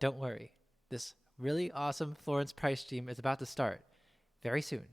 Don't worry. This really awesome Florence Price stream is about to start very soon.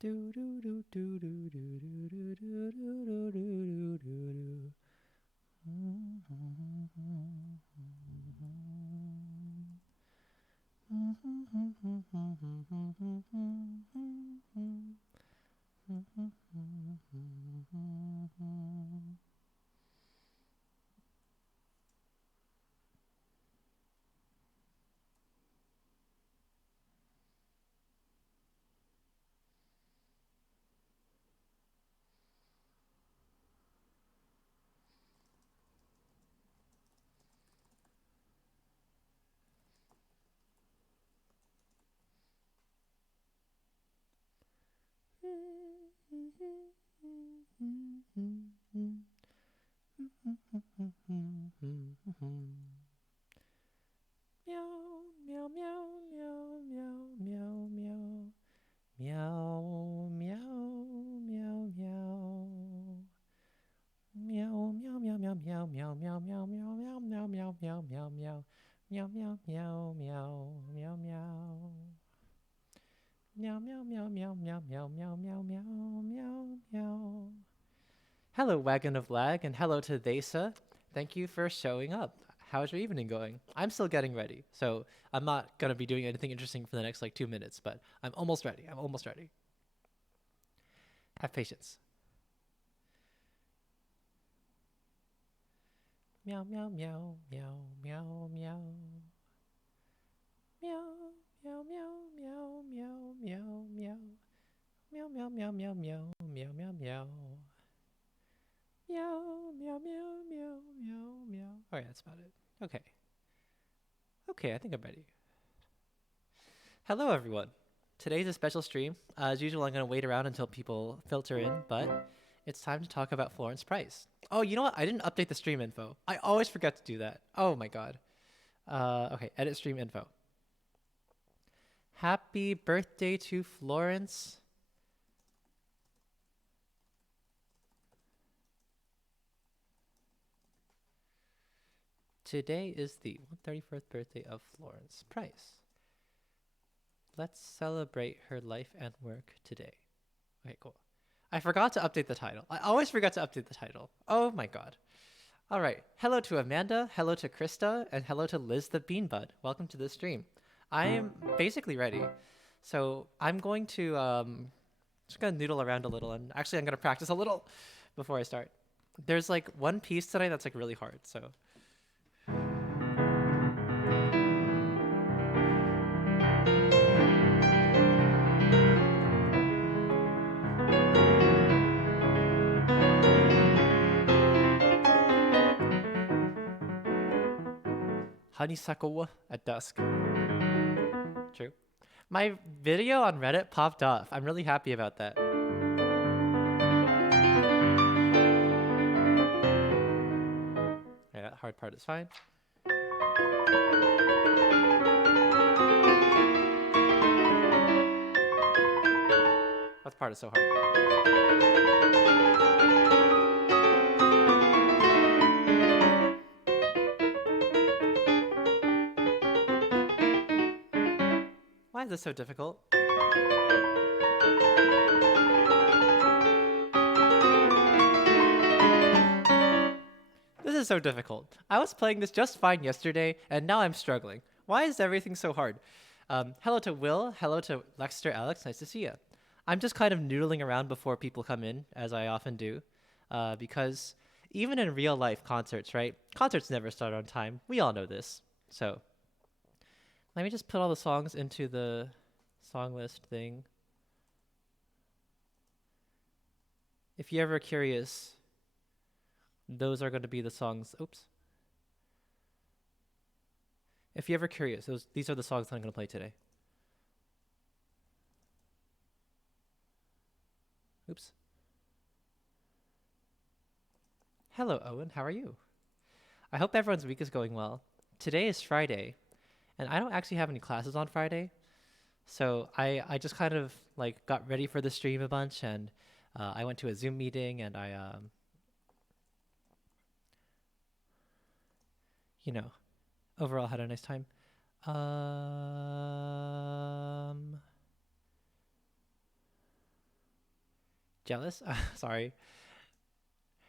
Do do do do do do do do do do do do do. Meow, meow, meow, meow, meow, meow, meow. Meow, meow, meow, meow. Meow, meow, meow, meow, meow, meow, meow, meow, meow, meow, meow, meow, meow, meow. Meow, meow, meow, meow, meow, meow. Meow, meow, meow, meow, meow, meow, meow, meow, meow, meow, meow. Hello, Wagon of Lag, and hello to Thesa. Thank you for showing up. How's your evening going? I'm still getting ready, so I'm not gonna be doing anything interesting for the next like 2 minutes, but I'm almost ready. I'm almost ready. Have patience. Meow, meow, meow, meow, meow, meow. Meow, meow, meow, meow, meow, meow, meow. Meow, meow, meow, meow, meow, meow, meow, meow. Meow, meow, meow, meow, meow, meow. All right, that's about it. Okay. Okay, I think I'm ready. Hello, everyone. Today's a special stream. As usual, I'm going to wait around until people filter in, but it's time to talk about Florence Price. Oh, you know what? I didn't update the stream info. I always forget to do that. Oh my god. Okay, edit stream info. Happy birthday to Florence. Today is the 131st birthday of Florence Price. Let's celebrate her life and work today. Okay, cool. I forgot to update the title. I always forget to update the title. Oh my god. All right. Hello to Amanda, hello to Krista, and hello to Liz the Beanbud. Welcome to the stream. I am basically ready. So I'm going to just gonna noodle around a little, and actually I'm gonna practice a little before I start. There's like one piece today that's like really hard, so honeysuckle at dusk. True. My video on Reddit popped off. I'm really happy about that. Yeah, that hard part is fine. That part is so hard. Why is this so difficult? This is so difficult. I was playing this just fine yesterday, and now I'm struggling. Why is everything so hard? Hello to Will. Hello to Lexter Alex. Nice to see you. I'm just kind of noodling around before people come in, as I often do, because even in real life concerts, right? Concerts never start on time. We all know this. So let me just put all the songs into the song list thing. If you're ever curious, those are going to be the songs. Oops. If you're ever curious, these are the songs that I'm going to play today. Hello, Owen. How are you? I hope everyone's week is going well. Today is Friday, and I don't actually have any classes on Friday, so I just kind of like got ready for the stream a bunch, and I went to a Zoom meeting, and you know, overall had a nice time. Um, Jealous? Sorry.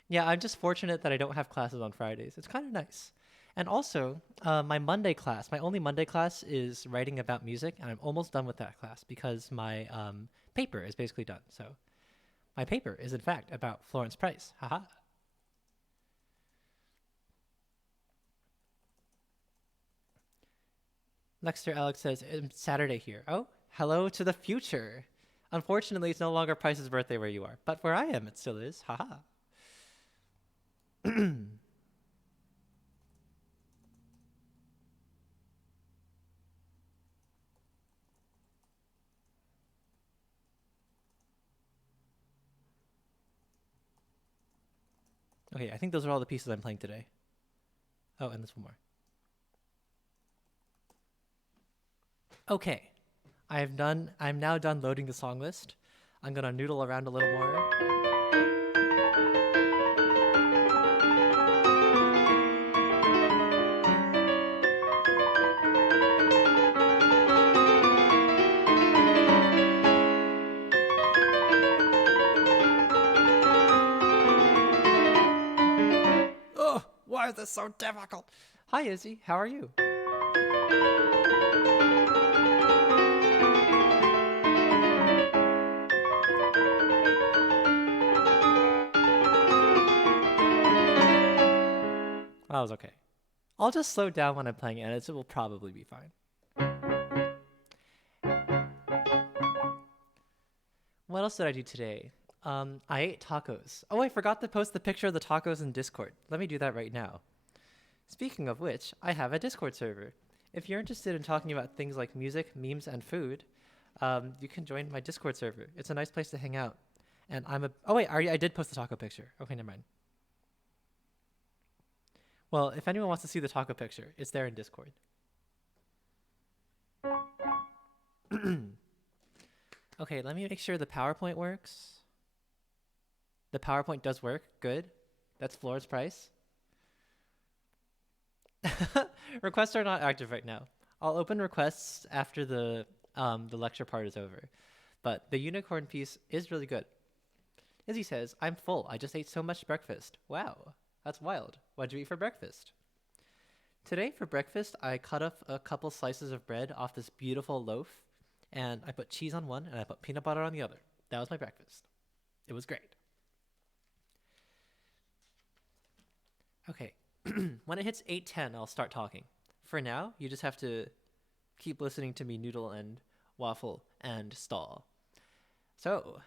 Yeah, I'm just fortunate that I don't have classes on Fridays. It's kind of nice. And also, my Monday class, my only Monday class is writing about music, and I'm almost done with that class because my paper is basically done. So my paper is, in fact, about Florence Price. Haha. Lexter Alex says, it's Saturday here. Oh, hello to the future. Unfortunately, it's no longer Price's birthday where you are, but where I am, it still is. Haha. Okay, I think those are all the pieces I'm playing today. Oh, and there's one more. Okay, I'm now done loading the song list. I'm gonna noodle around a little more. Oh, why is this so difficult? Hi, Izzy. How are you? That was okay. I'll just slow down when I'm playing it, and it will probably be fine. What else did I do today? I ate tacos. Oh, I forgot to post the picture of the tacos in Discord. Let me do that right now. Speaking of which, I have a Discord server. If you're interested in talking about things like music, memes, and food, you can join my Discord server. It's a nice place to hang out. And oh wait, I did post the taco picture. Okay, never mind. Well, if anyone wants to see the taco picture, it's there in Discord. Okay, let me make sure the PowerPoint works. The PowerPoint does work. Good. That's Florence Price. Requests are not active right now. I'll open requests after the lecture part is over. But the unicorn piece is really good. Izzy says, I'm full. I just ate so much breakfast. Wow, that's wild. What'd you eat for breakfast? Today for breakfast, I cut off a couple slices of bread off this beautiful loaf, and I put cheese on one, and I put peanut butter on the other. That was my breakfast. It was great. Okay, when it hits 8:10, I'll start talking. For now, you just have to keep listening to me noodle and waffle and stall. So,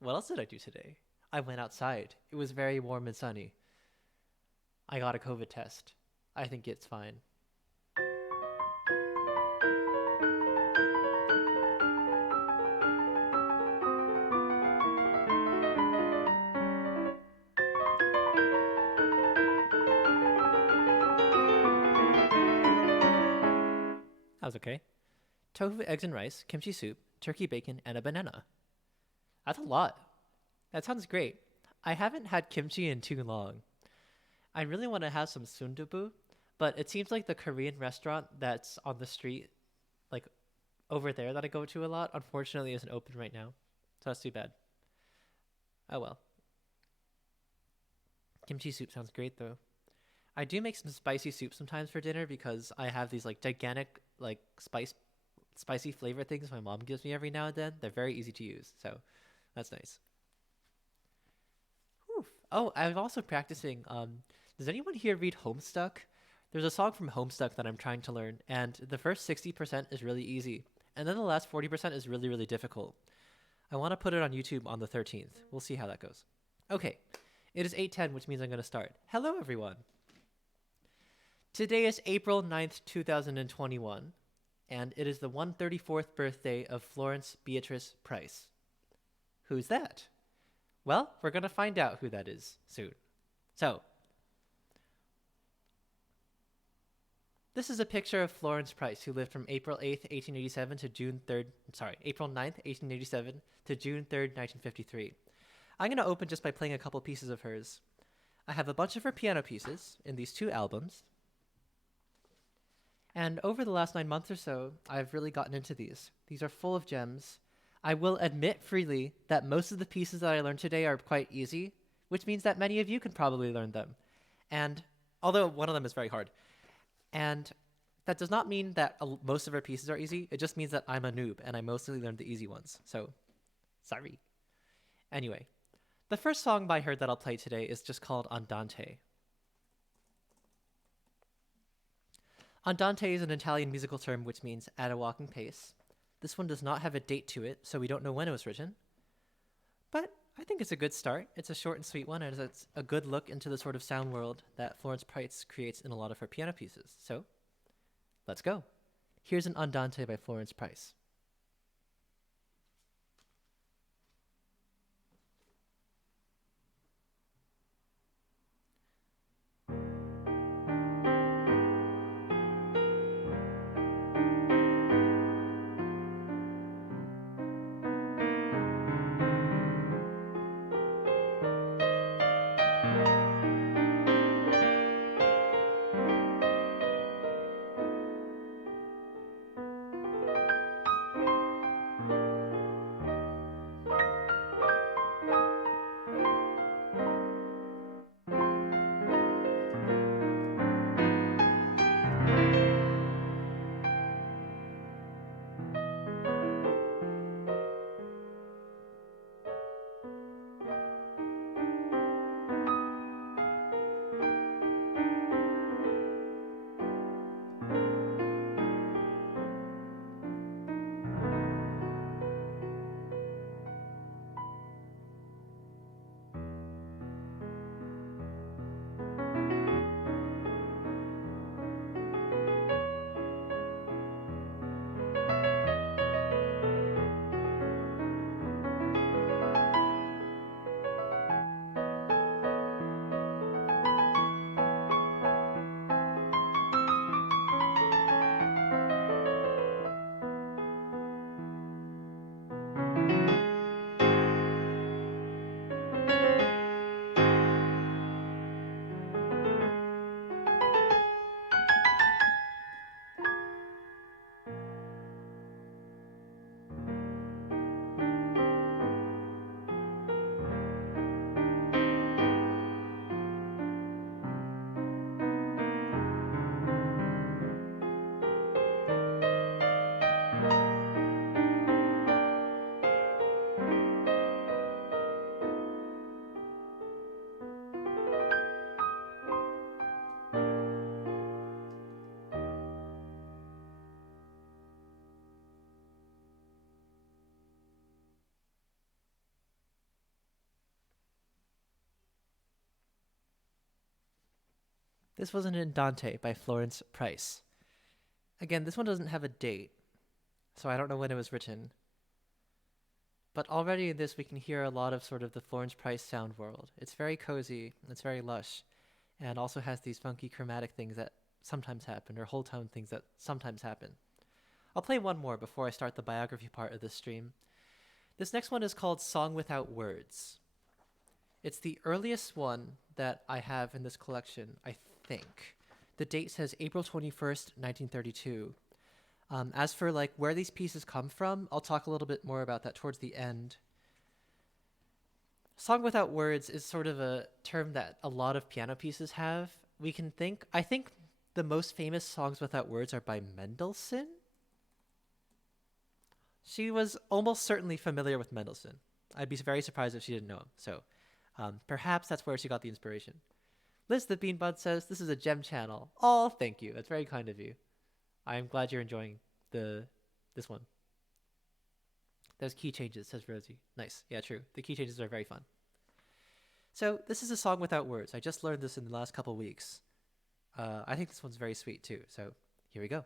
what else did I do today? I went outside. It was very warm and sunny. I got a COVID test. I think it's fine. That was okay. Tofu, eggs and rice, kimchi soup, turkey bacon, and a banana. That's a lot. That sounds great. I haven't had kimchi in too long. I really want to have some sundubu, but it seems like the Korean restaurant that's on the street, like over there that I go to a lot, unfortunately isn't open right now. So that's too bad. Oh well. Kimchi soup sounds great though. I do make some spicy soup sometimes for dinner because I have these like gigantic like spicy flavor things my mom gives me every now and then. They're very easy to use, so that's nice. Whew. Oh, I'm also practicing. Does anyone here read Homestuck? There's a song from Homestuck that I'm trying to learn, and the first 60% is really easy, and then the last 40% is really, really difficult. I want to put it on YouTube on the 13th. We'll see how that goes. Okay, it is 8:10, which means I'm going to start. Hello, everyone. Today is April 9th, 2021, and it is the 134th birthday of Florence Beatrice Price. Who's that? Well, we're going to find out who that is soon. So, This is a picture of Florence Price, who lived from April 8th, 1887 to April 9th, 1887 to June 3rd, 1953. I'm going to open just by playing a couple pieces of hers. I have a bunch of her piano pieces in these 2 albums. And over the last 9 months or so, I've really gotten into these. These are full of gems. I will admit freely that most of the pieces that I learned today are quite easy, which means that many of you can probably learn them. And although one of them is very hard. And that does not mean that most of our pieces are easy. It just means that I'm a noob and I mostly learned the easy ones. So, sorry. Anyway, the first song by her that I'll play today is just called Andante. Andante is an Italian musical term which means at a walking pace. This one does not have a date to it, so we don't know when it was written. But I think it's a good start. It's a short and sweet one, and it's a good look into the sort of sound world that Florence Price creates in a lot of her piano pieces. So, let's go. Here's an Andante by Florence Price. This was an Andante by Florence Price. Again, this one doesn't have a date, so I don't know when it was written. But already in this, we can hear a lot of sort of the Florence Price sound world. It's very cozy, it's very lush, and also has these funky chromatic things that sometimes happen, or whole tone things that sometimes happen. I'll play one more before I start the biography part of this stream. This next one is called Song Without Words. It's the earliest one that I have in this collection, I think. The date says April 21st, 1932. As for like where these pieces come from, I'll talk a little bit more about that towards the end. Song Without Words is sort of a term that a lot of piano pieces have. I think the most famous songs without words are by Mendelssohn. She was almost certainly familiar with Mendelssohn. I'd be very surprised if she didn't know him. So perhaps that's where she got the inspiration. Liz the Beanbud says, this is a gem channel. Oh, thank you. That's very kind of you. I'm glad you're enjoying this one. There's key changes, says Rosie. Nice. Yeah, true. The key changes are very fun. So this is a song without words. I just learned this in the last couple weeks. I think this one's very sweet too. So here we go.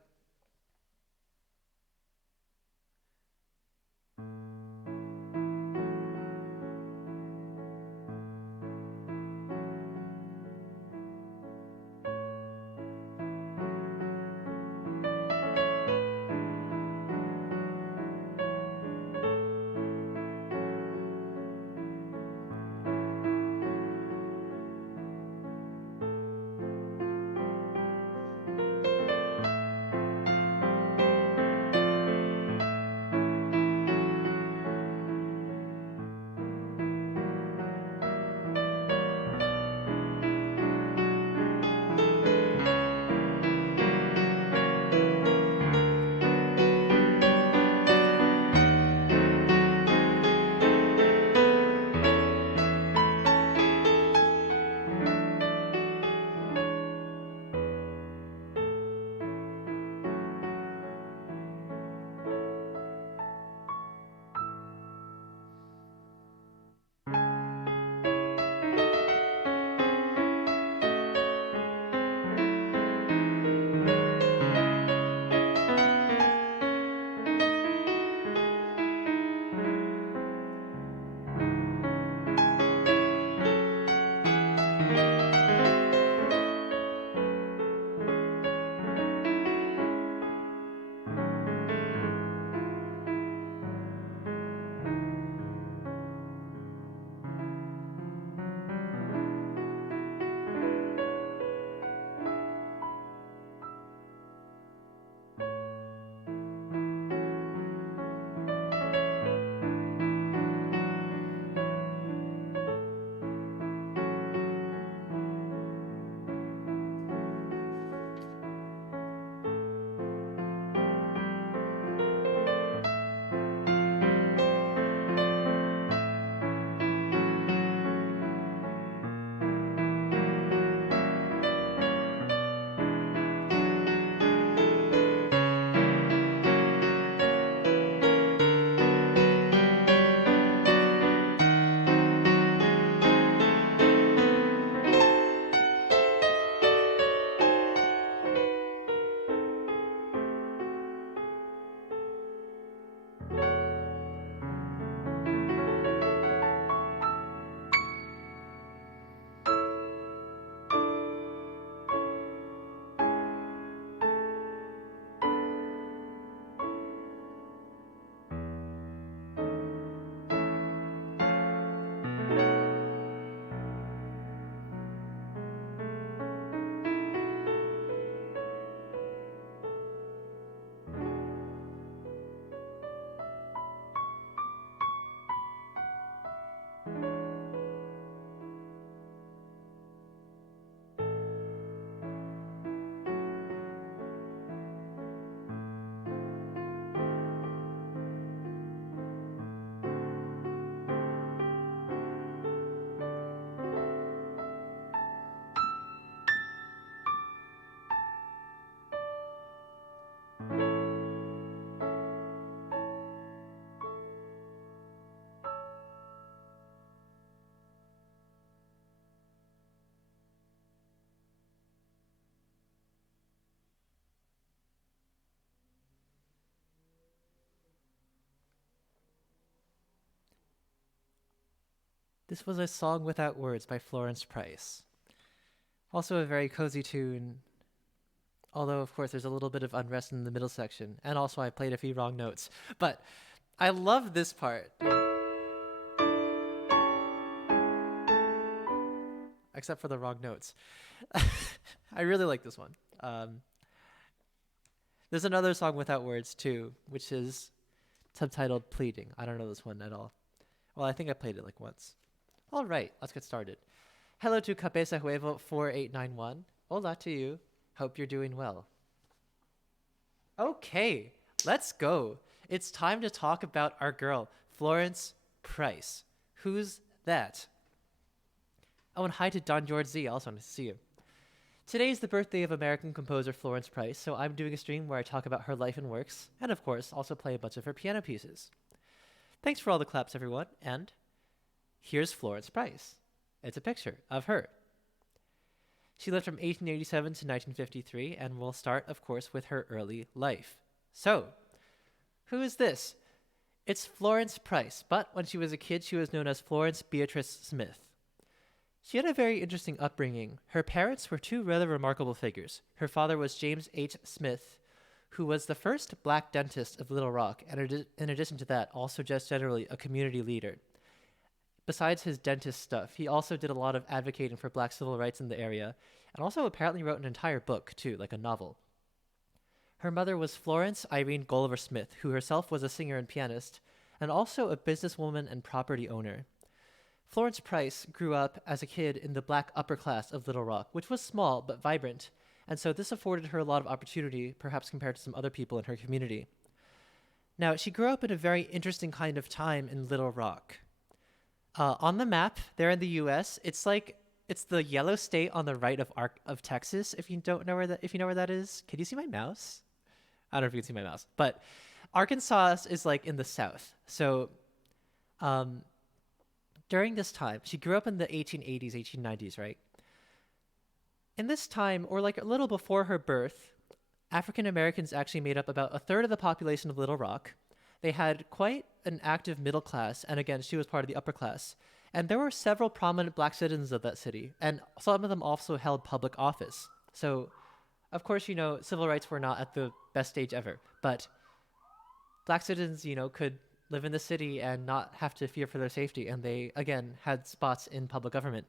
This was a song without words by Florence Price. Also a very cozy tune, although of course there's a little bit of unrest in the middle section, and also I played a few wrong notes. But I love this part. Except for the wrong notes. I really like this one. There's another song without words too, which is subtitled Pleading. I don't know this one at all. Well, I think I played it like once. All right, let's get started. Hello to Cabeza Huevo 4891. Hola to you. Hope you're doing well. Okay, let's go. It's time to talk about our girl, Florence Price. Who's that? Oh, and hi to Don George Z. Also nice to see you. Today is the birthday of American composer Florence Price, so I'm doing a stream where I talk about her life and works, and of course, also play a bunch of her piano pieces. Thanks for all the claps, everyone, and here's Florence Price. It's a picture of her. She lived from 1887 to 1953, and we'll start, of course, with her early life. So, who is this? It's Florence Price, but when she was a kid, she was known as Florence Beatrice Smith. She had a very interesting upbringing. Her parents were two rather remarkable figures. Her father was James H. Smith, who was the first black dentist of Little Rock, and in addition to that, also just generally a community leader. Besides his dentist stuff, he also did a lot of advocating for black civil rights in the area, and also apparently wrote an entire book, too, like a novel. Her mother was Florence Irene Gulliver Smith, who herself was a singer and pianist, and also a businesswoman and property owner. Florence Price grew up as a kid in the black upper class of Little Rock, which was small but vibrant, and so this afforded her a lot of opportunity, perhaps compared to some other people in her community. Now, she grew up in a very interesting kind of time in Little Rock. On the map, there in the U.S., it's the yellow state on the right of Texas. If you know where that is, can you see my mouse? I don't know if you can see my mouse, but Arkansas is like in the south. So, during this time, she grew up in the 1880s, 1890s, right? In this time, or like a little before her birth, African Americans actually made up about a third of the population of Little Rock. They had quite an active middle class, and again, she was part of the upper class. And there were several prominent black citizens of that city, and some of them also held public office. So, of course, civil rights were not at the best stage ever, but black citizens, could live in the city and not have to fear for their safety, and they, again, had spots in public government.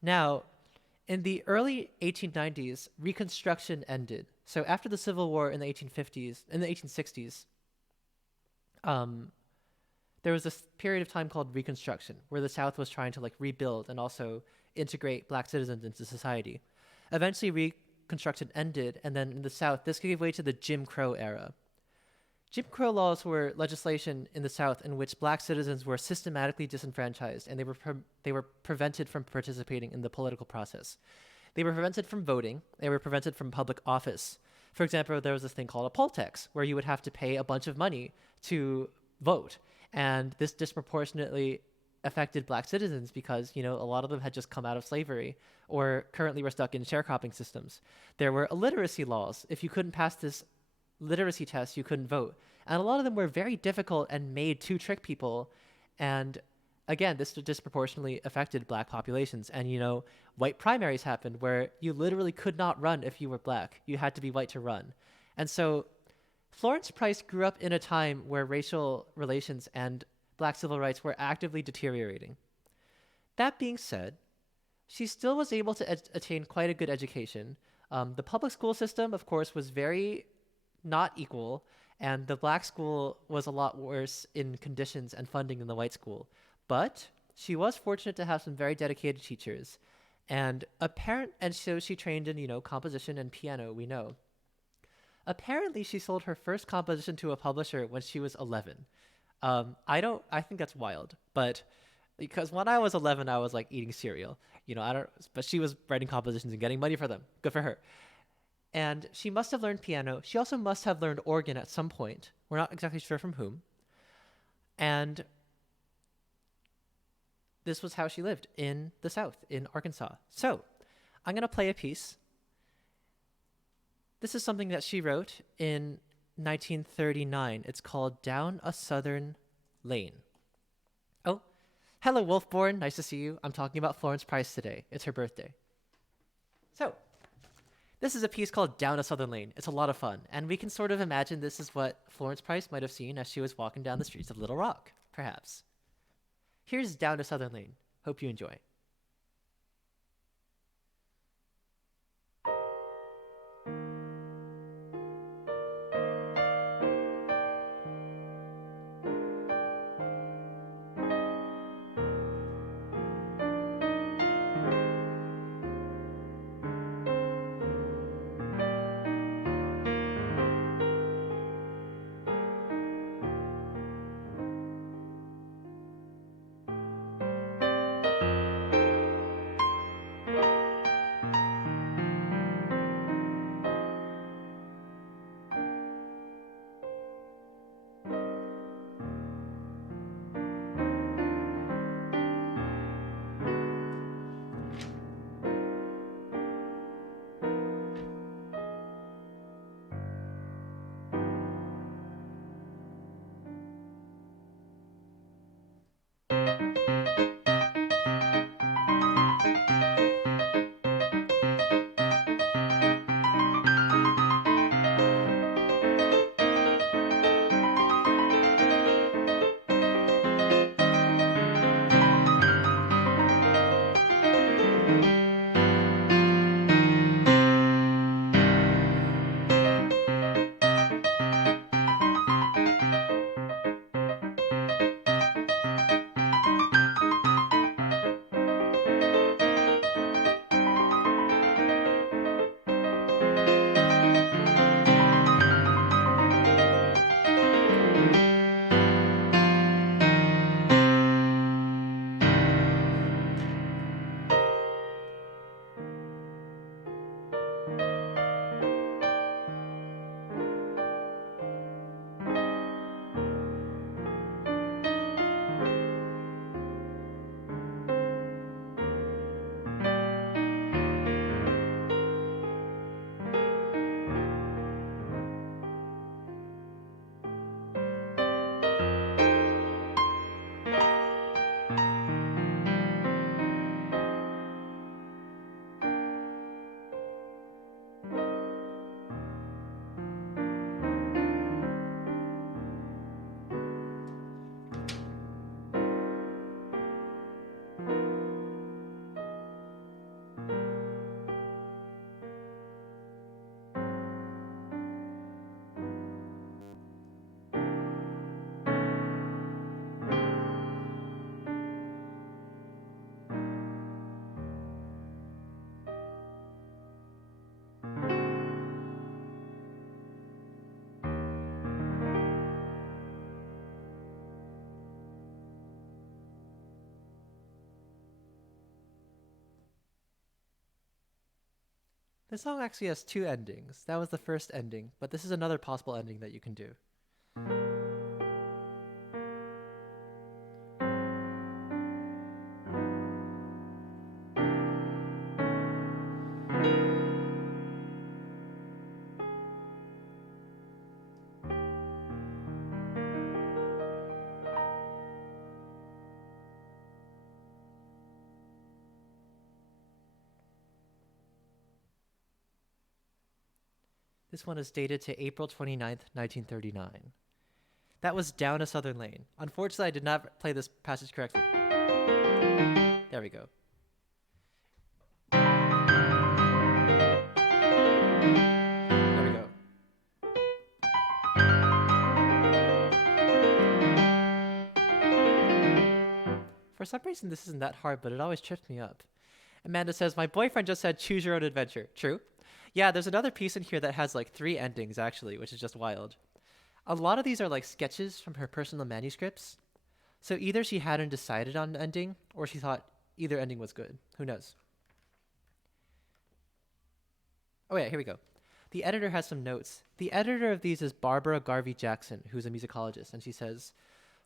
Now, in the early 1890s, Reconstruction ended. So after the Civil War in the 1860s, there was this period of time called Reconstruction, where the South was trying to rebuild and also integrate black citizens into society. Eventually, Reconstruction ended, and then in the South, this gave way to the Jim Crow era. Jim Crow laws were legislation in the South in which black citizens were systematically disenfranchised, and they were prevented from participating in the political process. They were prevented from voting. They were prevented from public office. For example, there was this thing called a poll tax, where you would have to pay a bunch of money to vote, and this disproportionately affected black citizens because, a lot of them had just come out of slavery or currently were stuck in sharecropping systems. There were illiteracy laws. If you couldn't pass this literacy test, you couldn't vote. And a lot of them were very difficult and made to trick people. And again, this disproportionately affected black populations. And, white primaries happened where you literally could not run if you were black. You had to be white to run. And so Florence Price grew up in a time where racial relations and black civil rights were actively deteriorating. That being said, she still was able to attain quite a good education. The public school system, of course, was very not equal, and the black school was a lot worse in conditions and funding than the white school. But she was fortunate to have some very dedicated teachers, and so she trained in, composition and piano, we know. Apparently, she sold her first composition to a publisher when she was 11. I think that's wild, but because when I was 11, I was eating cereal, but she was writing compositions and getting money for them. Good for her. And she must have learned piano. She also must have learned organ at some point. We're not exactly sure from whom. And this was how she lived in the South, in Arkansas. So I'm going to play a piece. This is something that she wrote in 1939. It's called Down a Southern Lane. Oh, Hello, Wolfborn. Nice to see you. I'm talking about Florence Price today. It's her birthday. So, this is a piece called Down a Southern Lane. It's a lot of fun, and we can sort of imagine this is what Florence Price might have seen as she was walking down the streets of Little Rock, perhaps. Here's Down a Southern Lane. Hope you enjoy. This song actually has two endings. That was the first ending, but this is another possible ending that you can do. This one is dated to April 29th, 1939. That was Down a Southern Lane. Unfortunately, I did not play this passage correctly. There we go. There we go. For some reason, this isn't that hard, but it always trips me up. Amanda says, my boyfriend just said, choose your own adventure. True. Yeah, there's another piece in here that has like 3 endings, actually, which is just wild. A lot of these are like sketches from her personal manuscripts. So either she hadn't decided on an ending, or she thought either ending was good. Who knows? Oh yeah, here we go. The editor has some notes. The editor of these is Barbara Garvey Jackson, who's a musicologist, and she says,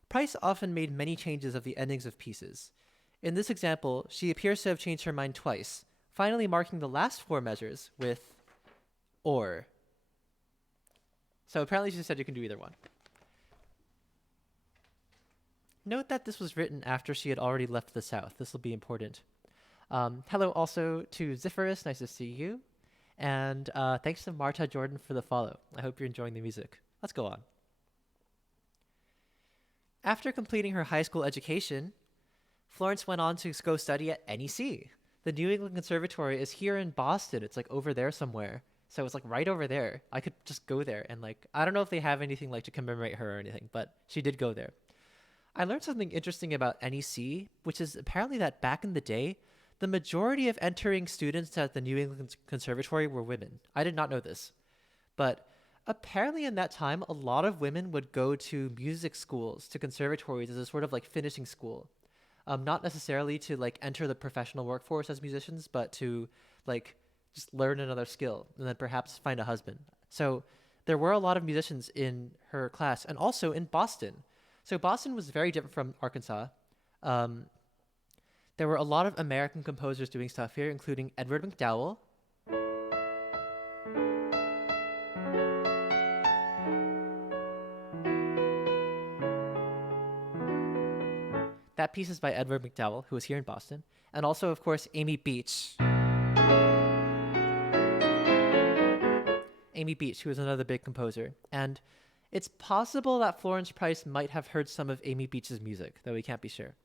Price often made many changes of the endings of pieces. In this example, she appears to have changed her mind twice, finally marking the last 4 measures with or. So apparently she said you can do either one. Note that this was written after she had already left the South. This will be important. Hello also to Zipherus, nice to see you. And thanks to Marta Jordan for the follow. I hope you're enjoying the music. Let's go on. After completing her high school education, Florence went on to go study at NEC. The New England Conservatory is here in Boston. It's like over there somewhere. So it's like right over there. I could just go there and like, I don't know if they have anything like to commemorate her or anything, but she did go there. I learned something interesting about NEC, which is apparently that back in the day, the majority of entering students at the New England Conservatory were women. I did not know this. But apparently in that time, a lot of women would go to music schools, to conservatories as a sort of like finishing school. Not necessarily to like enter the professional workforce as musicians, but to like just learn another skill and then perhaps find a husband. So there were a lot of musicians in her class and also in Boston. So Boston was very different from Arkansas. There were a lot of American composers doing stuff here, including Edward McDowell. That piece is by Edward McDowell, who was here in Boston. And also, of course, Amy Beach. Amy Beach, who is another big composer. And it's possible that Florence Price might have heard some of Amy Beach's music, though we can't be sure.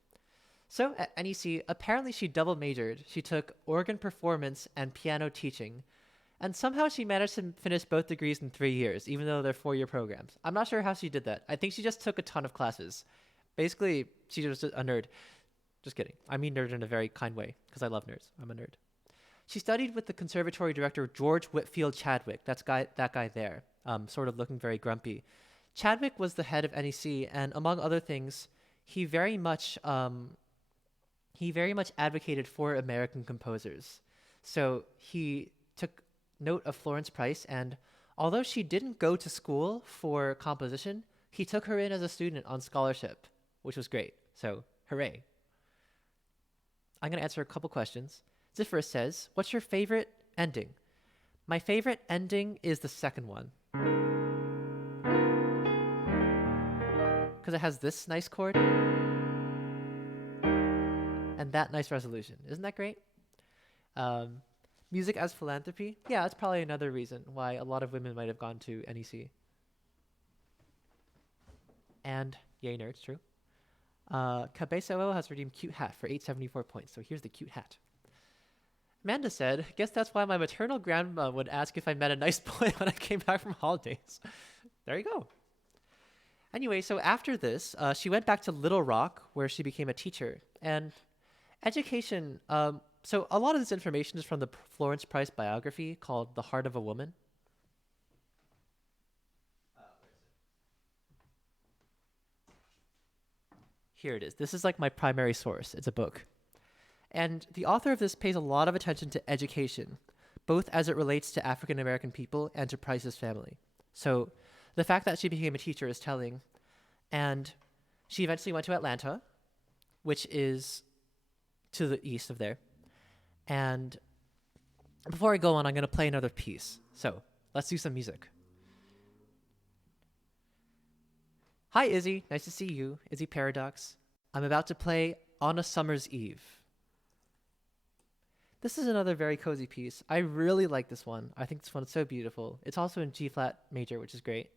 So at NEC, apparently she double majored. She took organ performance and piano teaching. And somehow she managed to finish both degrees in 3 years, even though they're 4-year programs. I'm not sure how she did that. I think she just took a ton of classes. Basically, she was a nerd. Just kidding. I mean nerd in a very kind way, because I love nerds. I'm a nerd. She studied with the conservatory director, George Whitfield Chadwick. That guy there, sort of looking very grumpy. Chadwick was the head of NEC, and among other things, he very much advocated for American composers. So he took note of Florence Price, and although she didn't go to school for composition, he took her in as a student on scholarship, which was great. So hooray. I'm going to answer a couple questions. Ziffer says, what's your favorite ending? My favorite ending is the second one. Because it has this nice chord and that nice resolution. Isn't that great? Music as philanthropy? Yeah, that's probably another reason why a lot of women might have gone to NEC. And yay nerds, true. Cabezalo has redeemed cute hat for 874 points. So here's the cute hat. Amanda said, guess that's why my maternal grandma would ask if I met a nice boy when I came back from holidays. There you go. Anyway, so after this, she went back to Little Rock, where she became a teacher. And education, so a lot of this information is from the Florence Price biography called The Heart of a Woman. Here it is. This is like my primary source. It's a book. And the author of this pays a lot of attention to education, both as it relates to African American people and to Price's family. So the fact that she became a teacher is telling. And she eventually went to Atlanta, which is to the east of there. And before I go on, I'm going to play another piece. So let's do some music. Hi, Izzy. Nice to see you. Izzy Paradox. I'm about to play On a Summer's Eve. This is another very cozy piece. I really like this one. I think this one is so beautiful. It's also in G-flat major, which is great.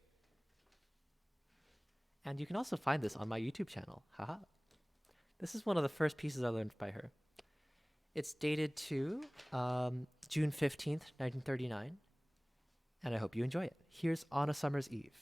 And you can also find this on my YouTube channel. Haha. This is one of the first pieces I learned by her. It's dated to June 15th, 1939. And I hope you enjoy it. Here's On a Summer's Eve.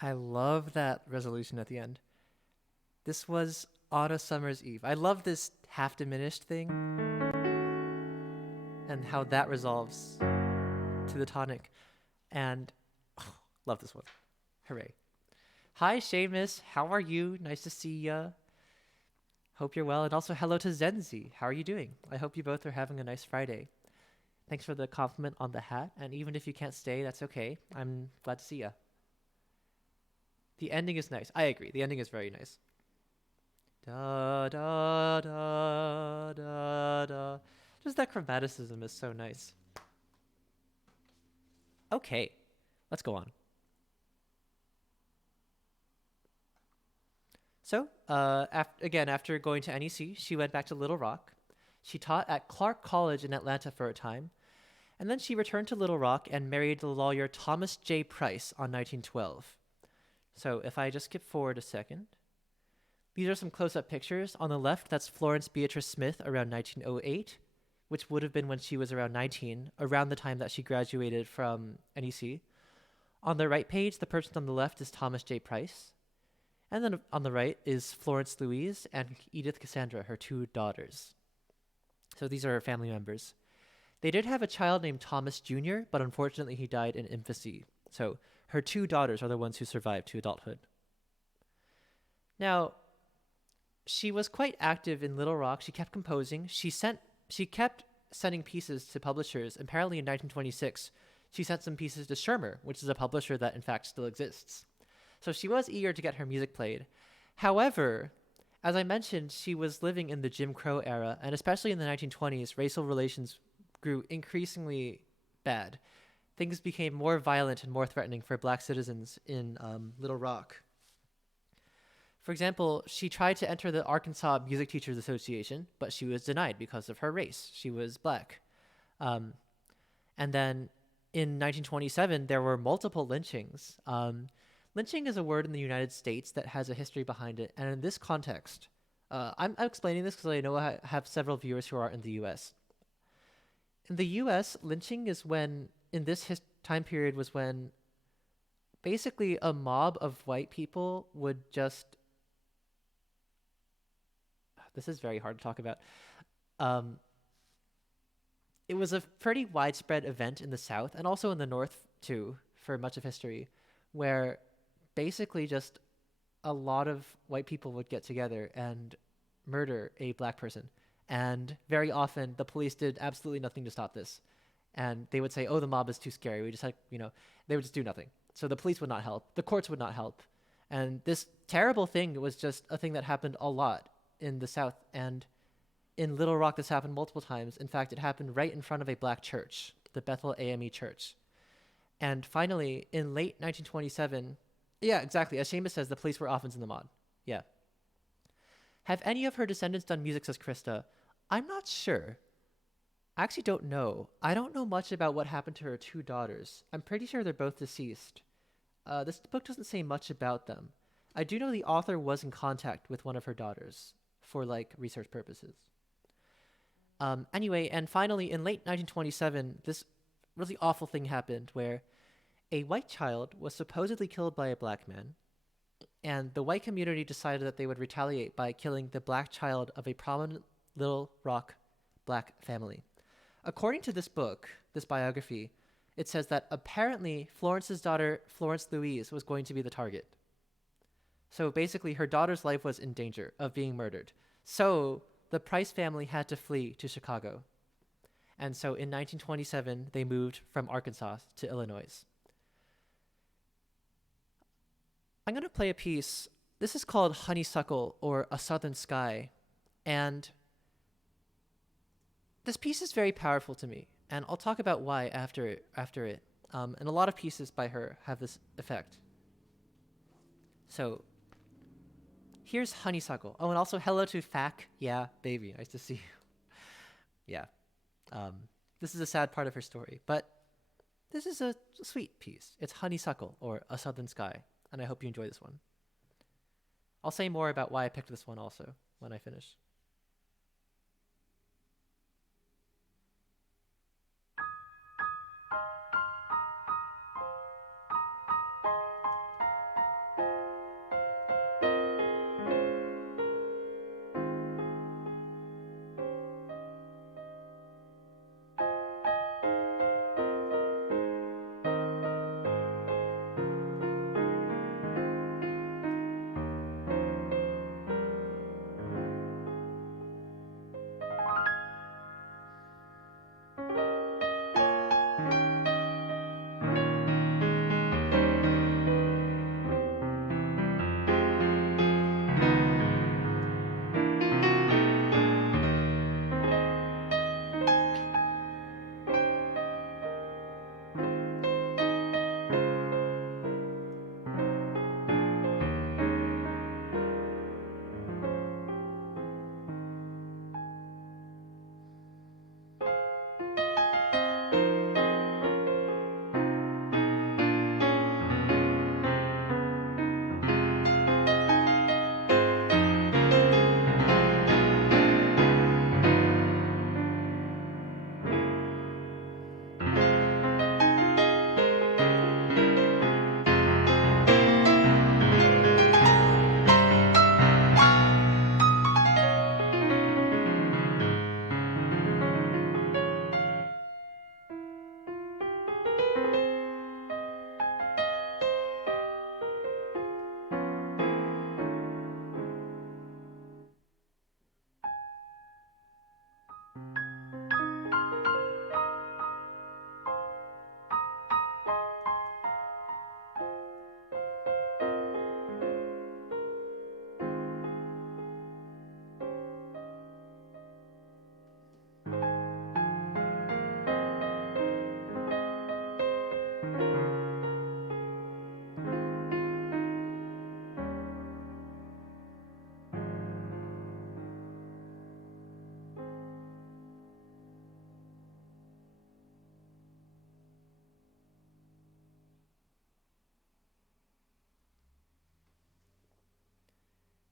I love that resolution at the end. This was on a summer's eve. I love this half diminished thing and how that resolves to the tonic. And love this one. Hooray. Hi, Seamus. How are you? Nice to see ya. Hope you're well. And also hello to Zenzi. How are you doing? I hope you both are having a nice Friday. Thanks for the compliment on the hat. And even if you can't stay, that's okay. I'm glad to see ya. The ending is nice. I agree. The ending is very nice. Da da da da da. Just that chromaticism is so nice. Okay, let's go on. So, after going to NEC, she went back to Little Rock. She taught at Clark College in Atlanta for a time, and then she returned to Little Rock and married the lawyer Thomas J. Price on 1912. So, if I just skip forward a second, these are some close-up pictures. On the left, that's Florence Beatrice Smith around 1908, which would have been when she was around 19, around the time that she graduated from NEC. On the right page, the person on the left is Thomas J. Price. And then on the right is Florence Louise and Edith Cassandra, her two daughters. So these are her family members. They did have a child named Thomas Jr., but unfortunately he died in infancy. So her two daughters are the ones who survived to adulthood. Now, she was quite active in Little Rock. She kept composing. She kept sending pieces to publishers. Apparently in 1926, she sent some pieces to Schirmer, which is a publisher that in fact still exists. So she was eager to get her music played. However, as I mentioned, she was living in the Jim Crow era, and especially in the 1920s, racial relations grew increasingly bad. Things became more violent and more threatening for black citizens in Little Rock. For example, she tried to enter the Arkansas Music Teachers Association, but she was denied because of her race. She was black. And then in 1927, there were multiple lynchings. Lynching is a word in the United States that has a history behind it. And in this context, I'm explaining this because I know I have several viewers who are in the US. In the US, lynching is when, in this time period, was when basically a mob of white people would just... This is very hard to talk about. It was a pretty widespread event in the South and also in the North, too, for much of history, where basically just a lot of white people would get together and murder a black person. And very often the police did absolutely nothing to stop this. And they would say, oh, the mob is too scary. We just had, they would just do nothing. So the police would not help. The courts would not help. And this terrible thing was just a thing that happened a lot in the South. And in Little Rock, this happened multiple times. In fact, it happened right in front of a black church, the Bethel AME Church. And finally, in late 1927, yeah, exactly. As Seamus says, the police were often in the mod. Yeah. Have any of her descendants done music, says Krista? I'm not sure. I actually don't know. I don't know much about what happened to her two daughters. I'm pretty sure they're both deceased. This book doesn't say much about them. I do know the author was in contact with one of her daughters for, research purposes. Anyway, and finally, in late 1927, this really awful thing happened where a white child was supposedly killed by a black man, and the white community decided that they would retaliate by killing the black child of a prominent Little Rock black family. According to this book, this biography, it says that apparently Florence's daughter, Florence Louise, was going to be the target. So basically, her daughter's life was in danger of being murdered. So the Price family had to flee to Chicago. And so in 1927, they moved from Arkansas to Illinois. I'm going to play a piece. This is called Honeysuckle or A Southern Sky. And this piece is very powerful to me. And I'll talk about why after it. And a lot of pieces by her have this effect. So here's Honeysuckle. Oh, and also hello to Fack. Yeah, baby. Nice to see you. Yeah. This is a sad part of her story. But this is a sweet piece. It's Honeysuckle or A Southern Sky. And I hope you enjoy this one. I'll say more about why I picked this one also when I finish.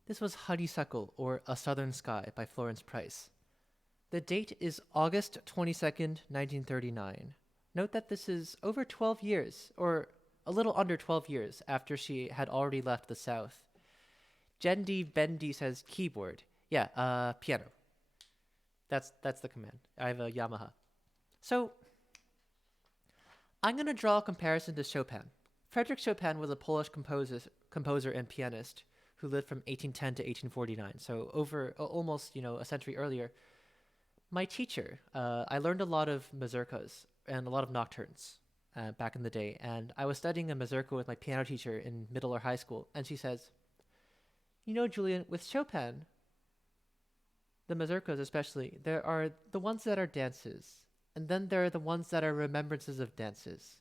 This was Honeysuckle, or A Southern Sky by Florence Price. The date is August 22nd, 1939. Note that this is over 12 years, or a little under 12 years, after she had already left the South. Jendi Bendy says keyboard. Yeah, piano. That's the command. I have a Yamaha. So, I'm going to draw a comparison to Chopin. Frédéric Chopin was a Polish composer and pianist who lived from 1810 to 1849, so over almost, a century earlier. My teacher, I learned a lot of mazurkas and a lot of nocturnes back in the day, and I was studying a mazurka with my piano teacher in middle or high school, and she says, Julian, with Chopin, the mazurkas especially, there are the ones that are dances, and then there are the ones that are remembrances of dances.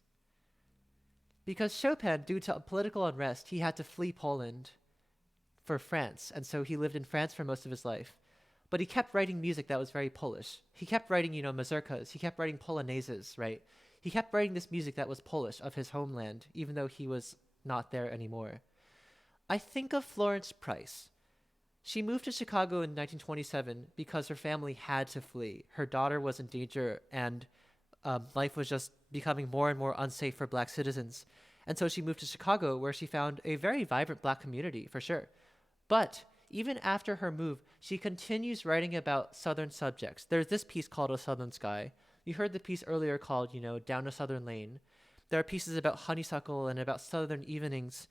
Because Chopin, due to political unrest, he had to flee Poland for France, and so he lived in France for most of his life. But he kept writing music that was very Polish. He kept writing, mazurkas. He kept writing polonaises, right? He kept writing this music that was Polish, of his homeland, even though he was not there anymore. I think of Florence Price. She moved to Chicago in 1927 because her family had to flee. Her daughter was in danger, and life was just becoming more and more unsafe for Black citizens. And so she moved to Chicago, where she found a very vibrant Black community, for sure. But even after her move, she continues writing about Southern subjects. There's this piece called A Southern Sky. You heard the piece earlier called, Down a Southern Lane. There are pieces about honeysuckle and about Southern evenings.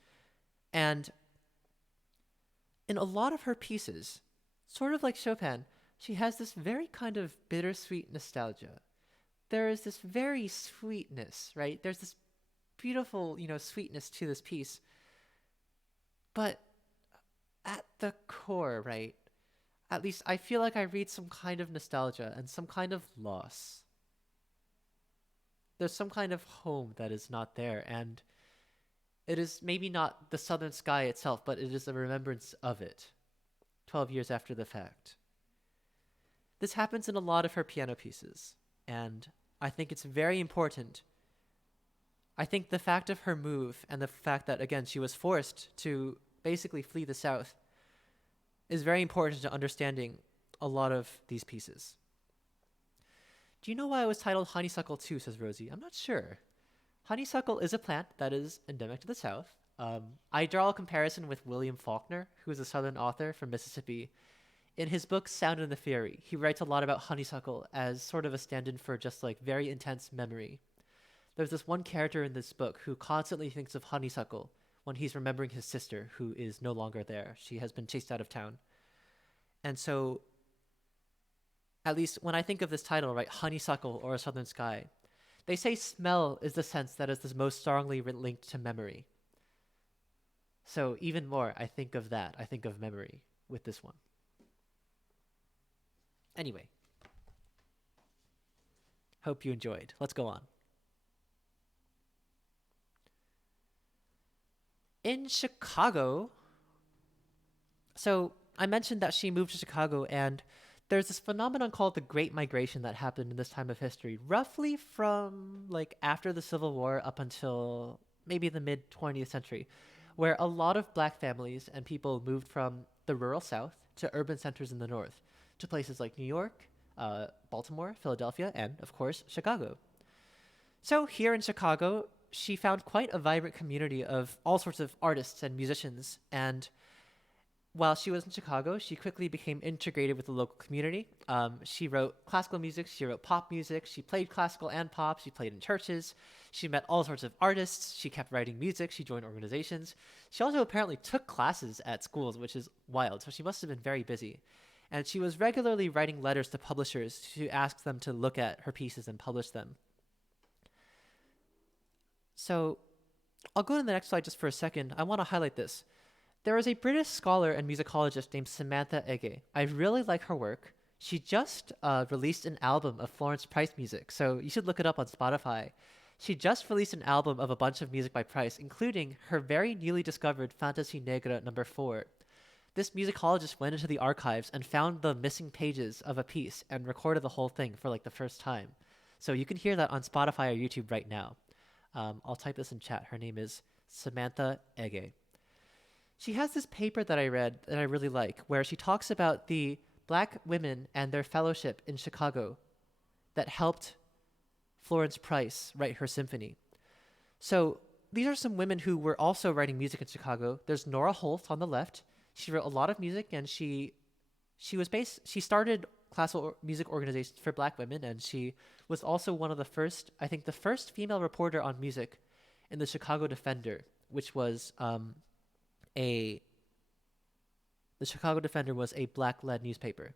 And in a lot of her pieces, sort of like Chopin, she has this very kind of bittersweet nostalgia. There is this very sweetness, right? There's this beautiful, sweetness to this piece. But at the core, right, at least I feel like I read some kind of nostalgia and some kind of loss. There's some kind of home that is not there, and it is maybe not the Southern Sky itself, but it is a remembrance of it, 12 years after the fact. This happens in a lot of her piano pieces, and I think it's very important. I think the fact of her move and the fact that, again, she was forced to basically flee the South is very important to understanding a lot of these pieces. Do you know why it was titled Honeysuckle 2, says Rosie? I'm not sure. Honeysuckle is a plant that is endemic to the South. I draw a comparison with William Faulkner, who is a Southern author from Mississippi. In his book Sound and the Fury, he writes a lot about honeysuckle as sort of a stand-in for just like very intense memory. There's this one character in this book who constantly thinks of honeysuckle when he's remembering his sister, who is no longer there. She has been chased out of town. And so, at least when I think of this title, right, Honeysuckle or A Southern Sky, they say smell is the sense that is the most strongly linked to memory. So even more, I think of that. I think of memory with this one. Anyway, hope you enjoyed. Let's go on. In Chicago, so I mentioned that she moved to Chicago, and there's this phenomenon called the Great Migration that happened in this time of history, roughly from like after the Civil War up until maybe the mid 20th century, where a lot of Black families and people moved from the rural South to urban centers in the North, to places like New York, Baltimore, Philadelphia, and of course, Chicago. So here in Chicago, she found quite a vibrant community of all sorts of artists and musicians, and while she was in Chicago, she quickly became integrated with the local community. She wrote classical music, she wrote pop music, she played classical and pop, she played in churches, she met all sorts of artists, she kept writing music, she joined organizations. She also apparently took classes at schools, which is wild, so she must have been very busy. And she was regularly writing letters to publishers to ask them to look at her pieces and publish them. So I'll go to the next slide just for a second. I want to highlight this. There is a British scholar and musicologist named Samantha Ege. I really like her work. She just released an album of Florence Price music, so you should look it up on Spotify. She just released an album of a bunch of music by Price, including her very newly discovered Fantasy Negra No. 4. This musicologist went into the archives and found the missing pages of a piece and recorded the whole thing for like the first time. So you can hear that on Spotify or YouTube right now. I'll type this in chat. Her name is Samantha Ege. she has this paper that I read that I really like, where she talks about the black women and their fellowship in Chicago that helped Florence Price write her symphony. So these are some women who were also writing music in Chicago. There's Nora Holt on the left. She wrote a lot of music, and she started classical music organizations for black women, and she was also one of the first, I think, the first female reporter on music in the Chicago Defender, which was a the Chicago Defender was a black-led newspaper.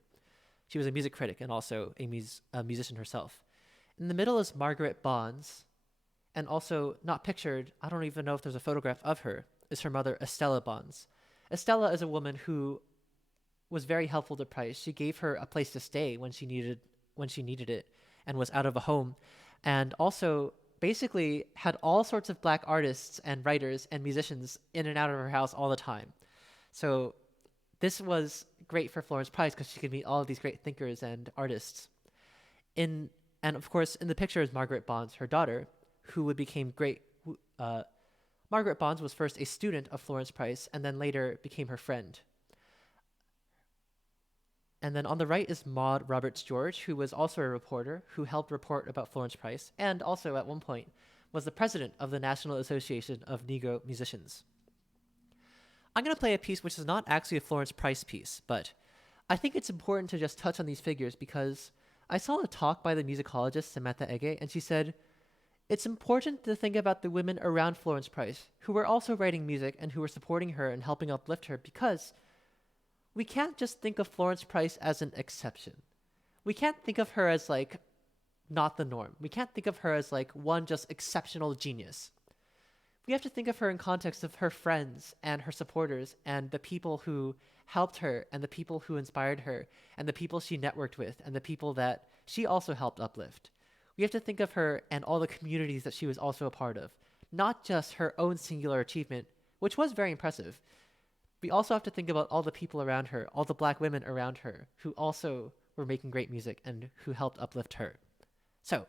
She was a music critic and also a musician herself. In the middle is Margaret Bonds, and also not pictured, I don't even know if there's a photograph of her, is her mother, Estella Bonds. Estella is a woman who was very helpful to Price. She gave her a place to stay when she needed it and was out of a home, and also basically had all sorts of black artists and writers and musicians in and out of her house all the time. So this was great for Florence Price because she could meet all of these great thinkers and artists. And of course, in the picture is Margaret Bonds, her daughter, who would become great. Margaret Bonds was first a student of Florence Price and then later became her friend. And then on the right is Maud Roberts George, who was also a reporter who helped report about Florence Price and also at one point was the president of the National Association of Negro Musicians. I'm going to play a piece which is not actually a Florence Price piece, but I think it's important to just touch on these figures because I saw a talk by the musicologist Samantha Ege, and she said, it's important to think about the women around Florence Price who were also writing music and who were supporting her and helping uplift her because we can't just think of Florence Price as an exception. We can't think of her as like not the norm. We can't think of her as like one just exceptional genius. We have to think of her in context of her friends and her supporters and the people who helped her and the people who inspired her and the people she networked with and the people that she also helped uplift. We have to think of her and all the communities that she was also a part of, not just her own singular achievement, which was very impressive. We also have to think about all the people around her, all the black women around her who also were making great music and who helped uplift her. So,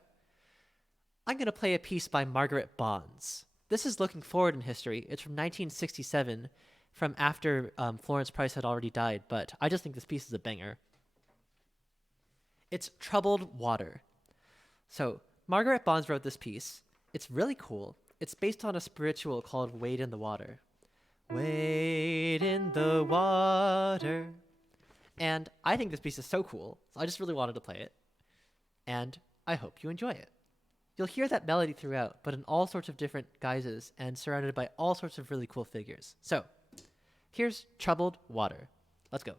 I'm going to play a piece by Margaret Bonds. This is looking forward in history. It's from 1967, from after Florence Price had already died, but I just think this piece is a banger. It's Troubled Water. So, Margaret Bonds wrote this piece. It's really cool. It's based on a spiritual called Wade in the Water. Wade in the water. And I think this piece is so cool, so I just really wanted to play it. And I hope you enjoy it. You'll hear that melody throughout, but in all sorts of different guises and surrounded by all sorts of really cool figures. So, here's Troubled Water. Let's go.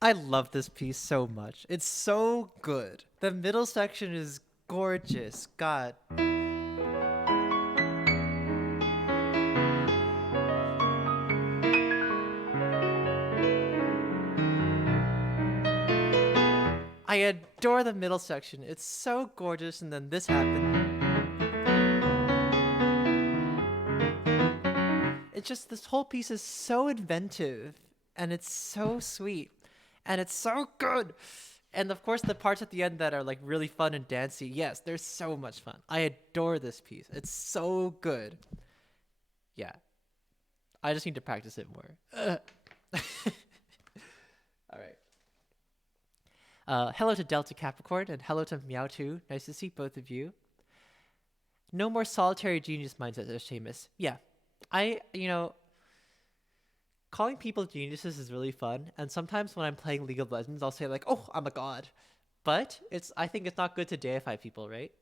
I love this piece so much. It's so good. The middle section is gorgeous. God. I adore the middle section. It's so gorgeous, and then this happened. It's just this whole piece is so inventive, and it's so sweet, and it's so good. And of course, the parts at the end that are like really fun and dancey, yes, they're so much fun. I adore this piece. It's so good. Yeah, I just need to practice it more. All right. Hello to Delta Capricorn and hello to Meow2. Nice to see both of you. No more solitary genius mindset, as Seamus. Yeah, calling people geniuses is really fun. And sometimes when I'm playing League of Legends, I'll say like, oh, I'm a god. But I think it's not good to deify people, right?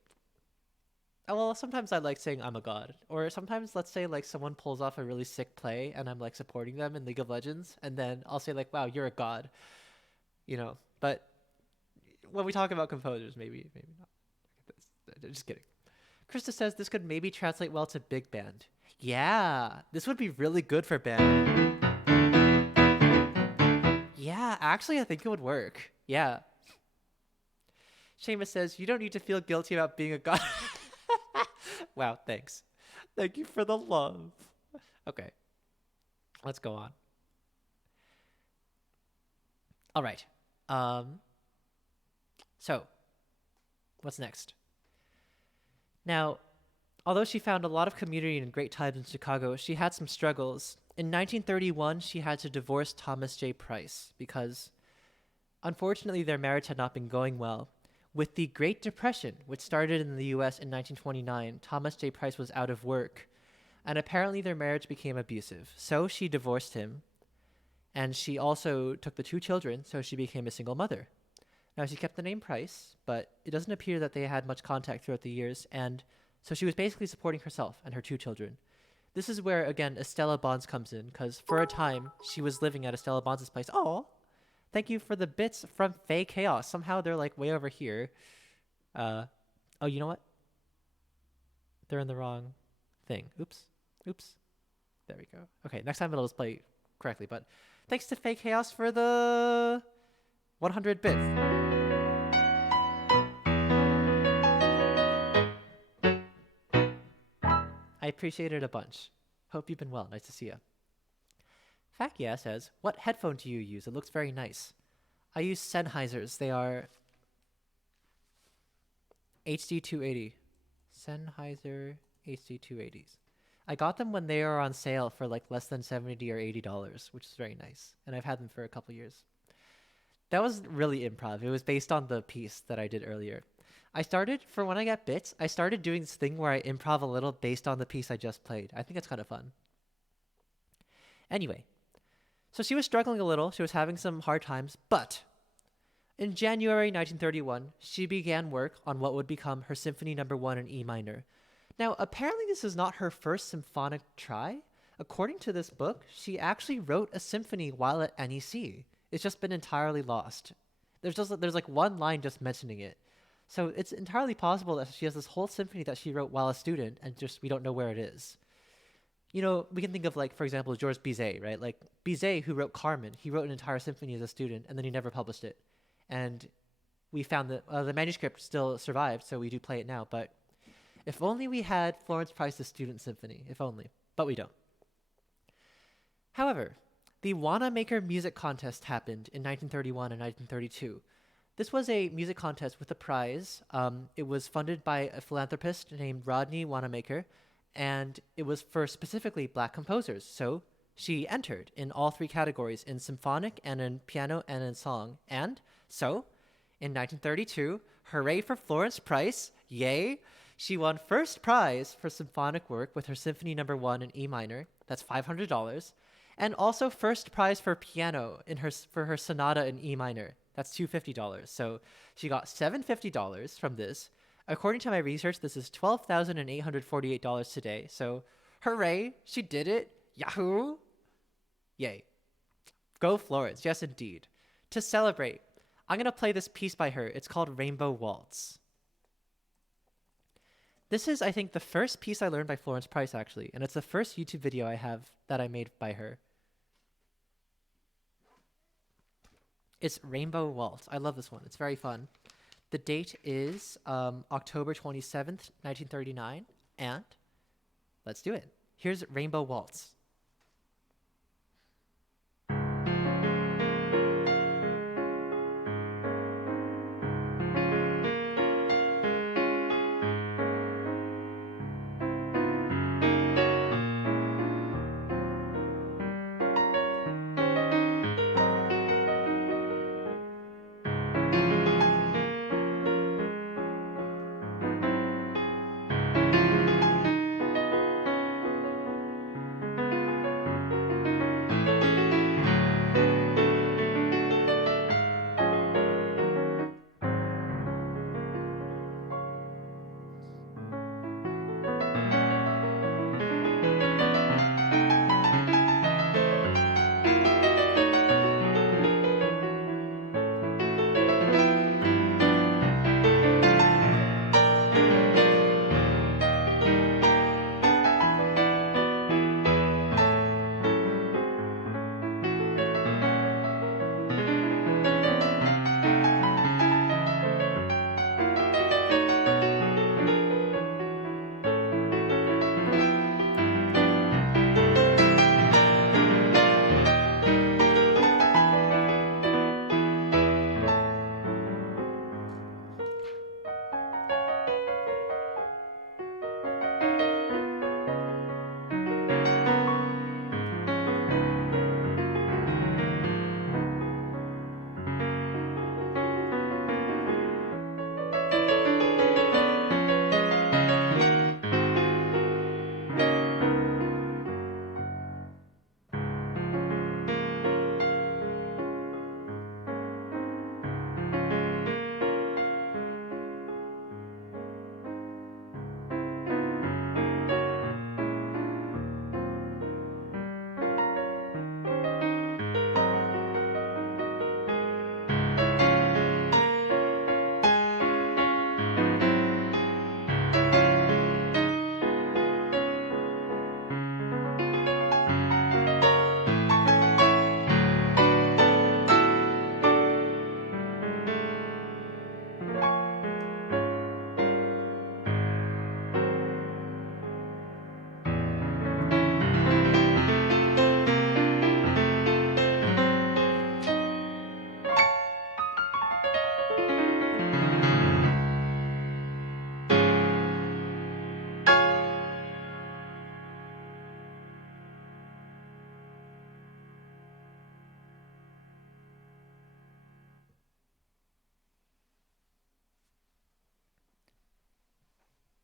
Well, sometimes I like saying I'm a god. Or sometimes, let's say, like, someone pulls off a really sick play and I'm, like, supporting them in League of Legends. And then I'll say, like, wow, you're a god. But when we talk about composers, maybe not. Just kidding. Krista says this could maybe translate well to big band. Yeah, this would be really good for band. Yeah, actually, I think it would work. Yeah. Seamus says, you don't need to feel guilty about being a god. Wow, thanks. Thank you for the love. Okay, let's go on. All right. So, what's next? Now, although she found a lot of community and great times in Chicago, she had some struggles. In 1931, she had to divorce Thomas J. Price because, unfortunately, their marriage had not been going well. With the Great Depression, which started in the US in 1929, Thomas J. Price was out of work, and apparently their marriage became abusive. So she divorced him, and she also took the 2 children, so she became a single mother. Now, she kept the name Price, but it doesn't appear that they had much contact throughout the years, and so she was basically supporting herself and her 2 children. This is where, again, Estella Bonds comes in, because for a time, she was living at Estella Bonds' place. Oh, thank you for the bits from Faye Chaos. Somehow they're like way over here. Oh, you know what? They're in the wrong thing. Oops. There we go. Okay, next time it'll display correctly, but thanks to Faye Chaos for the 100 bits. I appreciate it a bunch. Hope you've been well. Nice to see you. Fakia says, what headphone do you use? It looks very nice. I use Sennheisers. They are HD280. Sennheiser HD280s. I got them when they were on sale for like less than $70 or $80, which is very nice. And I've had them for a couple years. That was really improv. It was based on the piece that I did earlier. For when I got bits, I started doing this thing where I improv a little based on the piece I just played. I think it's kind of fun. Anyway, so she was struggling a little. She was having some hard times, but in January 1931, she began work on what would become her Symphony No. 1 in E minor. Now, apparently this is not her first symphonic try. According to this book, she actually wrote a symphony while at NEC. It's just been entirely lost. There's like one line just mentioning it. So it's entirely possible that she has this whole symphony that she wrote while a student and just we don't know where it is. We can think of, like, for example, Georges Bizet, right? Like, Bizet, who wrote Carmen, he wrote an entire symphony as a student, and then he never published it. And we found that the manuscript still survived, so we do play it now. But if only we had Florence Price's student symphony. If only. But we don't. However, the Wanamaker Music Contest happened in 1931 and 1932. This was a music contest with a prize. It was funded by a philanthropist named Rodney Wanamaker, and it was for specifically Black composers. So she entered in all 3 categories, in symphonic and in piano and in song. And so in 1932, hooray for Florence Price, yay! She won first prize for symphonic work with her Symphony No. 1 in E minor. That's $500. And also first prize for piano for her sonata in E minor. That's $250. So she got $750 from this. According to my research, this is $12,848 today. So hooray, she did it. Yahoo! Yay. Go Florence. Yes, indeed. To celebrate, I'm going to play this piece by her. It's called Rainbow Waltz. This is, I think, the first piece I learned by Florence Price, actually, and it's the first YouTube video I have that I made by her. It's Rainbow Waltz. I love this one. It's very fun. The date is October 27th, 1939, and let's do it. Here's Rainbow Waltz.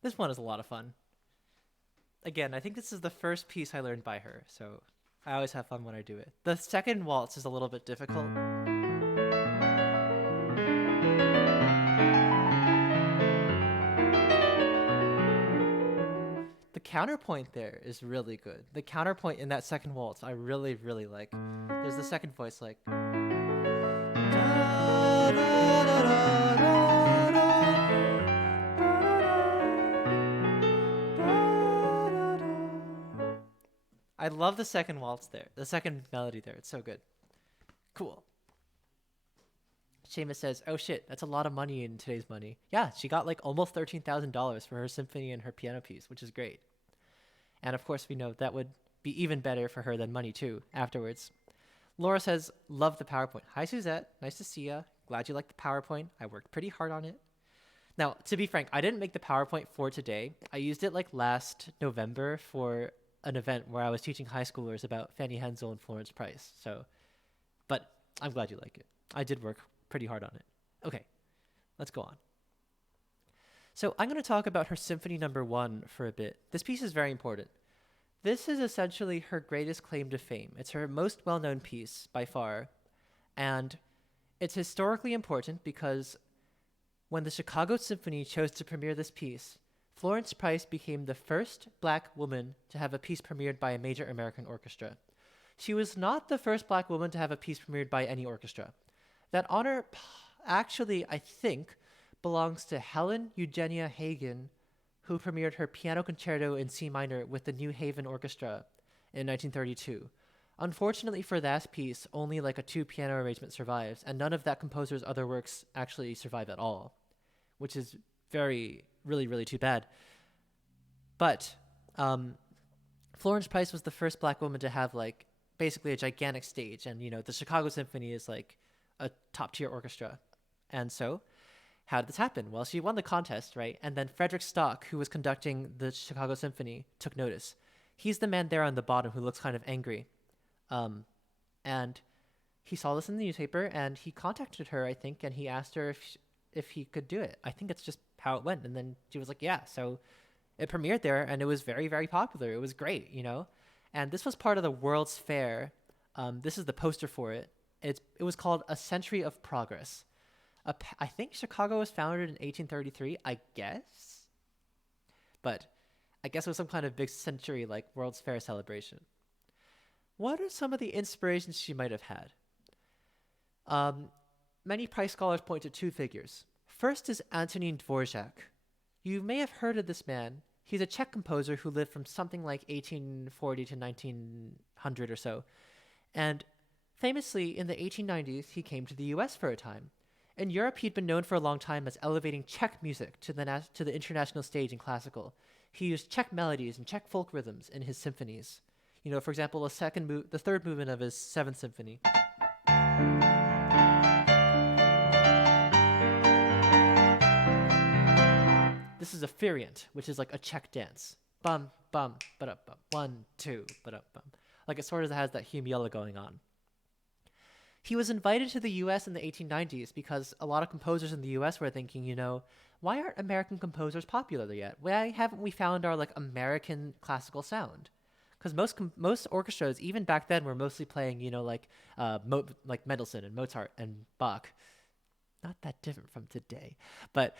This one is a lot of fun. Again, I think this is the first piece I learned by her, so I always have fun when I do it. The second waltz is a little bit difficult. The counterpoint there is really good. The counterpoint in that second waltz, I really, really like. There's the second voice like... I love the second waltz there. The second melody there. It's so good. Cool. Seamus says, oh shit, that's a lot of money in today's money. Yeah, she got like almost $13,000 for her symphony and her piano piece, which is great. And of course we know that would be even better for her than money too, afterwards. Laura says, love the PowerPoint. Hi Suzette, nice to see ya. Glad you liked the PowerPoint. I worked pretty hard on it. Now, to be frank, I didn't make the PowerPoint for today. I used it like last November for an event where I was teaching high schoolers about Fanny Hensel and Florence Price. So, but I'm glad you like it. I did work pretty hard on it. Okay, let's go on. So I'm going to talk about her Symphony No. 1 for a bit. This piece is very important. This is essentially her greatest claim to fame. It's her most well-known piece by far, and it's historically important because when the Chicago Symphony chose to premiere this piece, Florence Price became the first Black woman to have a piece premiered by a major American orchestra. She was not the first Black woman to have a piece premiered by any orchestra. That honor actually, I think, belongs to Helen Eugenia Hagen, who premiered her piano concerto in C minor with the New Haven Orchestra in 1932. Unfortunately for that piece, only like a two piano arrangement survives, and none of that composer's other works actually survive at all, which is really too bad. But um, Florence Price was the first black woman to have like basically a gigantic stage, and the Chicago Symphony is like a top tier orchestra. And so, how did this happen? Well, she won the contest, right? And then Frederick Stock, who was conducting the Chicago Symphony, took notice. He's the man there on the bottom who looks kind of angry. And he saw this in the newspaper, and he contacted her, I think, and he asked her if he could do it. I think it's just how it went. And then she was like, yeah. So it premiered there, and it was very popular. It was great. And this was part of the World's Fair. This is the poster for it. It was called A Century of Progress. I think Chicago was founded in 1833, I guess. But I guess it was some kind of big century, like World's Fair celebration. What are some of the inspirations she might have had? Many Price scholars point to two figures. First is Antonín Dvořák. You may have heard of this man. He's a Czech composer who lived from something like 1840 to 1900 or so. And famously, in the 1890s, he came to the US for a time. In Europe, he'd been known for a long time as elevating Czech music to the international stage in classical. He used Czech melodies and Czech folk rhythms in his symphonies. For example, the third movement of his Seventh Symphony. This is a Feriant, which is like a Czech dance. Bum, bum, ba-da, bum. 1, 2, ba-da, bum. Like it sort of has that humula going on. He was invited to the US in the 1890s because a lot of composers in the US were thinking, why aren't American composers popular yet? Why haven't we found our like American classical sound? Because most orchestras, even back then, were mostly playing, like Mendelssohn and Mozart and Bach. Not that different from today. But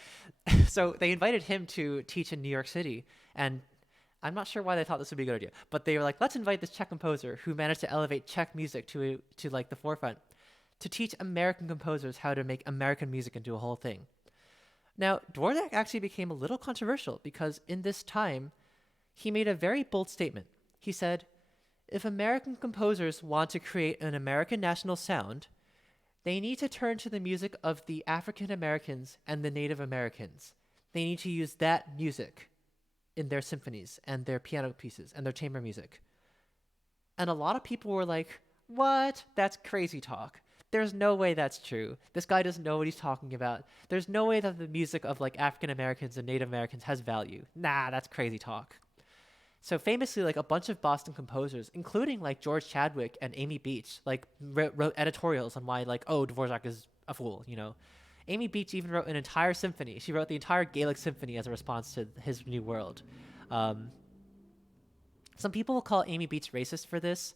so they invited him to teach in New York City, and I'm not sure why they thought this would be a good idea, but they were like, let's invite this Czech composer who managed to elevate Czech music to like the forefront to teach American composers how to make American music into a whole thing. Now, Dvořák actually became a little controversial because in this time, he made a very bold statement. He said, if American composers want to create an American national sound, they need to turn to the music of the African Americans and the Native Americans. They need to use that music in their symphonies and their piano pieces and their chamber music. And a lot of people were like, what? That's crazy talk. There's no way that's true. This guy doesn't know what he's talking about. There's no way that the music of like African Americans and Native Americans has value. Nah, that's crazy talk. So famously, like a bunch of Boston composers, including like George Chadwick and Amy Beach, like wrote editorials on why like, oh, Dvořák is a fool, Amy Beach even wrote an entire symphony. She wrote the entire Gaelic symphony as a response to his new world. Some people will call Amy Beach racist for this.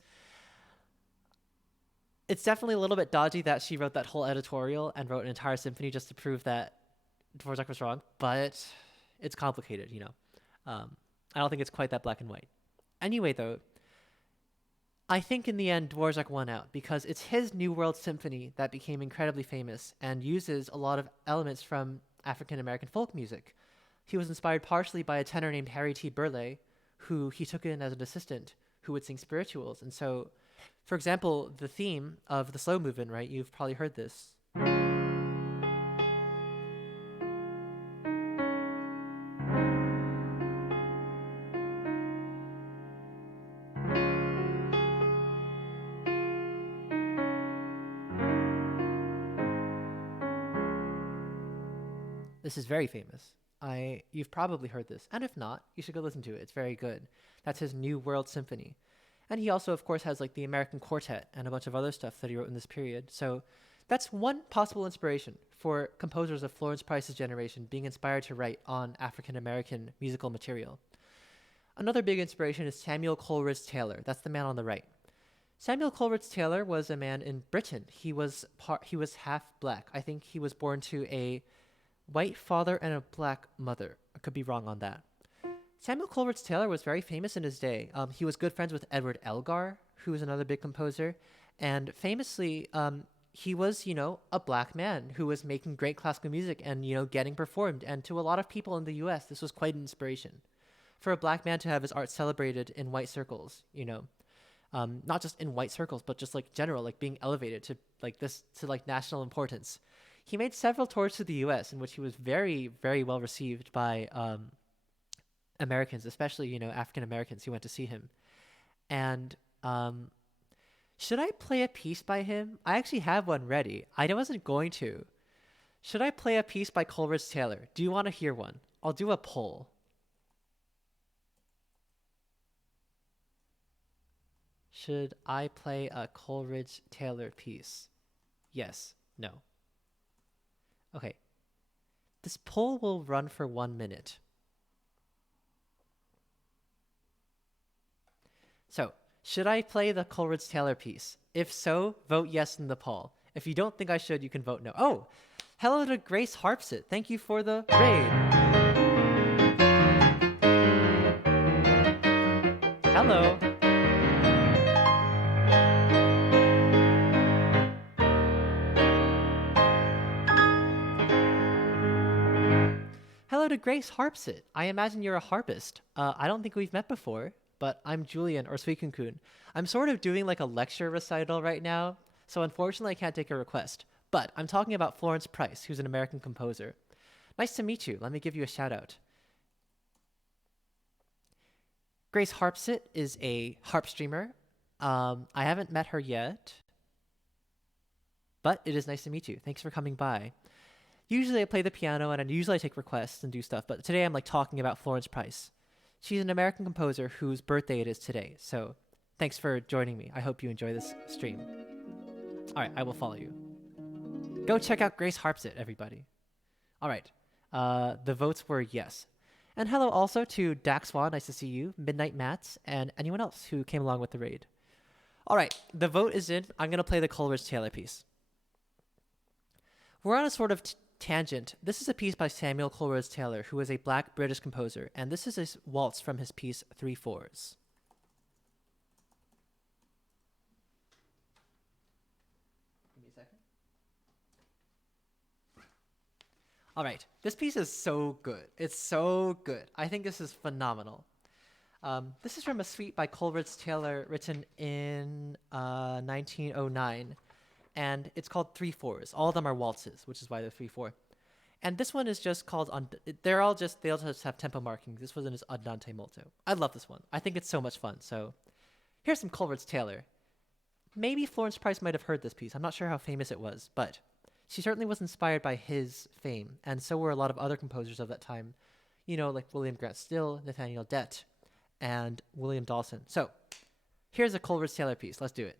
It's definitely a little bit dodgy that she wrote that whole editorial and wrote an entire symphony just to prove that Dvořák was wrong, but it's complicated, I don't think it's quite that black and white. Anyway, though, I think in the end, Dvořák won out because it's his New World Symphony that became incredibly famous and uses a lot of elements from African-American folk music. He was inspired partially by a tenor named Harry T. Burleigh, who he took in as an assistant, who would sing spirituals. And so, for example, the theme of the slow movement, right? You've probably heard this. This is very famous. You've probably heard this, and if not, you should go listen to it. It's very good. That's his New World Symphony. And he also, of course, has like the American Quartet and a bunch of other stuff that he wrote in this period. So that's one possible inspiration for composers of Florence Price's generation being inspired to write on African-American musical material. Another big inspiration is Samuel Coleridge Taylor. That's the man on the right. Samuel Coleridge Taylor was a man in Britain. He was half black. I think he was born to a white father and a black mother. I could be wrong on that. Samuel Coleridge Taylor was very famous in his day. He was good friends with Edward Elgar, who was another big composer. And famously, he was, a black man who was making great classical music and, getting performed. And to a lot of people in the US, this was quite an inspiration for a black man to have his art celebrated in white circles, not just in white circles, but just like general, like being elevated to like this, to like national importance. He made several tours to the US in which he was very, very well received by Americans, especially, African Americans who went to see him. And should I play a piece by him? I actually have one ready. I wasn't going to. Should I play a piece by Coleridge Taylor? Do you want to hear one? I'll do a poll. Should I play a Coleridge Taylor piece? Yes. No. Okay. This poll will run for 1 minute. So, should I play the Coleridge Taylor piece? If so, vote yes in the poll. If you don't think I should, you can vote no. Oh, hello to Grace Harpsit. Thank you for the raid. Hello. Hello to Grace Harpsit. I imagine you're a harpist. I don't think we've met before, but I'm Julian or suikunkun. I'm sort of doing like a lecture recital right now, so unfortunately I can't take a request. But I'm talking about Florence Price, who's an American composer. Nice to meet you. Let me give you a shout out. Grace Harpsit is a harp streamer. I haven't met her yet, but it is nice to meet you. Thanks for coming by. Usually I play the piano and usually I take requests and do stuff, but today I'm like talking about Florence Price. She's an American composer whose birthday it is today, so thanks for joining me. I hope you enjoy this stream. All right, I will follow you. Go check out Grace Harpsit, everybody. All right, the votes were yes. And hello also to Daxwan, nice to see you, Midnight Mats, and anyone else who came along with the raid. All right, the vote is in. I'm going to play the Coleridge Taylor piece. We're on a sort of tangent. This is a piece by Samuel Coleridge Taylor, who is a black British composer, and this is a waltz from his piece 3/4. Give me a second. All right, this piece is so good. It's so good. I think this is phenomenal. This is from a suite by Coleridge Taylor written in 1909. And it's called 3/4. All of them are waltzes, which is why they're 3/4. And this one is just called they all just have tempo markings. This one is andante molto. I love this one. I think it's so much fun. So here's some Coleridge Taylor. Maybe Florence Price might have heard this piece. I'm not sure how famous it was, but she certainly was inspired by his fame, and so were a lot of other composers of that time. Like William Grant Still, Nathaniel Dett, and William Dawson. So here's a Coleridge Taylor piece. Let's do it.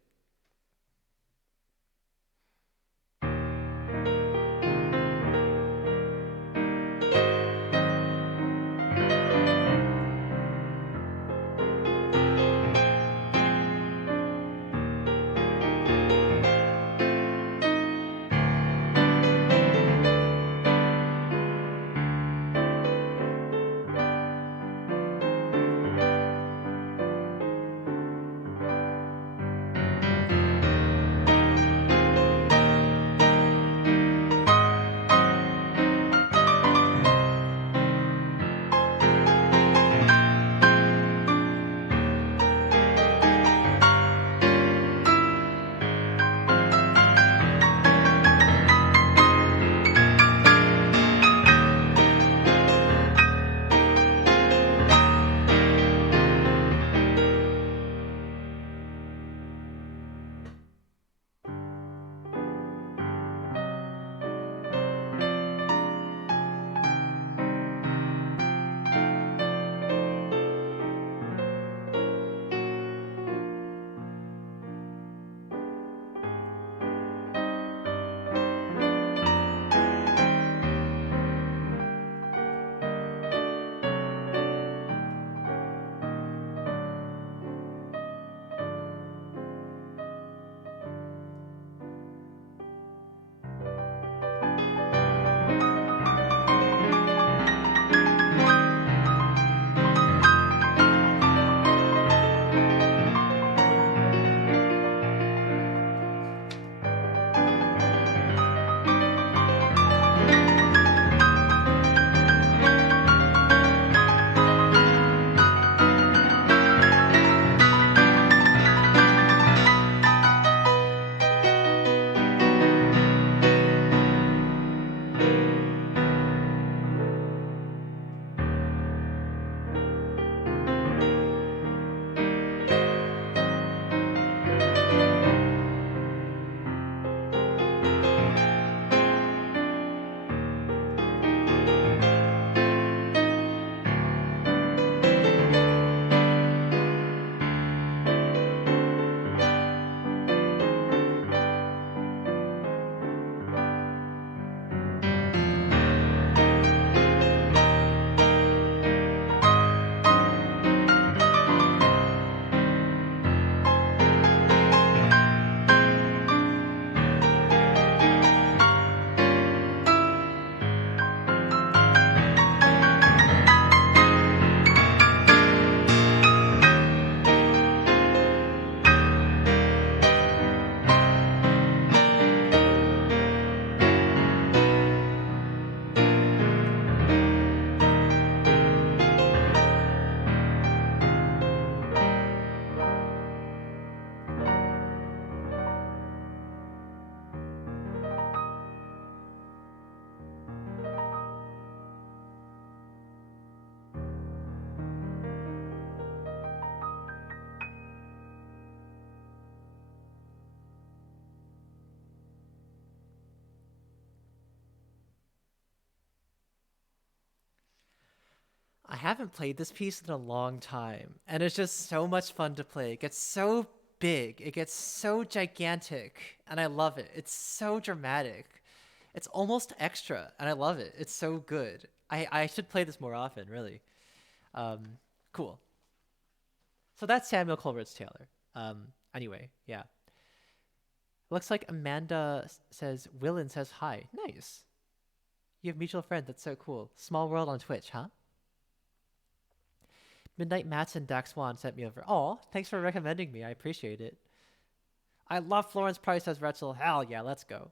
I haven't played this piece in a long time, and it's just so much fun to play. It gets so big, it gets so gigantic, and I love it. It's so dramatic. It's almost extra, and I love it. It's so good. I should play this more often, really. Um, cool. So that's Samuel Coleridge Taylor. Anyway, yeah. Looks like Amanda says, Willen says hi. Nice. You have mutual friends. That's so cool. Small world on Twitch, huh? Midnight Mats and Dax Swan sent me over. Oh, thanks for recommending me. I appreciate it. I love Florence Price as Rachel. Hell yeah, let's go.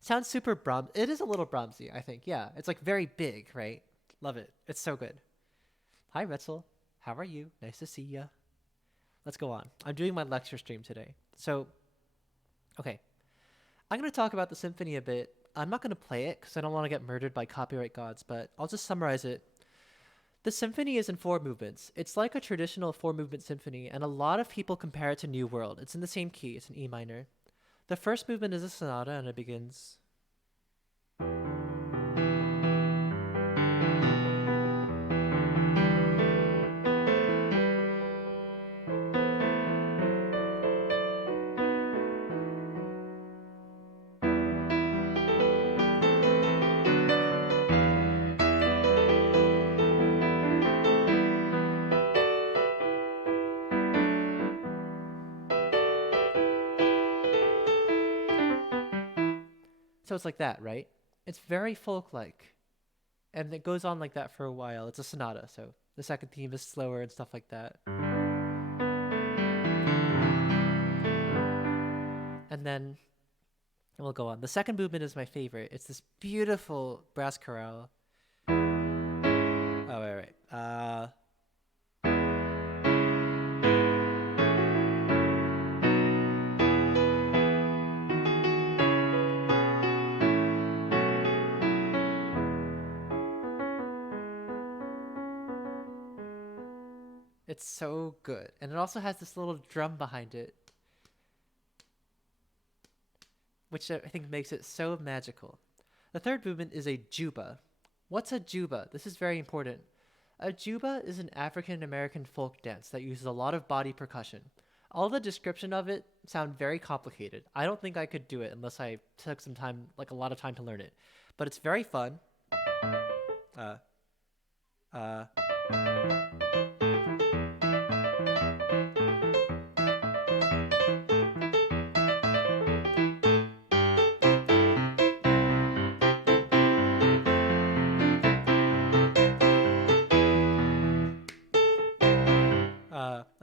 Sounds super Brahms. It is a little Brahmsy, I think. Yeah, it's like very big, right? Love it. It's so good. Hi, Retzel. How are you? Nice to see ya. Let's go on. I'm doing my lecture stream today. So, okay. I'm going to talk about the symphony a bit. I'm not going to play it because I don't want to get murdered by copyright gods, but I'll just summarize it. The symphony is in 4 movements. It's like a traditional 4-movement symphony, and a lot of people compare it to New World. It's in the same key. It's in E minor. The first movement is a sonata, and it begins. So it's like that, right? It's very folk-like, and it goes on like that for a while. It's a sonata, so the second theme is slower and stuff like that. And then we'll go on. The second movement is my favorite. It's this beautiful brass chorale. Oh, wait. It's so good. And it also has this little drum behind it, which I think makes it so magical. The third movement is a juba. What's a juba? This is very important. A juba is an African American folk dance that uses a lot of body percussion. All the description of it sound very complicated. I don't think I could do it unless I took some time, like a lot of time to learn it. But it's very fun. Uh, uh,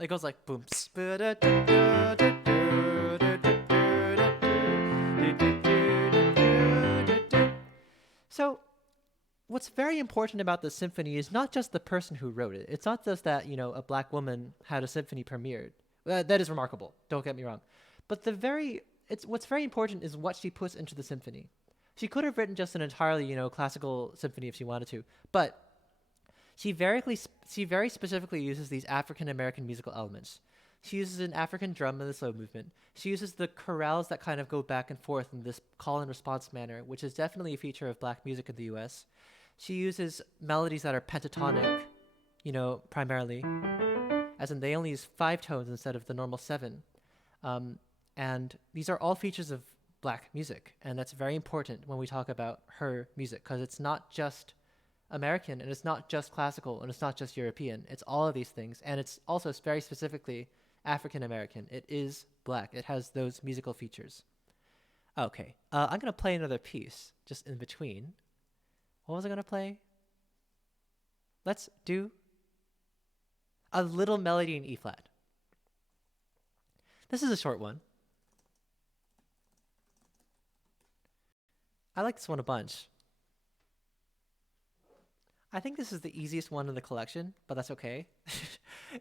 it goes like boom. So what's very important about the symphony is not just the person who wrote it. It's not just that, a black woman had a symphony premiered. That is remarkable. Don't get me wrong. But what's very important is what she puts into the symphony. She could have written just an entirely, classical symphony if she wanted to, but she very specifically uses these African American musical elements. She uses an African drum in the slow movement. She uses the chorales that kind of go back and forth in this call and response manner, which is definitely a feature of black music in the US. She uses melodies that are pentatonic, primarily, as in they only use 5 tones instead of the normal 7. And these are all features of black music, and that's very important when we talk about her music, because it's not just American, and it's not just classical, and it's not just European. It's all of these things, and it's also very specifically African American. It is black. It has those musical features. Okay, I'm going to play another piece just in between. What was I going to play? Let's do a little melody in E flat. This is a short one. I like this one a bunch. I think this is the easiest one in the collection, but that's okay.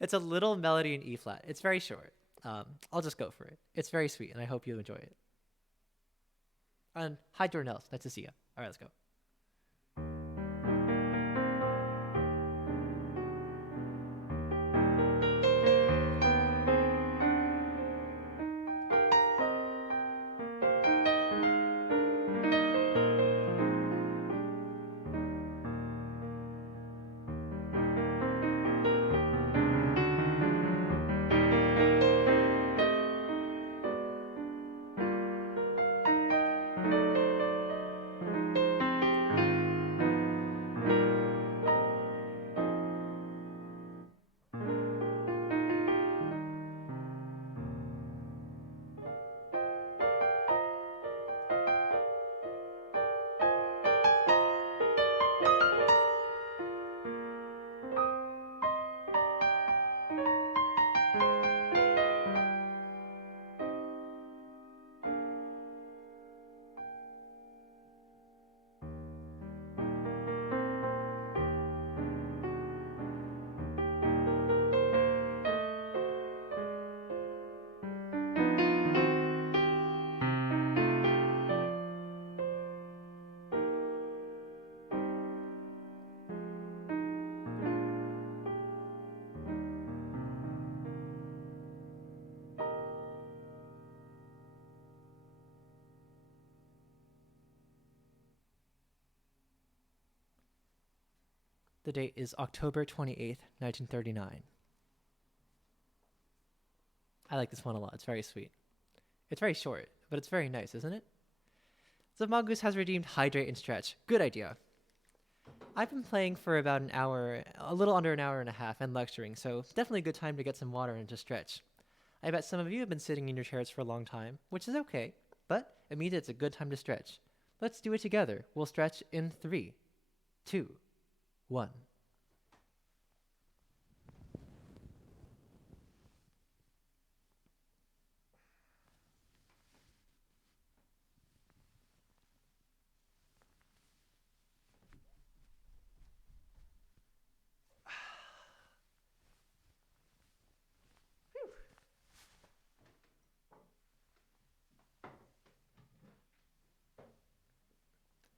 It's a little melody in E flat. It's very short. I'll just go for it. It's very sweet, and I hope you enjoy it. And hi, Jornels. Nice to see you. All right, let's go. The date is October 28th, 1939. I like this one a lot. It's very sweet. It's very short, but it's very nice, isn't it? The mongoose has redeemed hydrate and stretch. Good idea. I've been playing for about an hour, a little under an hour and a half, and lecturing, so definitely a good time to get some water and to stretch. I bet some of you have been sitting in your chairs for a long time, which is okay, but it means it's a good time to stretch. Let's do it together. We'll stretch in 3, 2, 1.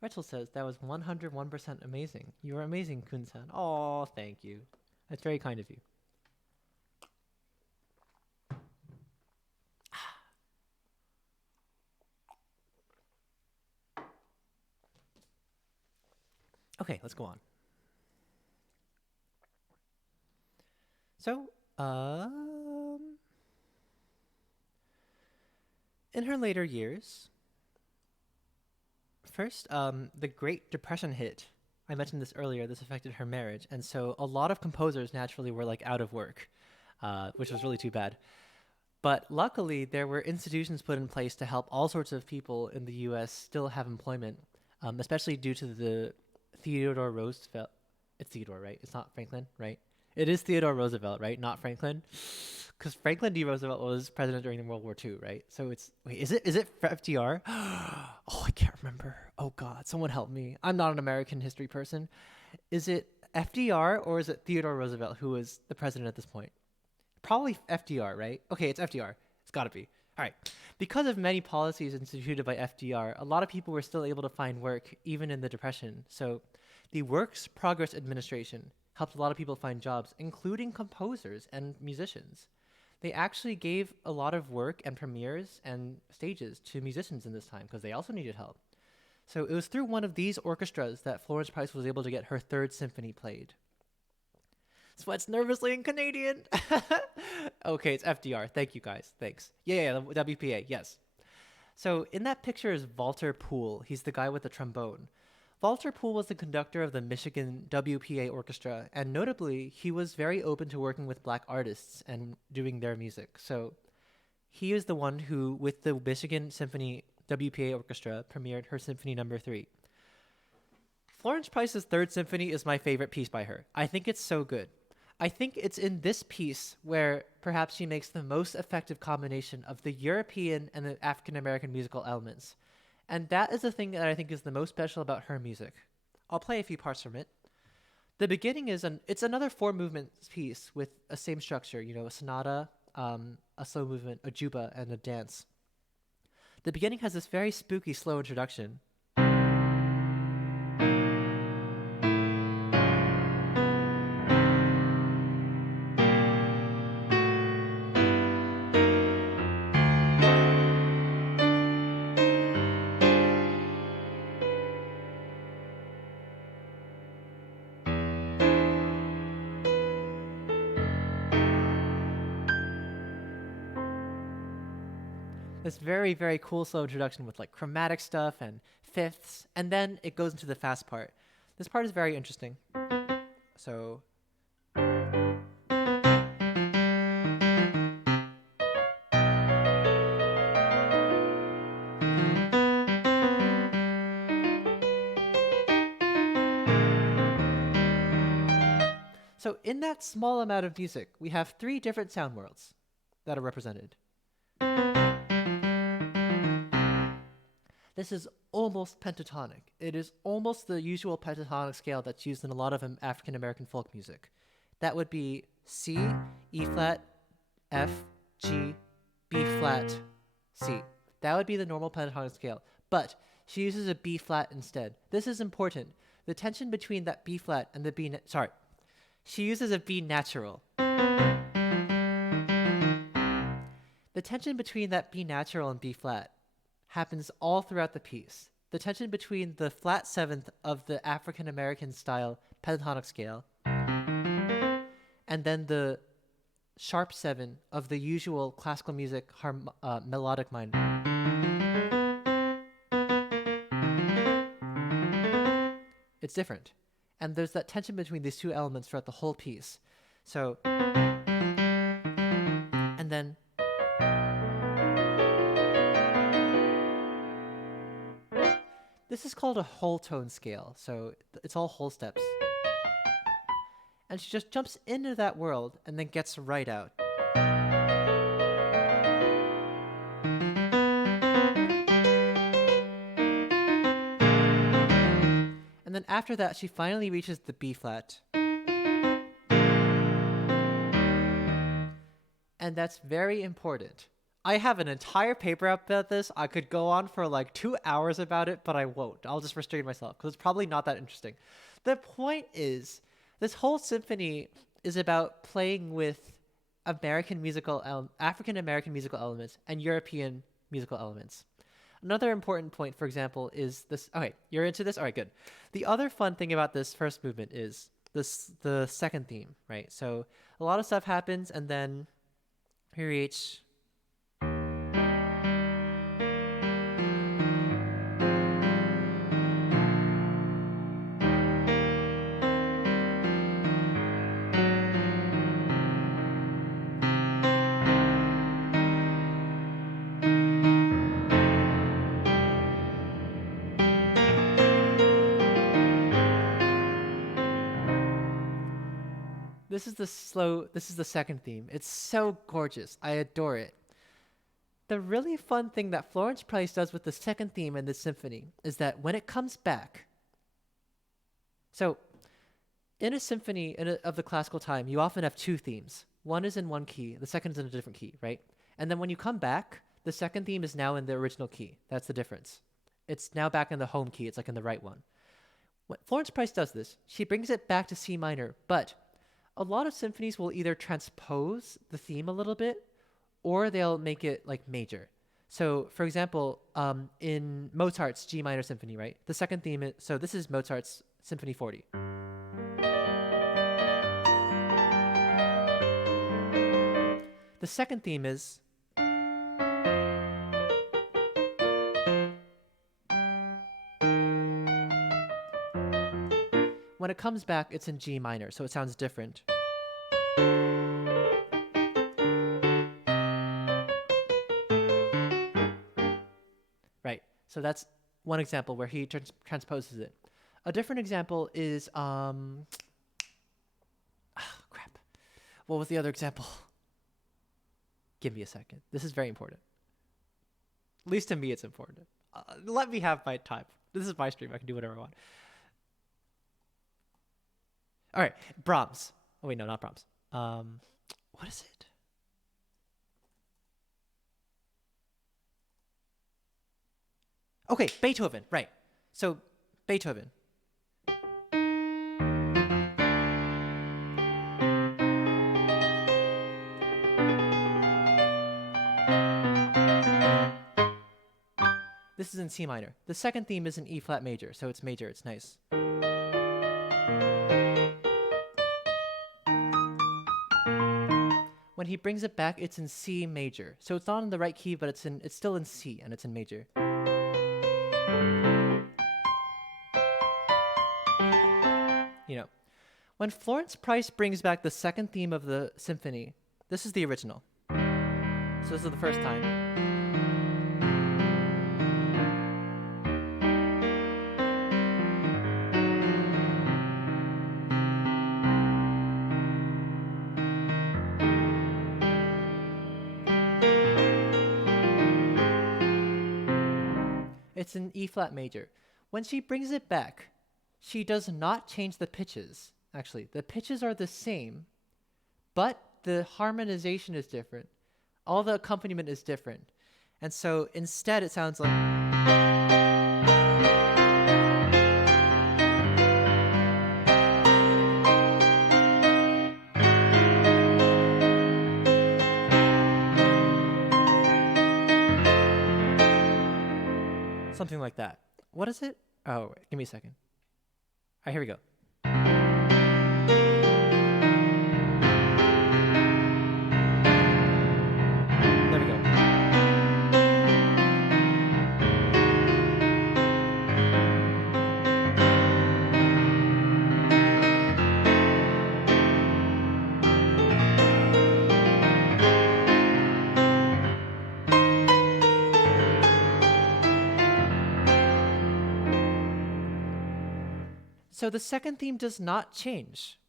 Rachel says that was 101% amazing. You are amazing, Kun-san. Oh, thank you. That's very kind of you. Okay, let's go on. So, in her later years, first, the Great Depression hit. I mentioned this earlier. This affected her marriage, and so a lot of composers naturally were like out of work, which was really too bad. But luckily, there were institutions put in place to help all sorts of people in the U.S. still have employment, especially due to the Theodore Roosevelt. It's Theodore, right? It's not Franklin, right? It is Theodore Roosevelt, right? Not Franklin, because Franklin D. Roosevelt was president during World War II, right? So it's wait, is it FDR? Oh, I can't remember. Oh God, someone help me. I'm not an American history person. Is it FDR or is it Theodore Roosevelt who was the president at this point? Probably FDR, right? Okay, it's FDR. It's got to be. All right. Because of many policies instituted by FDR, a lot of people were still able to find work even in the Depression. So the Works Progress Administration helped a lot of people find jobs, including composers and musicians. They actually gave a lot of work and premieres and stages to musicians in this time because they also needed help. So it was through one of these orchestras that Florence Price was able to get her third symphony played. Sweats nervously in Canadian. Okay, it's FDR. Thank you, guys. Thanks. Yeah, the WPA, yes. So in that picture is Walter Poole. He's the guy with the trombone. Walter Poole was the conductor of the Michigan WPA Orchestra, and notably, he was very open to working with black artists and doing their music. So he is the one who, with the Michigan Symphony WPA Orchestra, premiered her Symphony No. 3. Florence Price's Third Symphony is my favorite piece by her. I think it's so good. I think it's in this piece where perhaps she makes the most effective combination of the European and the African American musical elements. And that is the thing that I think is the most special about her music. I'll play a few parts from it. The beginning is it's another 4-movement piece with a same structure, a sonata, a slow movement, a juba, and a dance. The beginning has this very spooky slow introduction. This very, very cool slow introduction with like chromatic stuff and fifths, and then it goes into the fast part. This part is very interesting. So in that small amount of music, we have 3 different sound worlds that are represented. This is almost pentatonic. It is almost the usual pentatonic scale that's used in a lot of African American folk music. That would be C, E flat, F, G, B flat, C. That would be the normal pentatonic scale. But she uses a B flat instead. This is important. The tension between that B flat and the she uses a B natural. The tension between that B natural and B flat happens all throughout the piece. The tension between the flat 7th of the African American style pentatonic scale, and then the sharp 7 of the usual classical music melodic minor. It's different. And there's that tension between these two elements throughout the whole piece. So, and then this is called a whole tone scale. So it's all whole steps. And she just jumps into that world and then gets right out. And then after that, she finally reaches the B flat. And that's very important. I have an entire paper about this. I could go on for like 2 hours about it, but I won't. I'll just restrain myself because it's probably not that interesting. The point is, this whole symphony is about playing with African musical elements and European musical elements. Another important point, for example, is this. Okay, you're into this? All right, good. The other fun thing about this first movement is the second theme, right? So a lot of stuff happens, and then we reach. This is the second theme. It's so gorgeous. I adore it. The really fun thing that Florence Price does with the second theme in this symphony is that when it comes back, so in a symphony of the classical time, you often have two themes. One is in one key, the second is in a different key, right? And then when you come back, the second theme is now in the original key. That's the difference. It's now back in the home key. It's like in the right one. When Florence Price does this, she brings it back to C minor, but a lot of symphonies will either transpose the theme a little bit or they'll make it like major. So for example, in Mozart's G minor symphony, right? The second theme is, so this is Mozart's Symphony 40. The second theme is when it comes back, it's in G minor, so it sounds different. Right, so that's one example where he transposes it. A different example is, crap. What was the other example? Give me a second. This is very important. At least to me, it's important. Let me have my time. This is my stream. I can do whatever I want. All right, Brahms. Oh wait, no, not Brahms. What is it? Okay, Beethoven, right. So, Beethoven. This is in C minor. The second theme is in E flat major, so it's major, it's nice. When he brings it back, it's in C major. So it's not in the right key, but it's still in C, and it's in major. You know, when Florence Price brings back the second theme of the symphony, this is the original. So this is the first time. It's in E flat major. When she brings it back, she does not change the pitches. Actually, the pitches are the same, but the harmonization is different. All the accompaniment is different. And so instead it sounds like... something like that. What is it? Oh, wait, give me a second. All right, here we go. There we go. So the second theme does not change.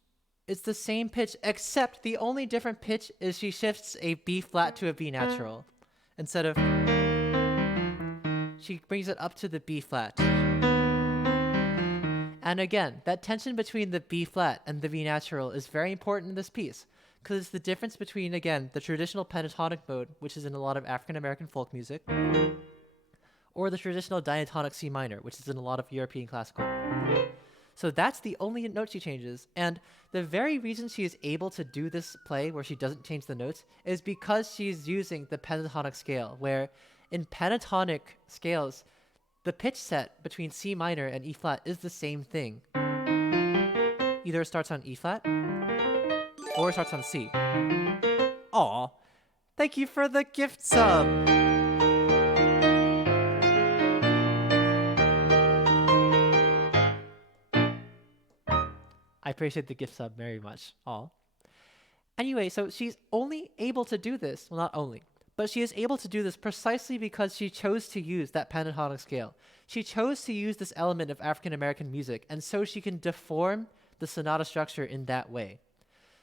It's the same pitch, except the only different pitch is she shifts a B flat to a B natural. Instead of, she brings it up to the B flat. And again, that tension between the B flat and the B natural is very important in this piece, because it's the difference between, again, the traditional pentatonic mode, which is in a lot of African American folk music, or the traditional diatonic C minor, which is in a lot of European classical. So that's the only note she changes, and the very reason she is able to do this play where she doesn't change the notes is because she's using the pentatonic scale, where in pentatonic scales, the pitch set between C minor and E flat is the same thing. Either it starts on E flat, or it starts on C. Aw, thank you for the gift sub! I appreciate the gift sub very much. Aw. Anyway, so she's only able to do this, well, not only, but she is able to do this precisely because she chose to use that pentatonic scale. She chose to use this element of African American music, and so she can deform the sonata structure in that way.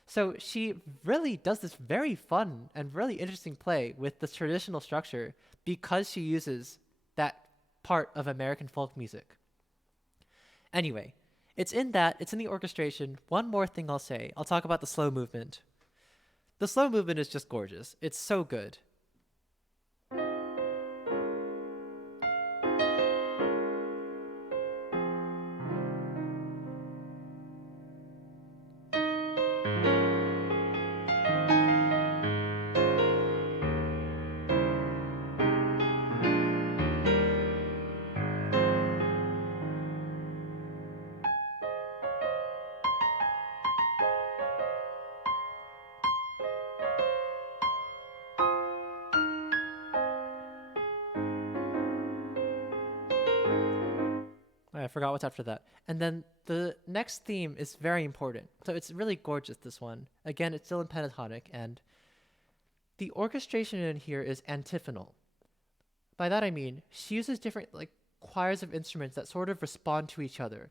So she really does this very fun and really interesting play with the traditional structure because she uses that part of American folk music. Anyway, it's in the orchestration. One more thing I'll say. I'll talk about the slow movement. The slow movement is just gorgeous. It's so good. I forgot what's after that. And then the next theme is very important. So it's really gorgeous, this one. Again, it's still in pentatonic, and the orchestration in here is antiphonal. By that I mean, she uses different choirs of instruments that sort of respond to each other.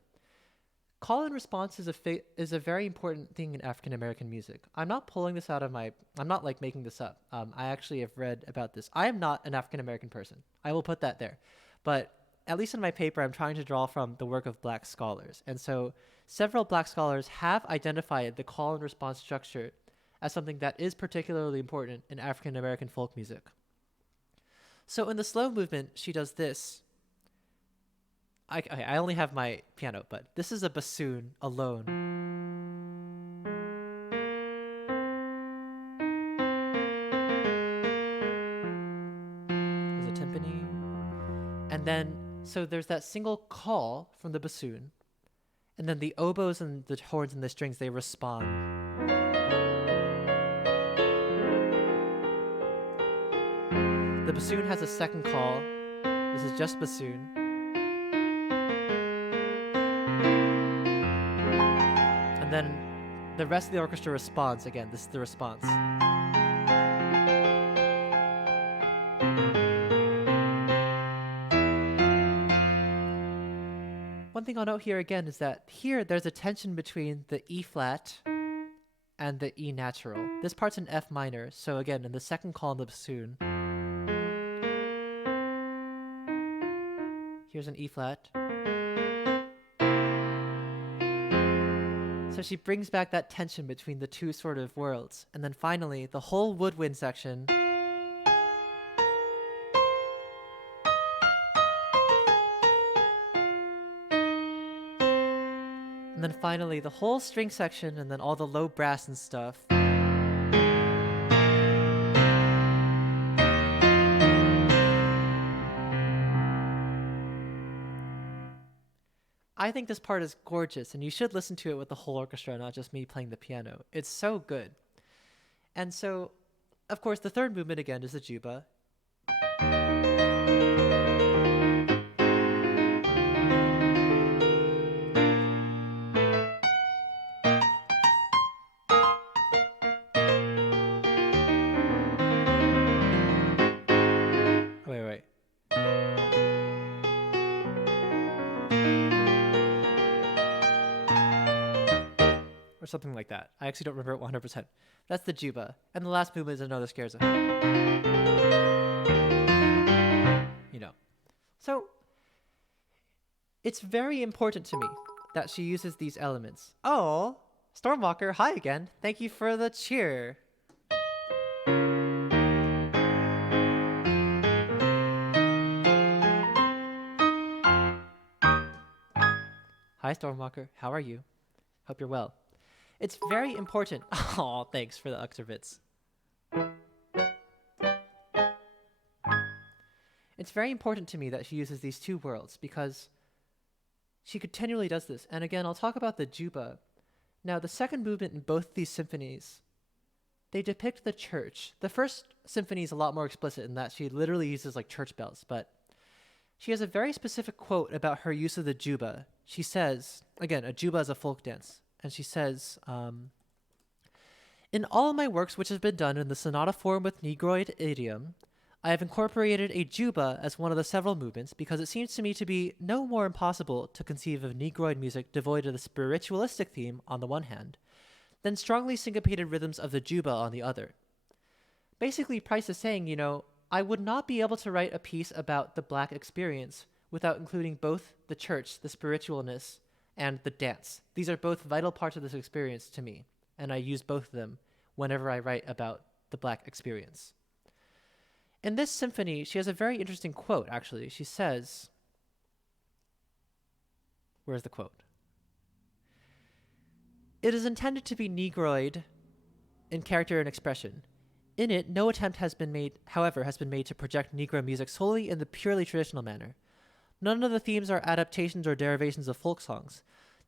Call and response is a very important thing in African American music. I'm not pulling this out of I'm not making this up. I actually have read about this. I am not an African American person. I will put that there. But at least in my paper, I'm trying to draw from the work of Black scholars. And so several Black scholars have identified the call and response structure as something that is particularly important in African American folk music. So in the slow movement, she does this. I only have my piano, but this is a bassoon alone. There's a timpani. And then, so there's that single call from the bassoon. And then the oboes and the horns and the strings, they respond. The bassoon has a second call. This is just bassoon. And then the rest of the orchestra responds. Again, this is the response. One thing I'll note here again is that here there's a tension between the E flat and the E natural. This part's in F minor, so again, in the second call in the bassoon, here's an E flat. So she brings back that tension between the two sort of worlds. And then finally, the whole woodwind section. And then finally, the whole string section, and then all the low brass and stuff. I think this part is gorgeous, and you should listen to it with the whole orchestra, not just me playing the piano. It's so good. And so, of course, the third movement again is the juba. Wait. Or something like that. I actually don't remember it 100%. That's the juba. And the last movement is another scherzo. You know. So, it's very important to me that she uses these elements. Oh, Stormwalker, hi again. Thank you for the cheer. Hi, Stormwalker. How are you? Hope you're well. It's very important. Oh, thanks for the Uxerbits. It's very important to me that she uses these two worlds because she continually does this. And again, I'll talk about the juba. Now, the second movement in both these symphonies, they depict the church. The first symphony is a lot more explicit in that she literally uses like church bells, but she has a very specific quote about her use of the juba. She says, again, a juba is a folk dance, and she says, in all my works which have been done in the sonata form with Negroid idiom, I have incorporated a juba as one of the several movements because it seems to me to be no more impossible to conceive of Negroid music devoid of the spiritualistic theme on the one hand, than strongly syncopated rhythms of the juba on the other. Basically, Price is saying, you know, I would not be able to write a piece about the Black experience without including both the church, the spiritualness, and the dance. These are both vital parts of this experience to me, and I use both of them whenever I write about the Black experience. In this symphony, she has a very interesting quote, actually. She says, where's the quote? It is intended to be Negroid in character and expression. In it, no attempt has been made to project Negro music solely in the purely traditional manner. None of the themes are adaptations or derivations of folk songs.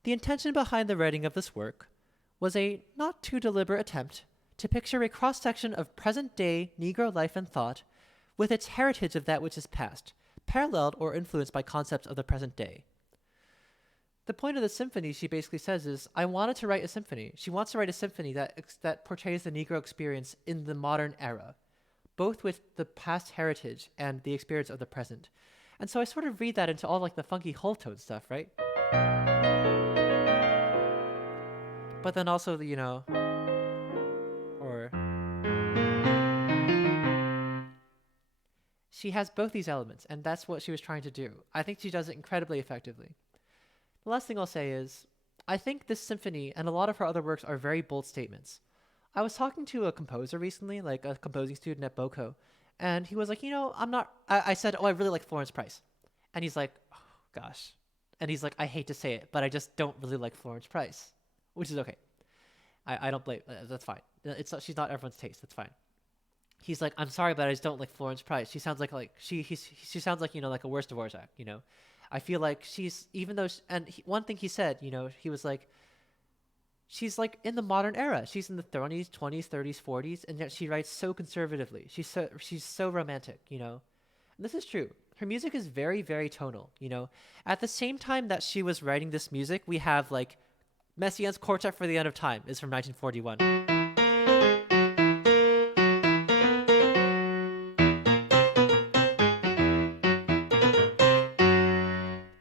The intention behind the writing of this work was a not too deliberate attempt to picture a cross-section of present-day Negro life and thought with its heritage of that which is past, paralleled or influenced by concepts of the present day. The point of the symphony, she basically says, is I wanted to write a symphony. She wants to write a symphony that portrays the Negro experience in the modern era, both with the past heritage and the experience of the present. And so I sort of read that into all like the funky whole tone stuff, right? But then also, you know, or she has both these elements, and that's what she was trying to do. I think she does it incredibly effectively. The last thing I'll say is, I think this symphony and a lot of her other works are very bold statements. I was talking to a composer recently, like a composing student at BOCO, and he was like, you know, I said, oh, I really like Florence Price. And he's like, oh, gosh. And he's like, I hate to say it, but I just don't really like Florence Price, which is okay. I don't blame, that's fine. She's not everyone's taste, that's fine. He's like, I'm sorry, but I just don't like Florence Price. She sounds like she sounds like, you know, like a worse Dvorak, you know. I feel like she's, even though, one thing he said, you know, he was like, she's like in the modern era. She's in the 20s, 30s, 40s, and yet she writes so conservatively. She's so romantic, you know. And this is true. Her music is very, very tonal, you know. At the same time that she was writing this music, we have like Messiaen's Quartet for the End of Time is from 1941.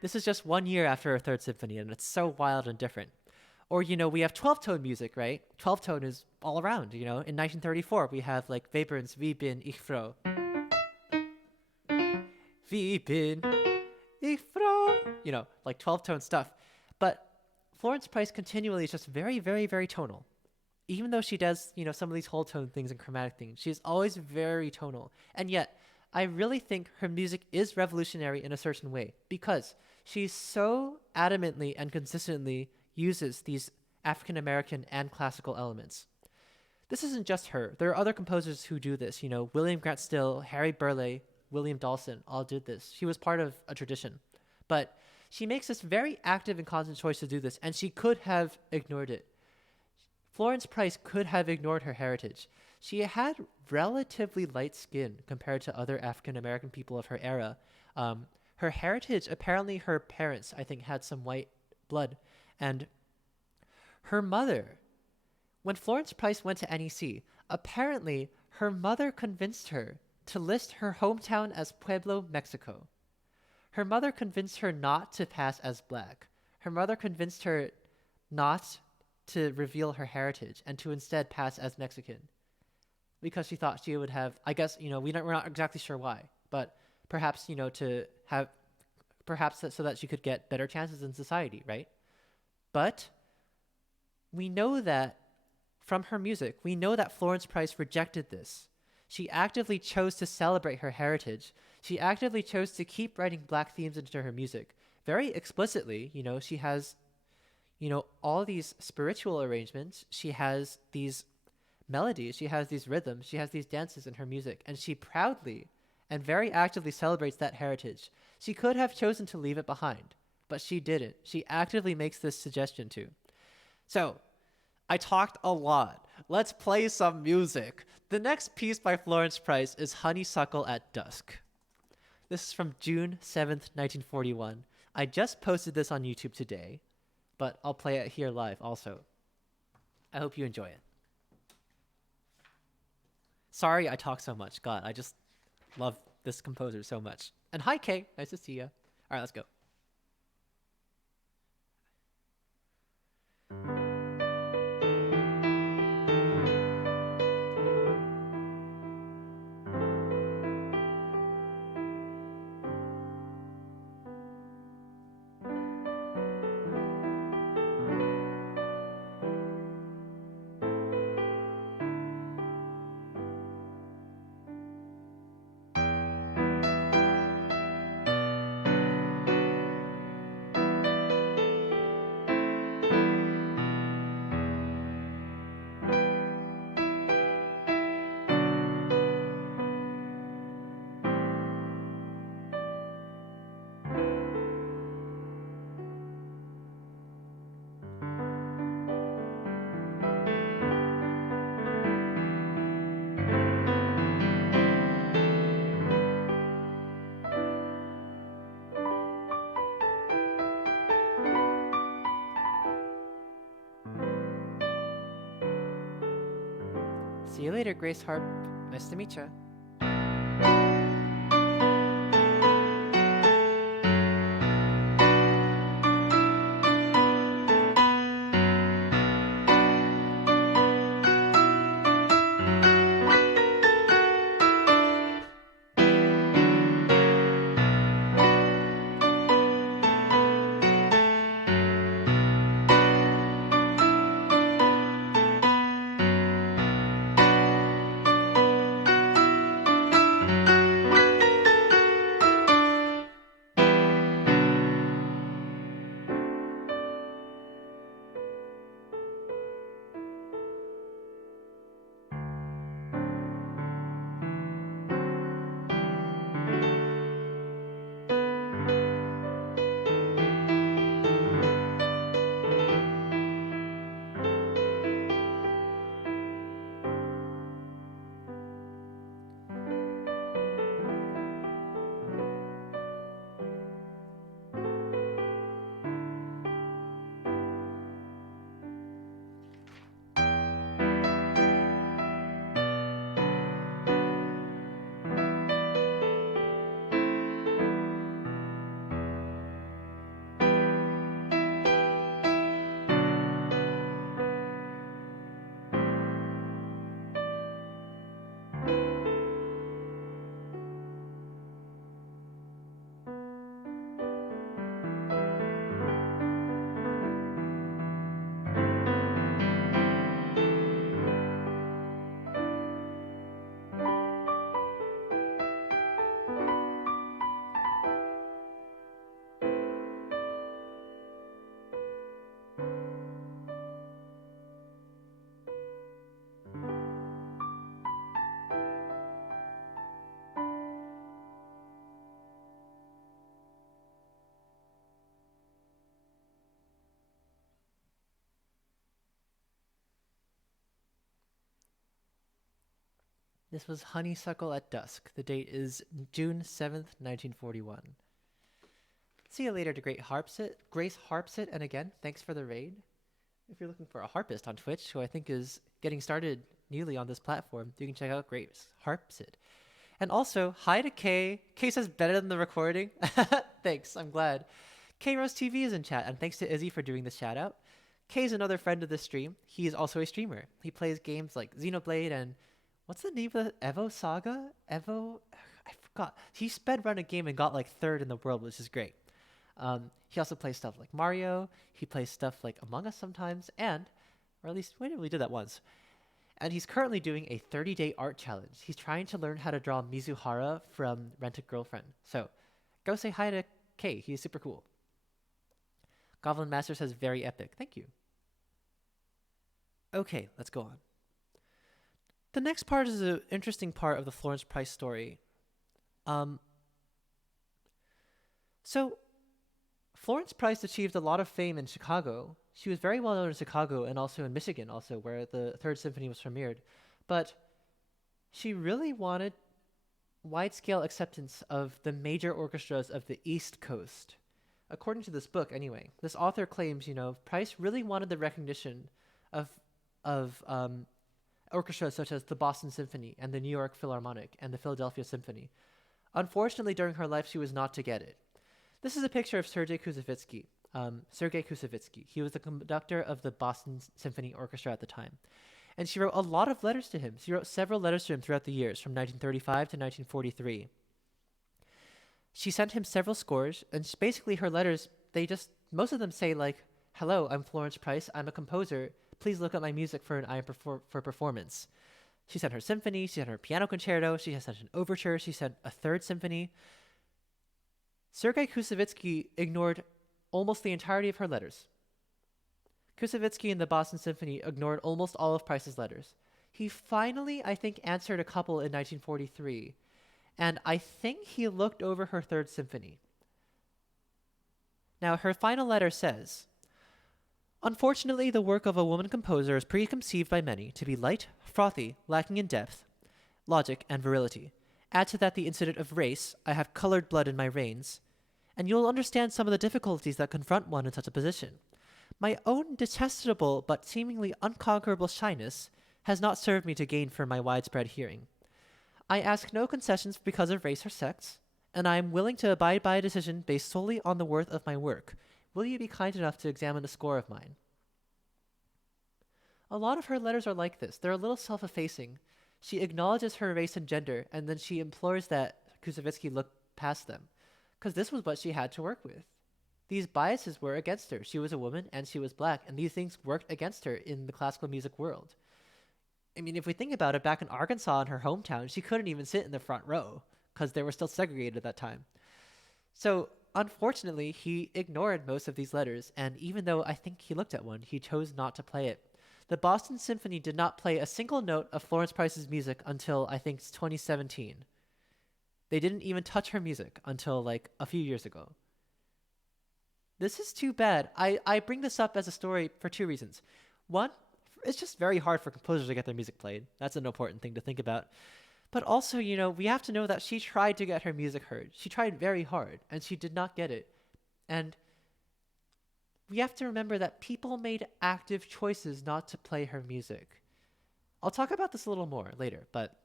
This is just 1 year after her third symphony, and it's so wild and different. Or, you know, we have 12-tone music, right? 12-tone is all around, you know. In 1934, we have, like, Webern's Wie bin ich froh. Wie bin ich froh. You know, like 12-tone stuff. But Florence Price continually is just very, very, very tonal. Even though she does, you know, some of these whole tone things and chromatic things, she's always very tonal. And yet, I really think her music is revolutionary in a certain way because she so adamantly and consistently uses these African-American and classical elements. This isn't just her. There are other composers who do this. You know, William Grant Still, Harry Burleigh, William Dawson all did this. She was part of a tradition. But she makes this very active and conscious choice to do this, and she could have ignored it. Florence Price could have ignored her heritage. She had relatively light skin compared to other African American people of her era. Her heritage, apparently her parents, I think, had some white blood. And her mother, when Florence Price went to NEC, apparently her mother convinced her to list her hometown as Pueblo, Mexico. Her mother convinced her not to pass as black. Her mother convinced her not to reveal her heritage and to instead pass as Mexican, because she thought she would have, I guess, we're not exactly sure why, but perhaps, to have, perhaps so that she could get better chances in society, right? But we know that from her music, we know that Florence Price rejected this. She actively chose to celebrate her heritage. She actively chose to keep writing black themes into her music. Very explicitly, she has, all these spiritual arrangements. She has these melodies, she has these rhythms, she has these dances in her music, and she proudly and very actively celebrates that heritage. She could have chosen to leave it behind, but she didn't. She actively makes this suggestion too. So, I talked a lot. Let's play some music. The next piece by Florence Price is Honeysuckle at Dusk. This is from June 7th, 1941. I just posted this on YouTube today, but I'll play it here live also. I hope you enjoy it. Sorry I talk so much. God, I just love this composer so much. And hi, Kay. Nice to see you. All right, let's go. See you later, Grace Harp. Nice to meet you. This was Honeysuckle at Dusk. The date is June 7th, 1941. See you later to Grace Harpsit, and again, thanks for the raid. If you're looking for a harpist on Twitch, who I think is getting started newly on this platform, you can check out Grace Harpsit. And also, hi to Kay. Kay says better than the recording. Thanks, I'm glad. K Rose TV is in chat, and thanks to Izzy for doing this shout out. Kay is another friend of the stream. He is also a streamer. He plays games like Xenoblade and what's the name of the Evo Saga? Evo? I forgot. He sped run a game and got like third in the world, which is great. He also plays stuff like Mario. He plays stuff like Among Us sometimes, or at least, we did that once. And he's currently doing a 30-day art challenge. He's trying to learn how to draw Mizuhara from Rent-A Girlfriend. So, go say hi to Kay. He's super cool. Goblin Master says very epic. Thank you. Okay, let's go on. The next part is an interesting part of the Florence Price story. So, Florence Price achieved a lot of fame in Chicago. She was very well known in Chicago and also in Michigan, also where the Third Symphony was premiered. But she really wanted wide-scale acceptance of the major orchestras of the East Coast. According to this book, anyway, this author claims, Price really wanted the recognition of orchestras such as the Boston Symphony and the New York Philharmonic and the Philadelphia Symphony. Unfortunately, during her life, she was not to get it. This is a picture of Sergei Koussevitzky. He was the conductor of the Boston Symphony Orchestra at the time. And she wrote a lot of letters to him. She wrote several letters to him throughout the years, from 1935 to 1943. She sent him several scores, and basically her letters, most of them say like, "Hello, I'm Florence Price. I'm a composer. Please look at my music for an eye for performance." She sent her symphony, she sent her piano concerto, she sent an overture, she sent a third symphony. Sergei Koussevitzky ignored almost the entirety of her letters. Koussevitzky in the Boston Symphony ignored almost all of Price's letters. He finally, I think, answered a couple in 1943, and I think he looked over her third symphony. Now, her final letter says, "Unfortunately, the work of a woman composer is preconceived by many to be light, frothy, lacking in depth, logic, and virility. Add to that the incident of race, I have colored blood in my veins, and you'll understand some of the difficulties that confront one in such a position. My own detestable but seemingly unconquerable shyness has not served me to gain for my widespread hearing. I ask no concessions because of race or sex, and I am willing to abide by a decision based solely on the worth of my work. Will you be kind enough to examine a score of mine?" A lot of her letters are like this. They're a little self-effacing. She acknowledges her race and gender, and then she implores that Koussevitzky look past them, because this was what she had to work with. These biases were against her. She was a woman, and she was black, and these things worked against her in the classical music world. I mean, if we think about it, back in Arkansas, in her hometown, she couldn't even sit in the front row, because they were still segregated at that time. So, unfortunately, he ignored most of these letters, and even though I think he looked at one, he chose not to play it. The Boston Symphony did not play a single note of Florence Price's music until, I think, 2017. They didn't even touch her music until, like, a few years ago. This is too bad. I bring this up as a story for two reasons. One, it's just very hard for composers to get their music played. That's an important thing to think about. But also, we have to know that she tried to get her music heard. She tried very hard, and she did not get it. And we have to remember that people made active choices not to play her music. I'll talk about this a little more later, but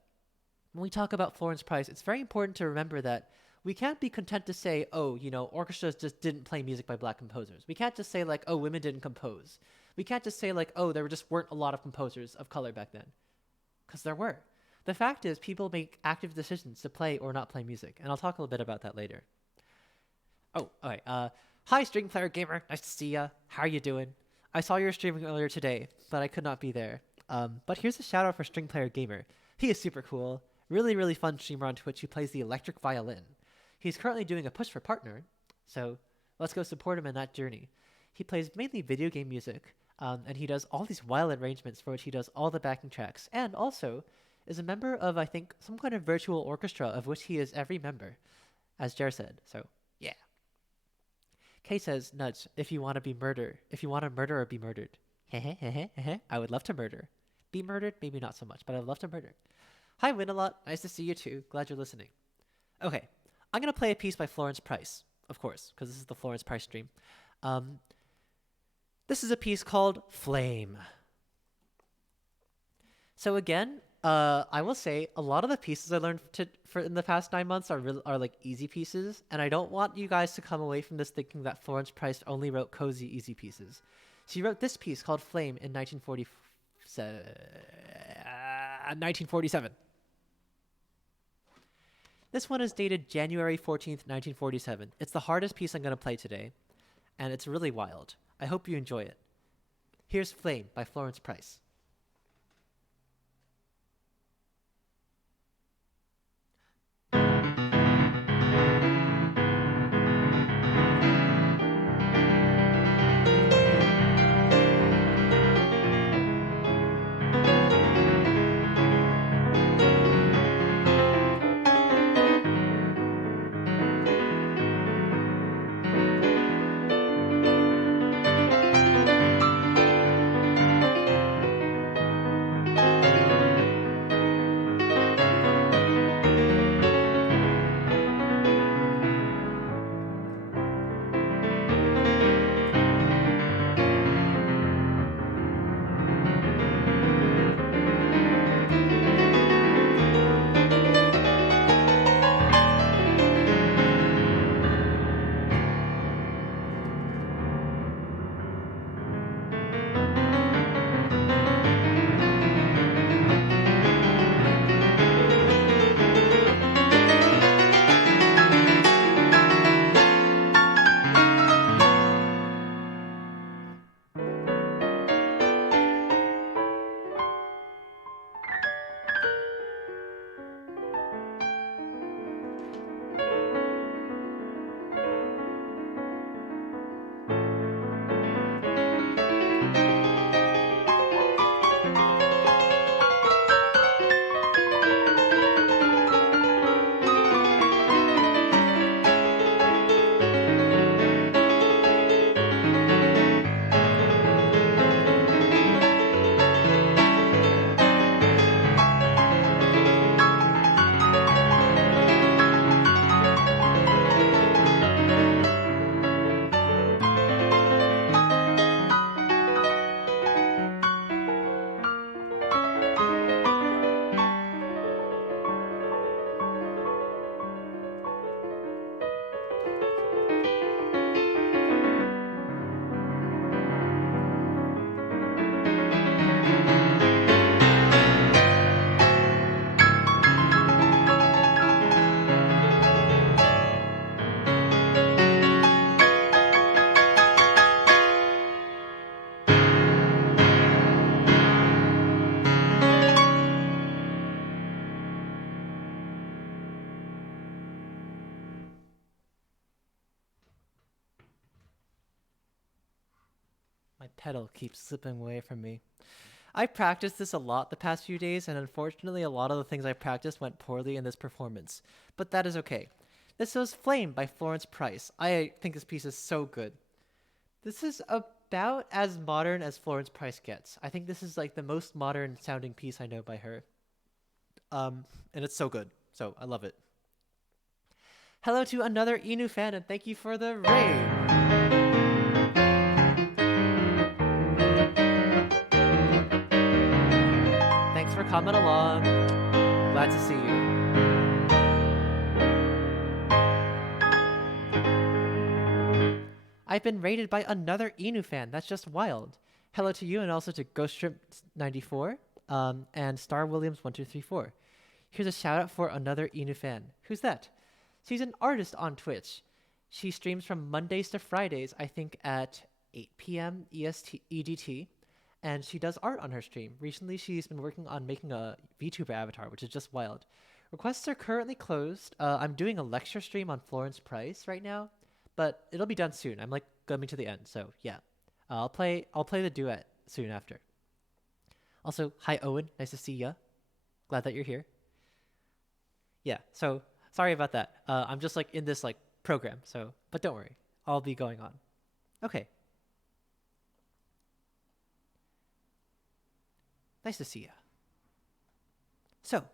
when we talk about Florence Price, it's very important to remember that we can't be content to say, orchestras just didn't play music by black composers. We can't just say, like, oh, women didn't compose. We can't just say, like, oh, there just weren't a lot of composers of color back then. Because there were. The fact is, people make active decisions to play or not play music, and I'll talk a little bit about that later. Oh, all right. Hi, String Player Gamer. Nice to see ya. How are you doing? I saw you were streaming earlier today, but I could not be there. But here's a shout out for String Player Gamer. He is super cool. Really, really fun streamer on Twitch who plays the electric violin. He's currently doing a push for partner, so let's go support him in that journey. He plays mainly video game music, and he does all these wild arrangements for which he does all the backing tracks, and also is a member of, I think, some kind of virtual orchestra of which he is every member, as Jer said, so yeah. Kay says, nudge, if you want to murder or be murdered. I would love to murder. Be murdered? Maybe not so much, but I would love to murder. Hi, Winalot. Nice to see you too. Glad you're listening. Okay, I'm gonna play a piece by Florence Price, of course, because this is the Florence Price stream. Um, this is a piece called Flame. So again, I will say a lot of the pieces I learned for in the past 9 months are like easy pieces, and I don't want you guys to come away from this thinking that Florence Price only wrote cozy, easy pieces. She wrote this piece called Flame in 1947. This one is dated January 14th, 1947. It's the hardest piece I'm going to play today, and it's really wild. I hope you enjoy it. Here's Flame by Florence Price. My pedal keeps slipping away from me. I practiced this a lot the past few days, and unfortunately a lot of the things I practiced went poorly in this performance. But that is okay. This was Flame by Florence Price. I think this piece is so good. This is about as modern as Florence Price gets. I think this is like the most modern sounding piece I know by her. And it's so good. So I love it. Hello to another Inu fan, and thank you for the raid. Thanks for coming along. Glad to see you. I've been rated by another Inu fan. That's just wild. Hello to you and also to GhostStrip94 and Star Williams 1234. Here's a shout out for another Inu fan. Who's that? She's an artist on Twitch. She streams from Mondays to Fridays, I think at 8 p.m. EDT, and she does art on her stream. Recently, she's been working on making a VTuber avatar, which is just wild. Requests are currently closed. I'm doing a lecture stream on Florence Price right now, but it'll be done soon. I'm like coming to the end, so yeah. I'll play the duet soon after. Also, hi Owen, nice to see ya. Glad that you're here. Yeah, so sorry about that. I'm just like in this like program, so but don't worry, I'll be going on. Okay. Nice to see ya. So,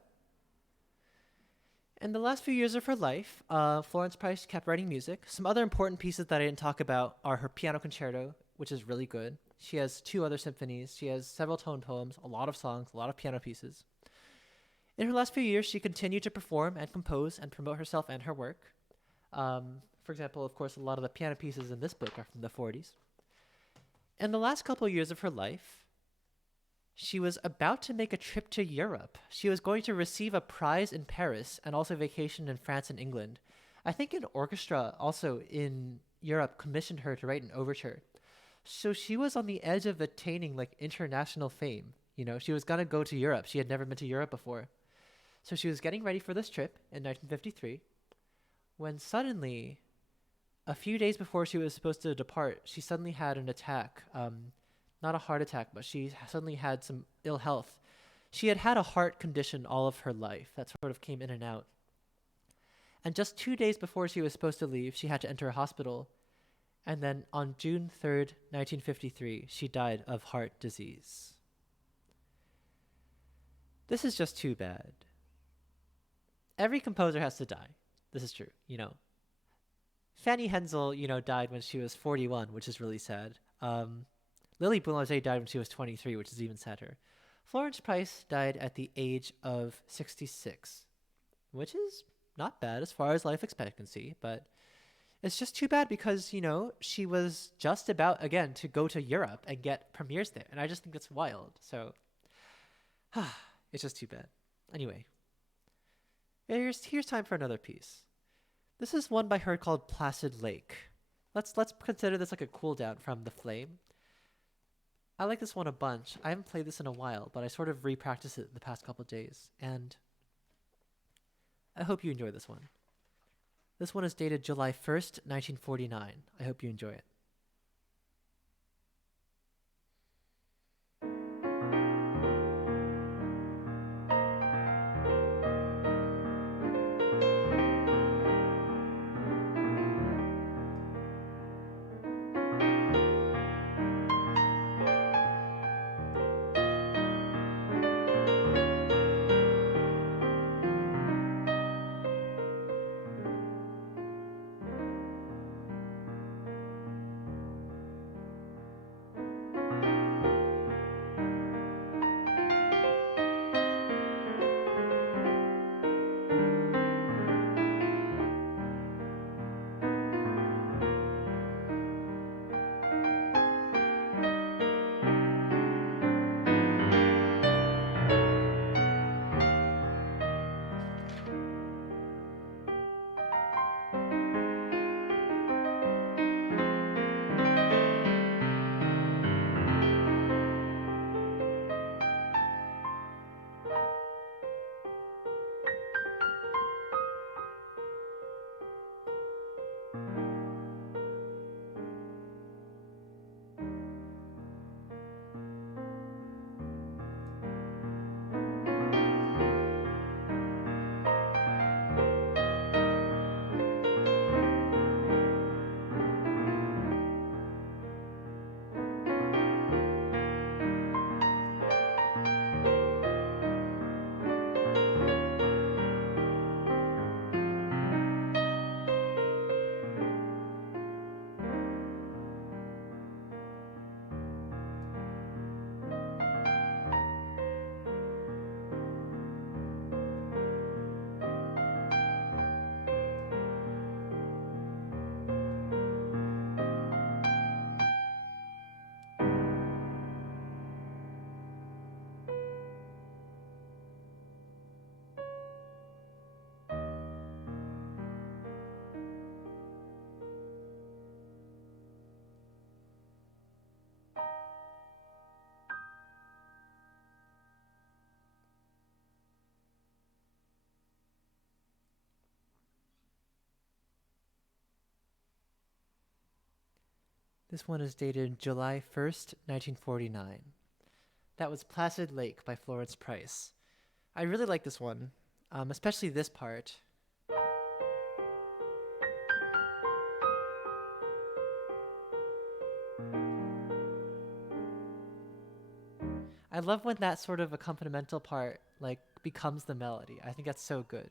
In the last few years of her life, Florence Price kept writing music. Some other important pieces that I didn't talk about are her piano concerto, which is really good. She has two other symphonies. She has several tone poems, a lot of songs, a lot of piano pieces. In her last few years, she continued to perform and compose and promote herself and her work. For example, of course, a lot of the piano pieces in this book are from the 40s. In the last couple of years of her life, she was about to make a trip to Europe. She was going to receive a prize in Paris and also vacation in France and England. I think an orchestra also in Europe commissioned her to write an overture. So she was on the edge of attaining like international fame. You know, she was gonna go to Europe. She had never been to Europe before. So she was getting ready for this trip in 1953 when suddenly, a few days before she was supposed to depart, she suddenly had an attack. Not a heart attack, but she suddenly had some ill health. She had had a heart condition all of her life that sort of came in and out. And just 2 days before she was supposed to leave, she had to enter a hospital. And then on June 3rd, 1953, she died of heart disease. This is just too bad. Every composer has to die. This is true, you know. Fanny Hensel, you know, died when she was 41, which is really sad. Lily Boulanger died when she was 23, which is even sadder. Florence Price died at the age of 66, which is not bad as far as life expectancy, but it's just too bad because, you know, she was just about, again, to go to Europe and get premieres there, and I just think it's wild. So, it's just too bad. Anyway, here's time for another piece. This is one by her called Placid Lake. Let's consider this like a cool down from The Flame. I like this one a bunch. I haven't played this in a while, but I sort of re-practiced it the past couple of days, and I hope you enjoy this one. This one is dated July 1st, 1949. I hope you enjoy it. This one is dated July 1st, 1949. That was Placid Lake by Florence Price. I really like this one, especially this part. I love when that sort of accompanimental part like becomes the melody. I think that's so good.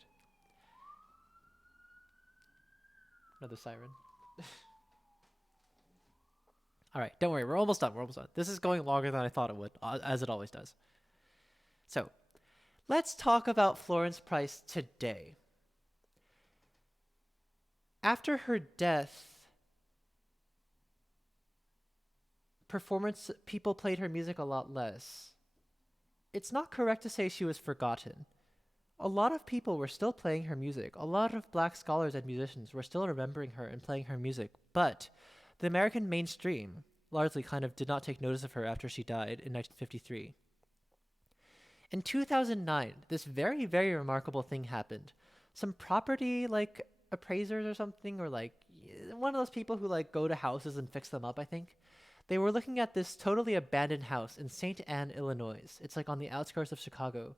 Another siren. All right, don't worry. We're almost done. We're almost done. This is going longer than I thought it would, as it always does. So, let's talk about Florence Price today. After her death, people played her music a lot less. It's not correct to say she was forgotten. A lot of people were still playing her music. A lot of black scholars and musicians were still remembering her and playing her music, but the American mainstream largely kind of did not take notice of her after she died in 1953. In 2009, this very, very remarkable thing happened. Some property appraisers or something, or one of those people who go to houses and fix them up, I think. They were looking at this totally abandoned house in St. Anne, Illinois. It's on the outskirts of Chicago.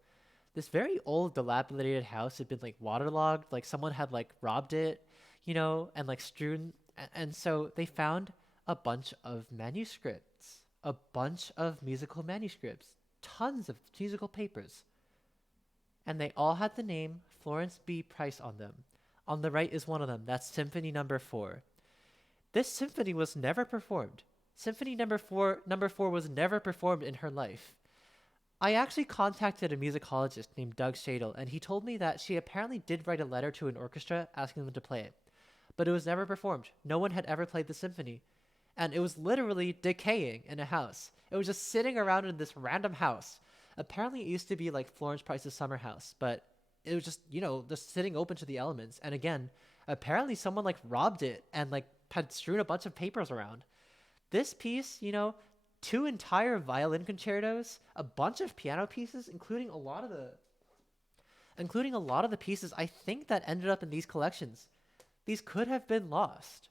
This very old, dilapidated house had been waterlogged, someone had robbed it, and strewn. And so they found a bunch of manuscripts, a bunch of musical manuscripts, tons of musical papers. And they all had the name Florence B. Price on them. On the right is one of them. That's Symphony Number 4. This symphony was never performed. Symphony number four was never performed in her life. I actually contacted a musicologist named Doug Shadle, and he told me that she apparently did write a letter to an orchestra asking them to play it. But it was never performed. No one had ever played the symphony. And it was literally decaying in a house. It was just sitting around in this random house. Apparently it used to be Florence Price's summer house, but it was just, just sitting open to the elements. And again, apparently someone robbed it and had strewn a bunch of papers around. This piece, 2 entire violin concertos, a bunch of piano pieces, including a lot of the pieces I think that ended up in these collections. These could have been lost.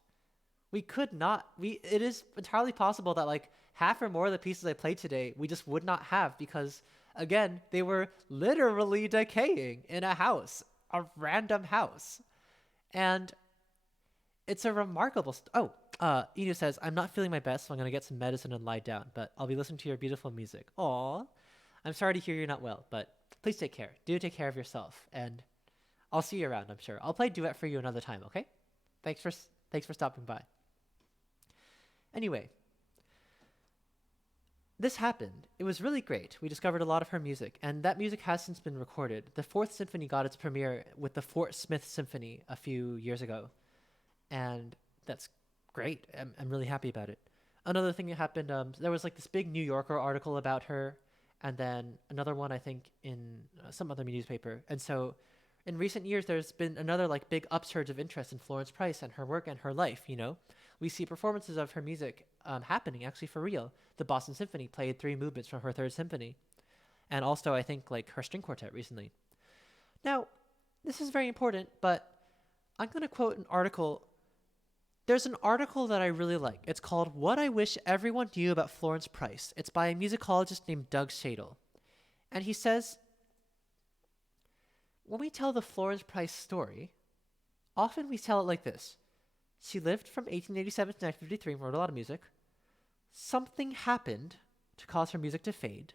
It is entirely possible that half or more of the pieces I played today, we just would not have because, again, they were literally decaying in a house, a random house. And it's a remarkable... Inu says, I'm not feeling my best, so I'm going to get some medicine and lie down, but I'll be listening to your beautiful music. Aw. I'm sorry to hear you're not well, but please take care. Do take care of yourself, and I'll see you around, I'm sure. I'll play duet for you another time, okay? Thanks for stopping by. Anyway, this happened. It was really great. We discovered a lot of her music, and that music has since been recorded. The 4th Symphony got its premiere with the Fort Smith Symphony a few years ago, and that's great. I'm really happy about it. Another thing that happened, there was this big New Yorker article about her, and then another one, I think, in some other newspaper. And so in recent years, there's been another big upsurge of interest in Florence Price and her work and her life, We see performances of her music happening actually for real. The Boston Symphony played 3 movements from her 3rd Symphony. And also, I think, her string quartet recently. Now, this is very important, but I'm going to quote an article. There's an article that I really like. It's called What I Wish Everyone Knew About Florence Price. It's by a musicologist named Doug Shadle. And he says, when we tell the Florence Price story, often we tell it like this. She lived from 1887 to 1953 and wrote a lot of music. Something happened to cause her music to fade.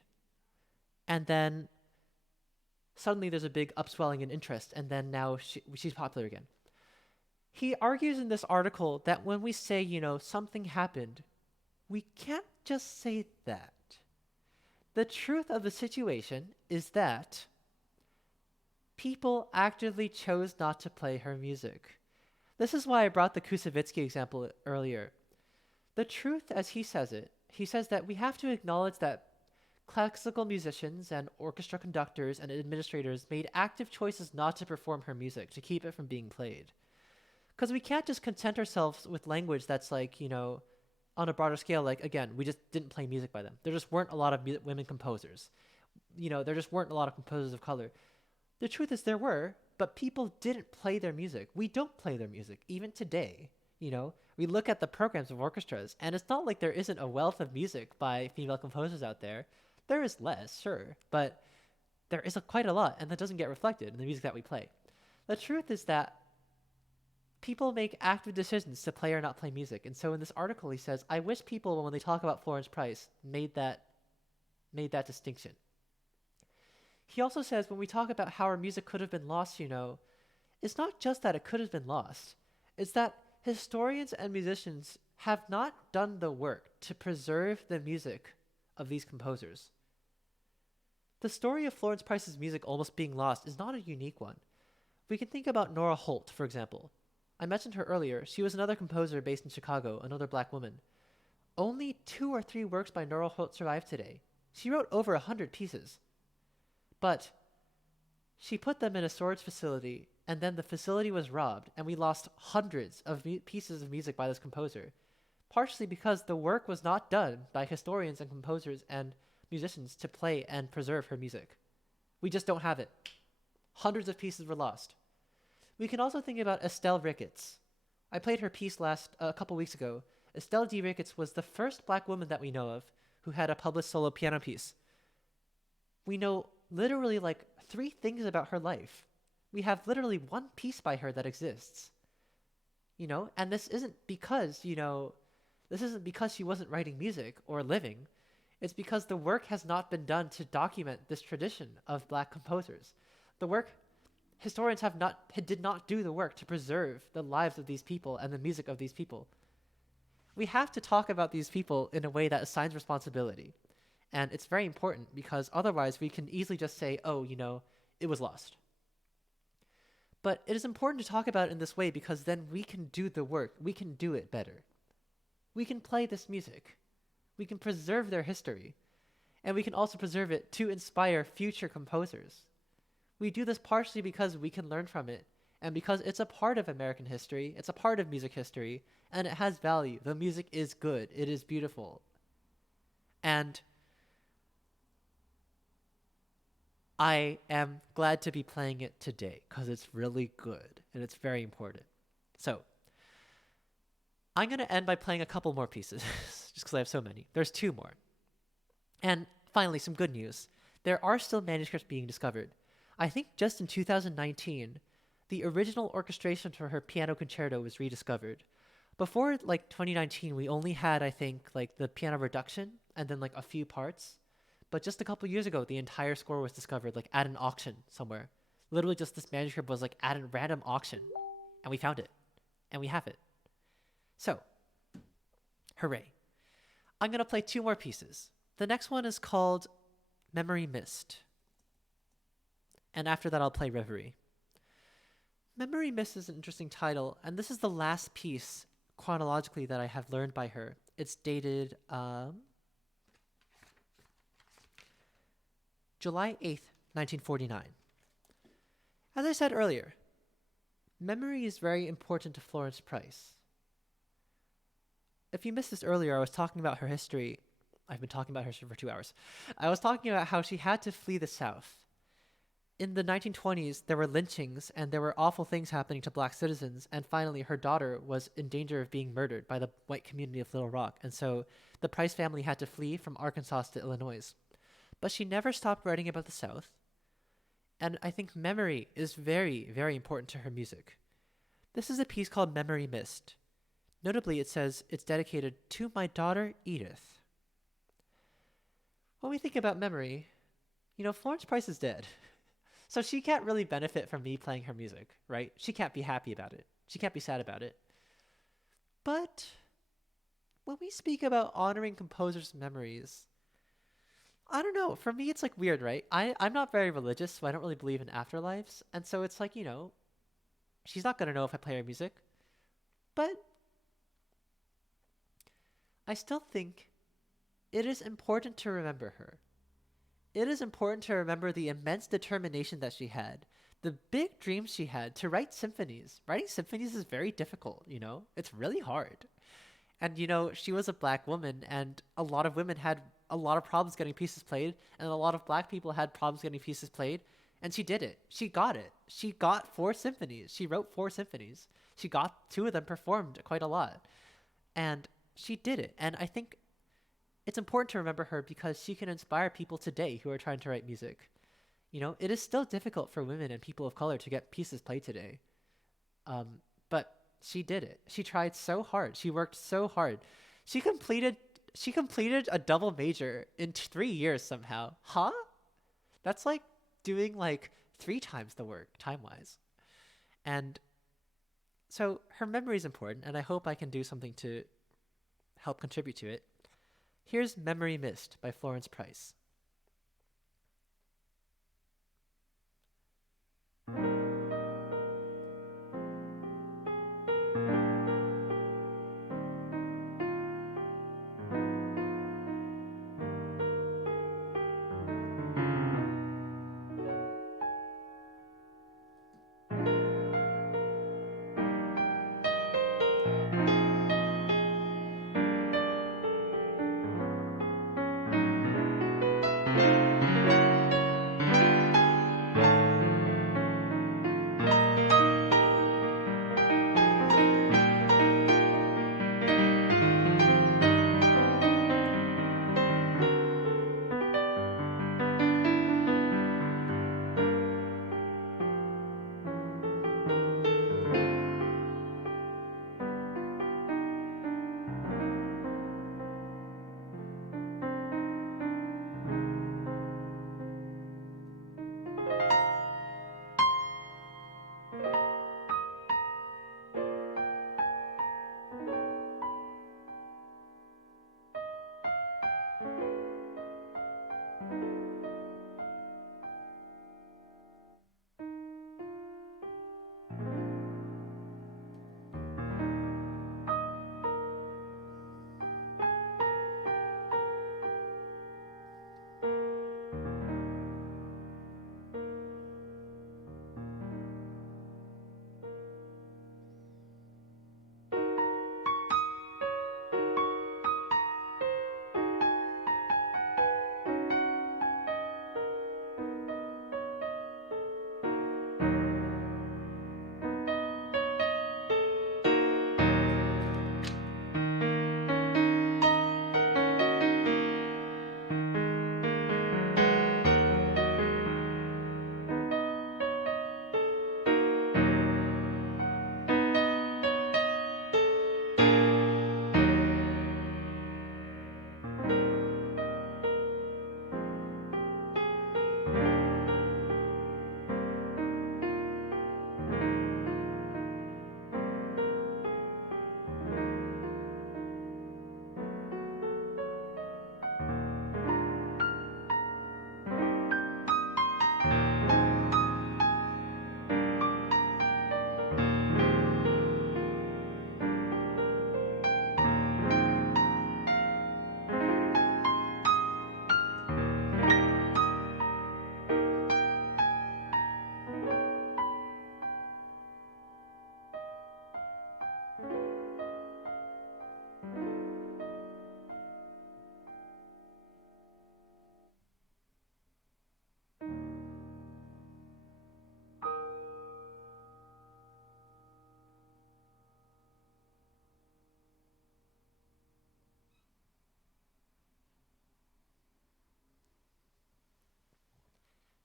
And then suddenly there's a big upswelling in interest, and then now she's popular again. He argues in this article that when we say, something happened, we can't just say that. The truth of the situation is that people actively chose not to play her music. This is why I brought the Kusevitsky example earlier. The truth, as he says that we have to acknowledge that classical musicians and orchestra conductors and administrators made active choices not to perform her music, to keep it from being played. Because we can't just content ourselves with language that's on a broader scale, again, we just didn't play music by them. There just weren't a lot of women composers. There just weren't a lot of composers of color. The truth is there were, but people didn't play their music. We don't play their music, even today. We look at the programs of orchestras, and it's not like there isn't a wealth of music by female composers out there. There is less, sure, but there is quite a lot, and that doesn't get reflected in the music that we play. The truth is that people make active decisions to play or not play music. And so in this article, he says, I wish people, when they talk about Florence Price, made that distinction. He also says, when we talk about how her music could have been lost, it's not just that it could have been lost. It's that historians and musicians have not done the work to preserve the music of these composers. The story of Florence Price's music almost being lost is not a unique one. We can think about Nora Holt, for example. I mentioned her earlier. She was another composer based in Chicago, another black woman. Only 2 or 3 works by Nora Holt survive today. She wrote over 100 pieces. But she put them in a storage facility, and then the facility was robbed, and we lost hundreds of pieces of music by this composer, partially because the work was not done by historians and composers and musicians to play and preserve her music. We just don't have it. Hundreds of pieces were lost. We can also think about Estelle Ricketts. I played her piece a couple weeks ago. Estelle D. Ricketts was the first black woman that we know of who had a published solo piano piece. We know literally like 3 things about her life. We have literally 1 piece by her that exists. And this isn't because, she wasn't writing music or living. It's because the work has not been done to document this tradition of black composers. Historians did not do the work to preserve the lives of these people and the music of these people. We have to talk about these people in a way that assigns responsibility. And it's very important because otherwise we can easily just say, it was lost. But it is important to talk about it in this way because then we can do the work. We can do it better. We can play this music. We can preserve their history. And we can also preserve it to inspire future composers. We do this partially because we can learn from it, and because it's a part of American history, it's a part of music history, and it has value. The music is good. It is beautiful. And I am glad to be playing it today because it's really good, and it's very important. So I'm going to end by playing a couple more pieces, just because I have so many. There's 2 more. And finally, some good news. There are still manuscripts being discovered. I think just in 2019, the original orchestration for her piano concerto was rediscovered. Before 2019, we only had, I think, the piano reduction and then a few parts. But just a couple years ago, the entire score was discovered at an auction somewhere. Literally just this manuscript was at a random auction. And we found it. And we have it. So, hooray. I'm going to play 2 more pieces. The next one is called Memory Mist. And after that, I'll play Reverie. Memory Mist is an interesting title, and this is the last piece chronologically that I have learned by her. It's dated July 8th, 1949. As I said earlier, memory is very important to Florence Price. If you missed this earlier, I was talking about her history. I've been talking about her history for 2 hours. I was talking about how she had to flee the South. In the 1920s, there were lynchings and there were awful things happening to black citizens. And finally, her daughter was in danger of being murdered by the white community of Little Rock. And so the Price family had to flee from Arkansas to Illinois. But she never stopped writing about the South. And I think memory is very, very important to her music. This is a piece called Memory Mist. Notably, it says it's dedicated to my daughter, Edith. When we think about memory, Florence Price is dead. So she can't really benefit from me playing her music, right? She can't be happy about it. She can't be sad about it. But when we speak about honoring composers' memories, I don't know. For me, it's weird, right? I'm not very religious, so I don't really believe in afterlives. And so it's she's not going to know if I play her music. But I still think it is important to remember her. It is important to remember the immense determination that she had, the big dreams she had to write symphonies. Writing symphonies is very difficult, It's really hard. And, she was a black woman, and a lot of women had a lot of problems getting pieces played, and a lot of black people had problems getting pieces played, and she did it. She got it. She got 4 symphonies. She wrote 4 symphonies. She got 2 of them performed quite a lot. And she did it. And I think it's important to remember her because she can inspire people today who are trying to write music. It is still difficult for women and people of color to get pieces played today. But she did it. She tried so hard. She worked so hard. She completed a double major in 3 years somehow. Huh? That's doing 3 times the work time-wise. And So her memory is important, and I hope I can do something to help contribute to it. Here's Memory Mist by Florence Price.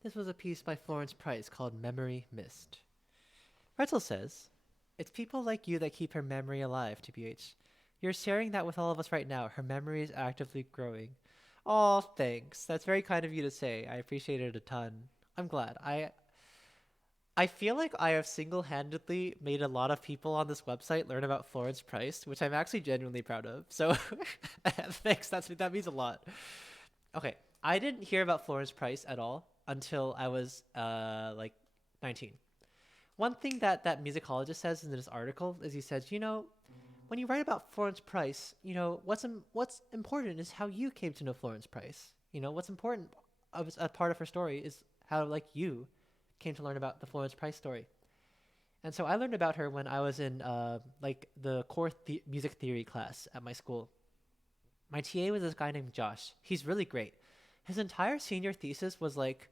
This was a piece by Florence Price called Memory Mist. Retzel says, "It's people like you that keep her memory alive, TBH. You're sharing that with all of us right now. Her memory is actively growing." Oh, thanks. That's very kind of you to say. I appreciate it a ton. I'm glad. I feel like I have single-handedly made a lot of people on this website learn about Florence Price, which I'm actually genuinely proud of. So thanks. That means a lot. Okay, I didn't hear about Florence Price at all until I was like 19. One thing that musicologist says in this article is he says, when you write about Florence Price, what's important is how you came to know Florence Price. What's important as a part of her story is how like you came to learn about the Florence Price story. And so I learned about her when I was in like the core music theory class at my school. My TA was this guy named Josh. He's really great. His entire senior thesis was like,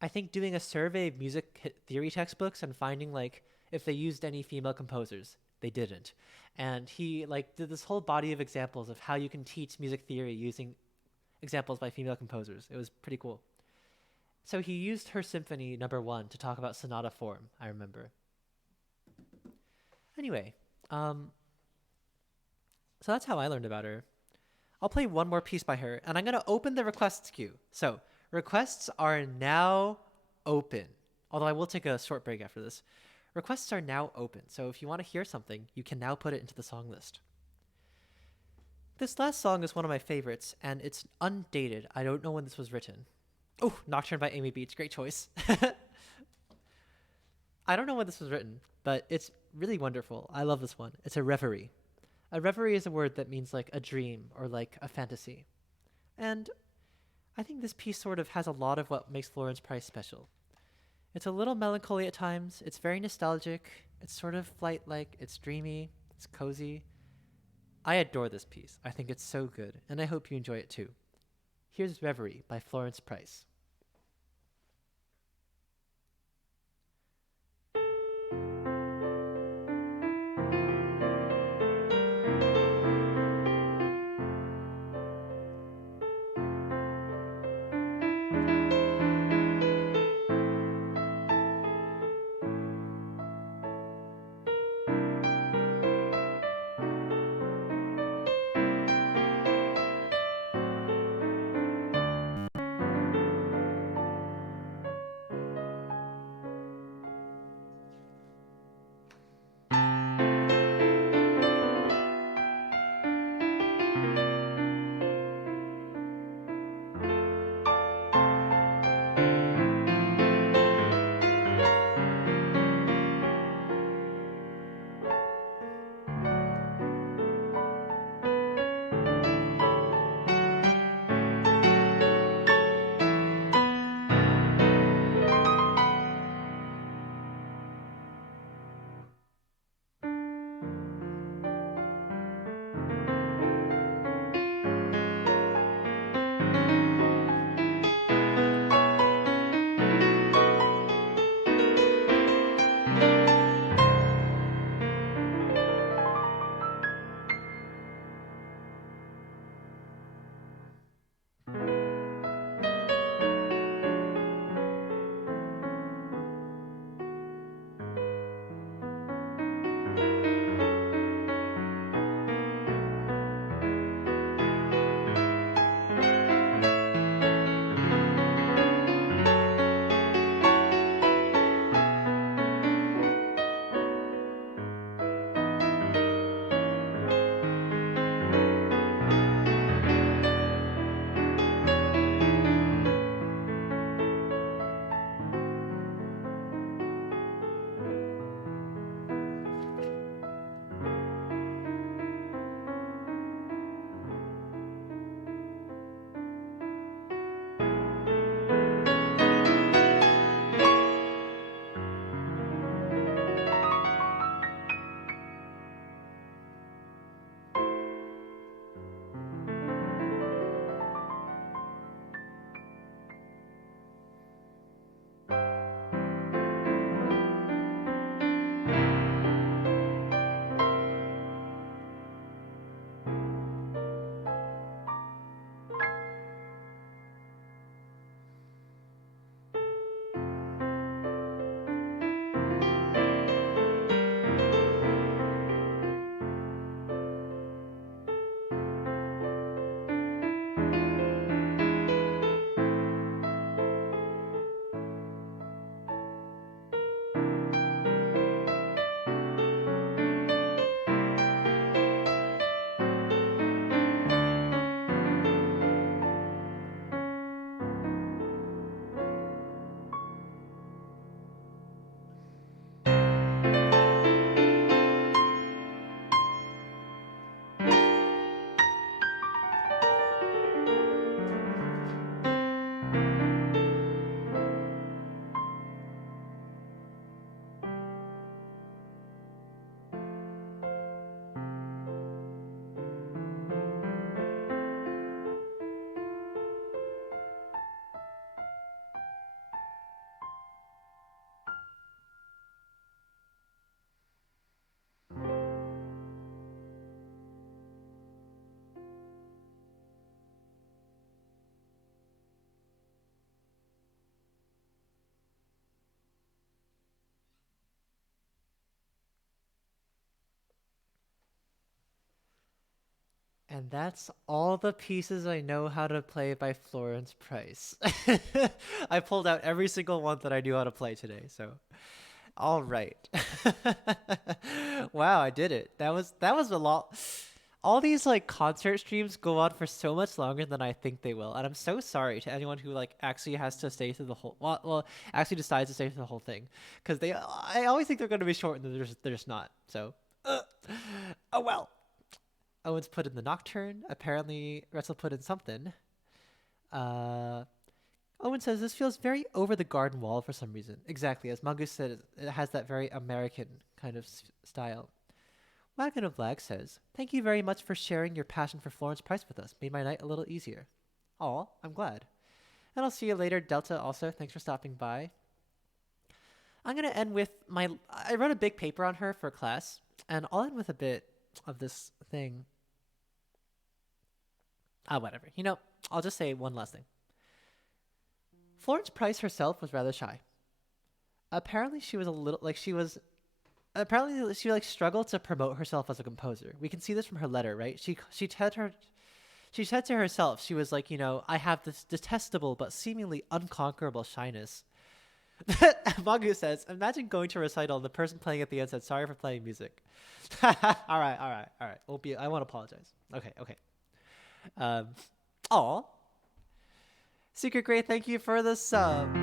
I think doing a survey of music theory textbooks and finding like if they used any female composers. They didn't. And he like did this whole body of examples of how you can teach music theory using examples by female composers. It was pretty cool. So he used her symphony number 1 to talk about sonata form, I remember. Anyway, so that's how I learned about her. I'll play one more piece by her, and I'm going to open the requests queue. So requests are now open, although I will take a short break after this. Requests are now open, so if you want to hear something, you can now put it into the song list. This last song is one of my favorites, and it's undated. I don't know when this was written. Oh, Nocturne by Amy Beach, great choice. I don't know when this was written, but it's really wonderful. I love this one. It's a reverie. A reverie is a word that means like a dream or like a fantasy. And I think this piece sort of has a lot of what makes Florence Price special. It's a little melancholy at times, it's very nostalgic, it's sort of flight-like, it's dreamy, it's cozy. I adore this piece. I think it's so good, and I hope you enjoy it too. Here's Reverie by Florence Price. And that's all the pieces I know how to play by Florence Price. I pulled out every single one that I knew how to play today, so All right. Wow, I did it. That was a lot. All these like concert streams go on for so much longer than I think they will, and I'm so sorry to anyone who like actually has to stay through the whole. Well, actually decides to stay through the whole thing, because I always think they're going to be short, and they're just not. So, uh, oh well. Owen's put in the Nocturne. Apparently, Russell put in something. Uh, Owen says this feels very over the garden wall for some reason. Exactly, as Mongoose said, it has that very American kind of style. Wagon of Lag says, "Thank you very much for sharing your passion for Florence Price with us. Made my night a little easier." Aw, I'm glad. And I'll see you later, Delta. Also, thanks for stopping by. I'm gonna end with my. I wrote a big paper on her for class, and I'll end with a bit of this thing. Whatever. I'll just say one last thing. Florence Price herself was rather shy. Apparently, she was a little like she was. Apparently, she like struggled to promote herself as a composer. We can see this from her letter, right? She said to herself, she was like, I have this detestable but seemingly unconquerable shyness. Magu says, imagine going to a recital and the person playing at the end said, sorry for playing music. All right. I won't apologize. Okay. Aw. Secret Grey, thank you for the sub.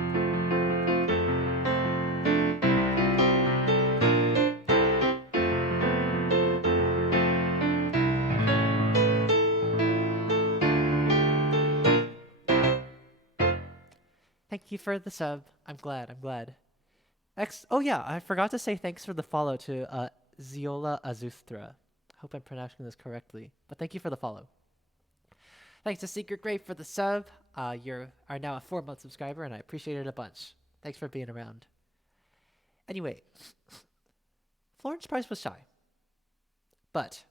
Thank you for the sub. I'm glad. Oh yeah, I forgot to say thanks for the follow to Ziola Azuthra. Hope I'm pronouncing this correctly, but thank you for the follow. Thanks to Secret Grey for the sub. You are now a 4-month subscriber, and I appreciate it a bunch. Thanks for being around. Anyway, Florence Price was shy, but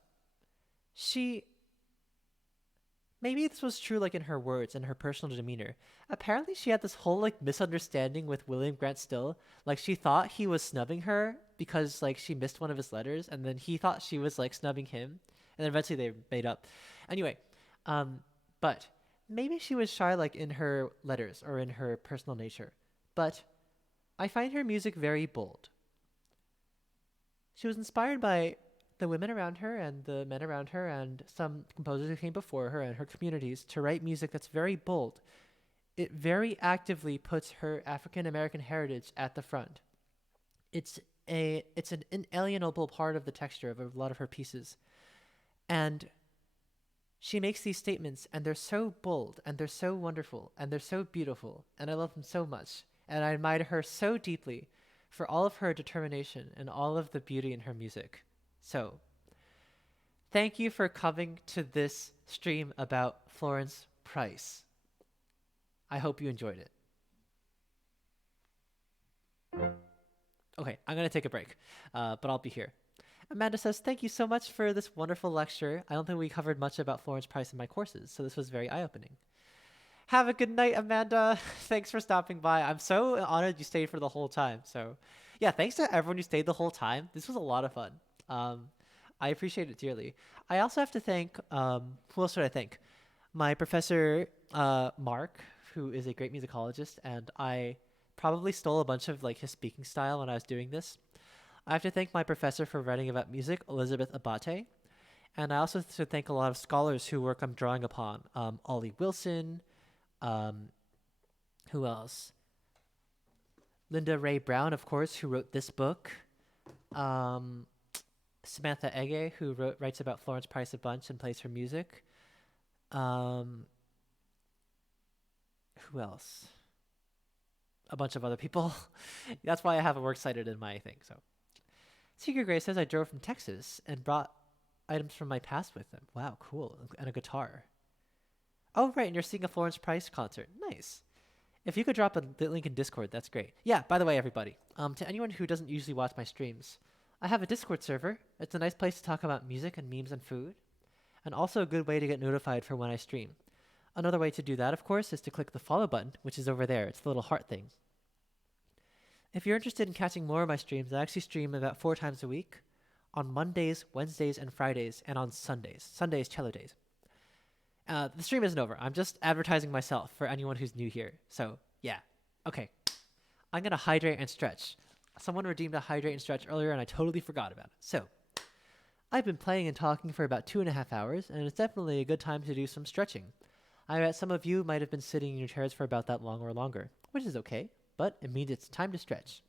maybe this was true like in her words and her personal demeanor. Apparently she had this whole like misunderstanding with William Grant Still. Like she thought he was snubbing her because like she missed one of his letters, and then he thought she was like snubbing him, and then eventually they made up. Anyway, but maybe she was shy like in her letters or in her personal nature. But I find her music very bold. She was inspired by the women around her and the men around her and some composers who came before her and her communities to write music that's very bold. It very actively puts her African American heritage at the front. It's an inalienable part of the texture of a lot of her pieces. And she makes these statements, and they're so bold, and they're so wonderful, and they're so beautiful, and I love them so much. And I admire her so deeply for all of her determination and all of the beauty in her music. So, thank you for coming to this stream about Florence Price. I hope you enjoyed it. Okay, I'm going to take a break, but I'll be here. Amanda says, thank you so much for this wonderful lecture. I don't think we covered much about Florence Price in my courses, so this was very eye-opening. Have a good night, Amanda. Thanks for stopping by. I'm so honored you stayed for the whole time. So, yeah, thanks to everyone who stayed the whole time. This was a lot of fun. I appreciate it dearly. I also have to thank, who else should I thank? My professor, Mark, who is a great musicologist, and I probably stole a bunch of like his speaking style when I was doing this. I have to thank my professor for writing about music, Elizabeth Abate. And I also have to thank a lot of scholars whose work I'm drawing upon. Ollie Wilson, who else? Linda Ray Brown, of course, who wrote this book. Samantha Ege, who writes about Florence Price a bunch and plays her music. Who else? A bunch of other people. That's why I have a works cited in my thing. So, Secret Grey says I drove from Texas and brought items from my past with them. Wow, cool. And a guitar. Oh, right, and you're seeing a Florence Price concert. Nice. If you could drop the link in Discord, that's great. Yeah, by the way, everybody, to anyone who doesn't usually watch my streams, I have a Discord server. It's a nice place to talk about music and memes and food, and also a good way to get notified for when I stream. Another way to do that, of course, is to click the follow button, which is over there. It's the little heart thing. If you're interested in catching more of my streams, I actually stream about 4 times a week on Mondays, Wednesdays, and Fridays, and on Sundays. Sundays, cello days. The stream isn't over. I'm just advertising myself for anyone who's new here. So, yeah. Okay. I'm going to hydrate and stretch. Someone redeemed a hydrate and stretch earlier, and I totally forgot about it. So, I've been playing and talking for about 2.5 hours, and it's definitely a good time to do some stretching. I bet some of you might have been sitting in your chairs for about that long or longer, which is okay, but it means it's time to stretch.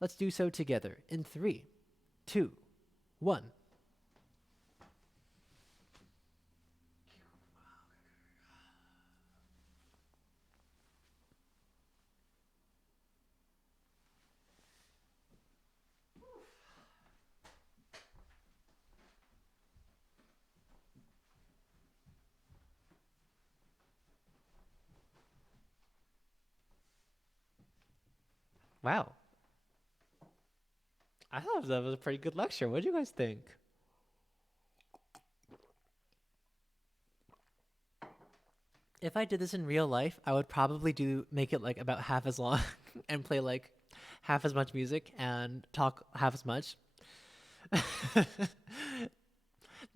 Let's do so together in 3, 2, 1. Wow. I thought that was a pretty good lecture. What do you guys think? If I did this in real life, I would probably make it like about half as long and play like half as much music and talk half as much.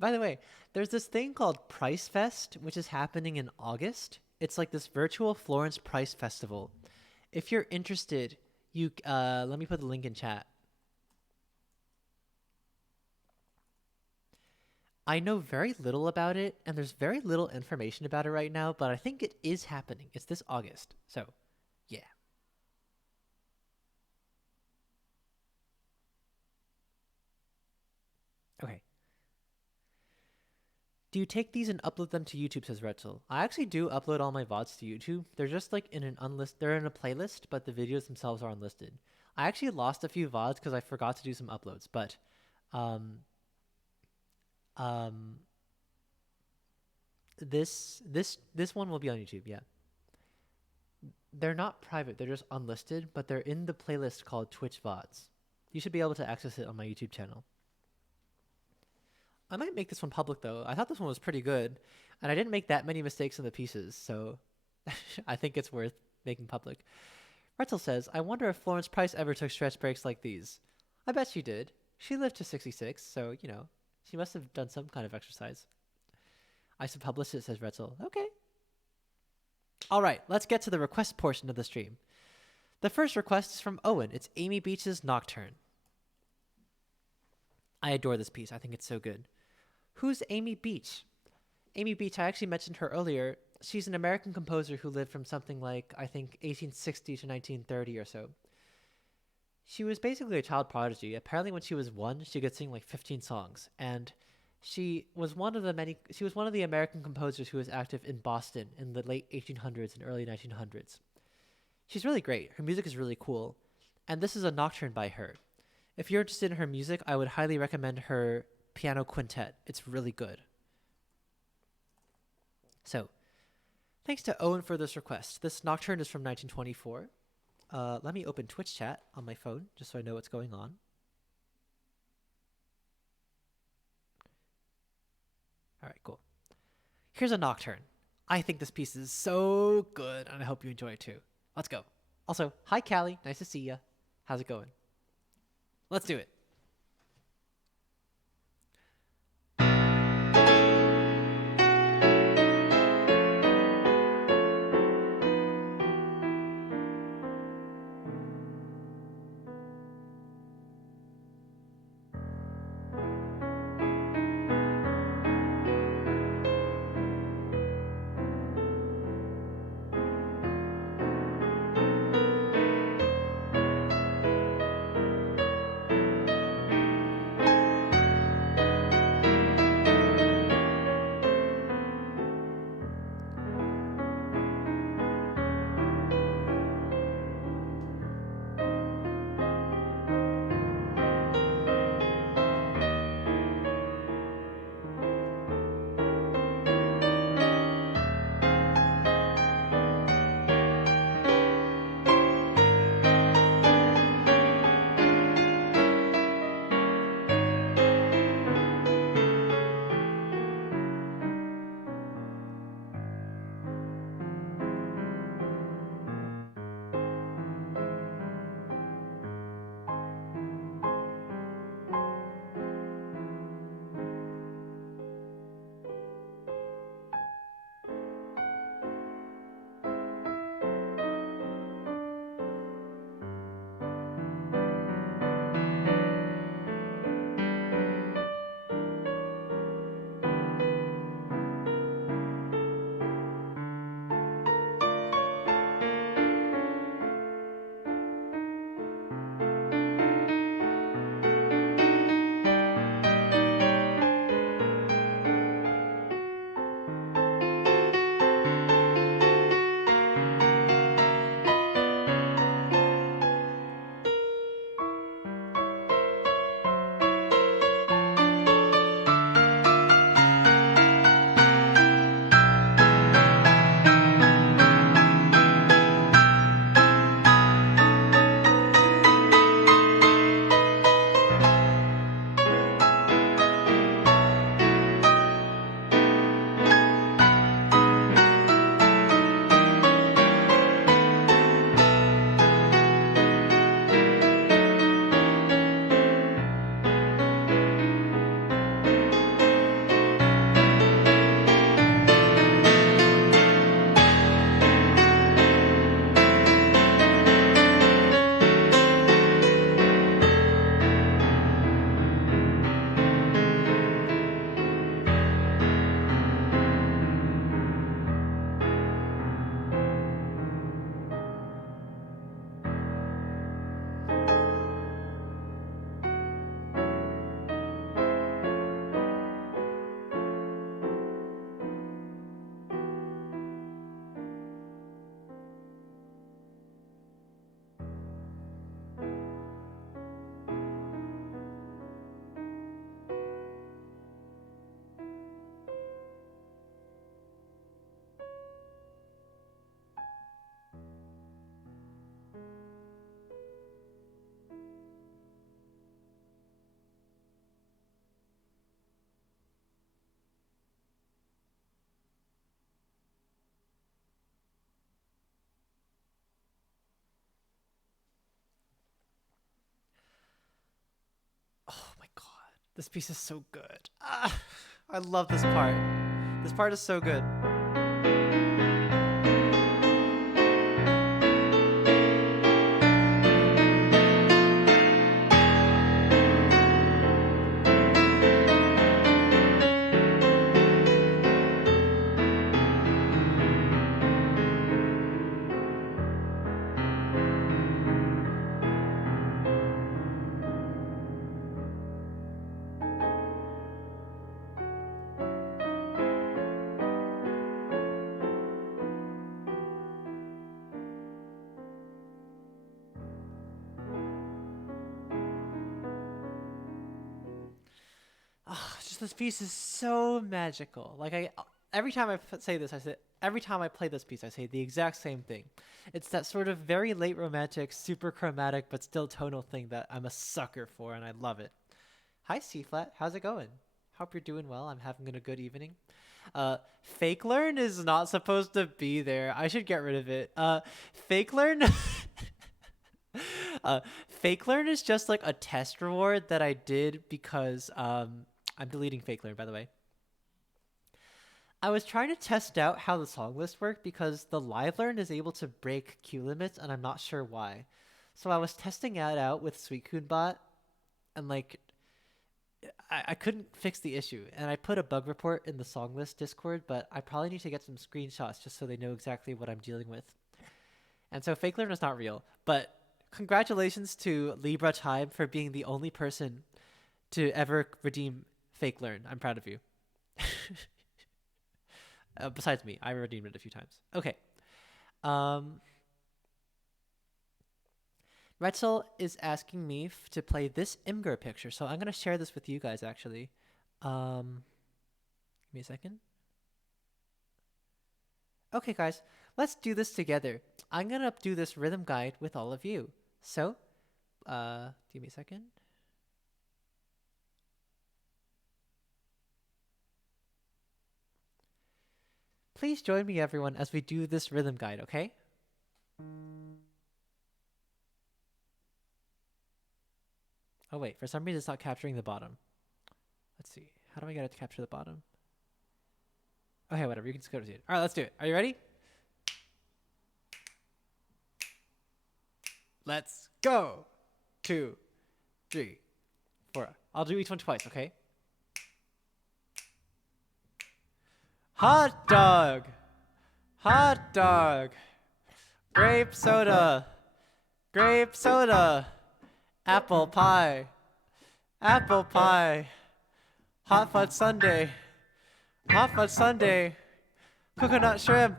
By the way, there's this thing called Price Fest, which is happening in August. It's like this virtual Florence Price festival. If you're interested, you let me put the link in chat. I know very little about it, and there's very little information about it right now, but I think it is happening. It's this August. So, yeah. Okay. Do you take these and upload them to YouTube, says Retzel. I actually do upload all my VODs to YouTube. They're just like in they're in a playlist, but the videos themselves are unlisted. I actually lost a few VODs because I forgot to do some uploads, but um um this one will be on YouTube, yeah. They're not private, they're just unlisted, but they're in the playlist called Twitch VODs. You should be able to access it on my YouTube channel. I might make this one public though. I thought this one was pretty good, and I didn't make that many mistakes in the pieces, so I think it's worth making public. Retzel says, I wonder if Florence Price ever took stretch breaks like these. I bet she did. She lived to 66, so, she must have done some kind of exercise. I should publish it, says Retzel. Okay. All right, let's get to the request portion of the stream. The first request is from Owen. It's Amy Beach's Nocturne. I adore this piece. I think it's so good. Who's Amy Beach? Amy Beach, I actually mentioned her earlier. She's an American composer who lived from something like, I think, 1860 to 1930 or so. She was basically a child prodigy. Apparently when she was 1, she could sing like 15 songs. And she was one of the American composers who was active in Boston in the late 1800s and early 1900s. She's really great. Her music is really cool. And this is a nocturne by her. If you're interested in her music, I would highly recommend her piano quintet. It's really good. So, thanks to Owen for this request. This nocturne is from 1924. Let me open Twitch chat on my phone just so I know what's going on. All right, cool. Here's a nocturne. I think this piece is so good, and I hope you enjoy it too. Let's go. Also, hi, Callie. Nice to see ya. How's it going? Let's do it. This piece is so good. I love this part. This part is so good. Just this piece is so magical. Like every time I say this, every time I play this piece, I say the exact same thing. It's that sort of very late romantic, super chromatic, but still tonal thing that I'm a sucker for, and I love it. Hi, C-flat. How's it going? Hope you're doing well. I'm having a good evening. Fake learn is not supposed to be there. I should get rid of it. Fake learn. Fake learn is just like a test reward that I did because I'm deleting fake learn, by the way. I was trying to test out how the song list worked because the live learn is able to break queue limits, and I'm not sure why. So I was testing it out with suikunkun, and like I couldn't fix the issue. And I put a bug report in the song list Discord, but I probably need to get some screenshots just so they know exactly what I'm dealing with. And so fake learn is not real, but congratulations to Libra Time for being the only person to ever redeem fake learn. I'm proud of you. Besides me, I redeemed it a few times. Okay. Retzel is asking me to play this Imgur picture, so I'm going to share this with you guys, actually. Give me a second. Okay, guys, let's do this together. I'm going to do this rhythm guide with all of you. So, give me a second. Please join me, everyone, as we do this rhythm guide, okay? Oh, wait, for some reason it's not capturing the bottom. Let's see. How do I get it to capture the bottom? Okay, whatever, you can just go to it. All right, let's do it. Are you ready? Let's go. 2, 3, 4. I'll do each one twice, okay? Hot dog. Hot dog. Grape soda. Grape soda. Apple pie. Apple pie. Hot fudge sundae. Hot fudge sundae. Coconut shrimp.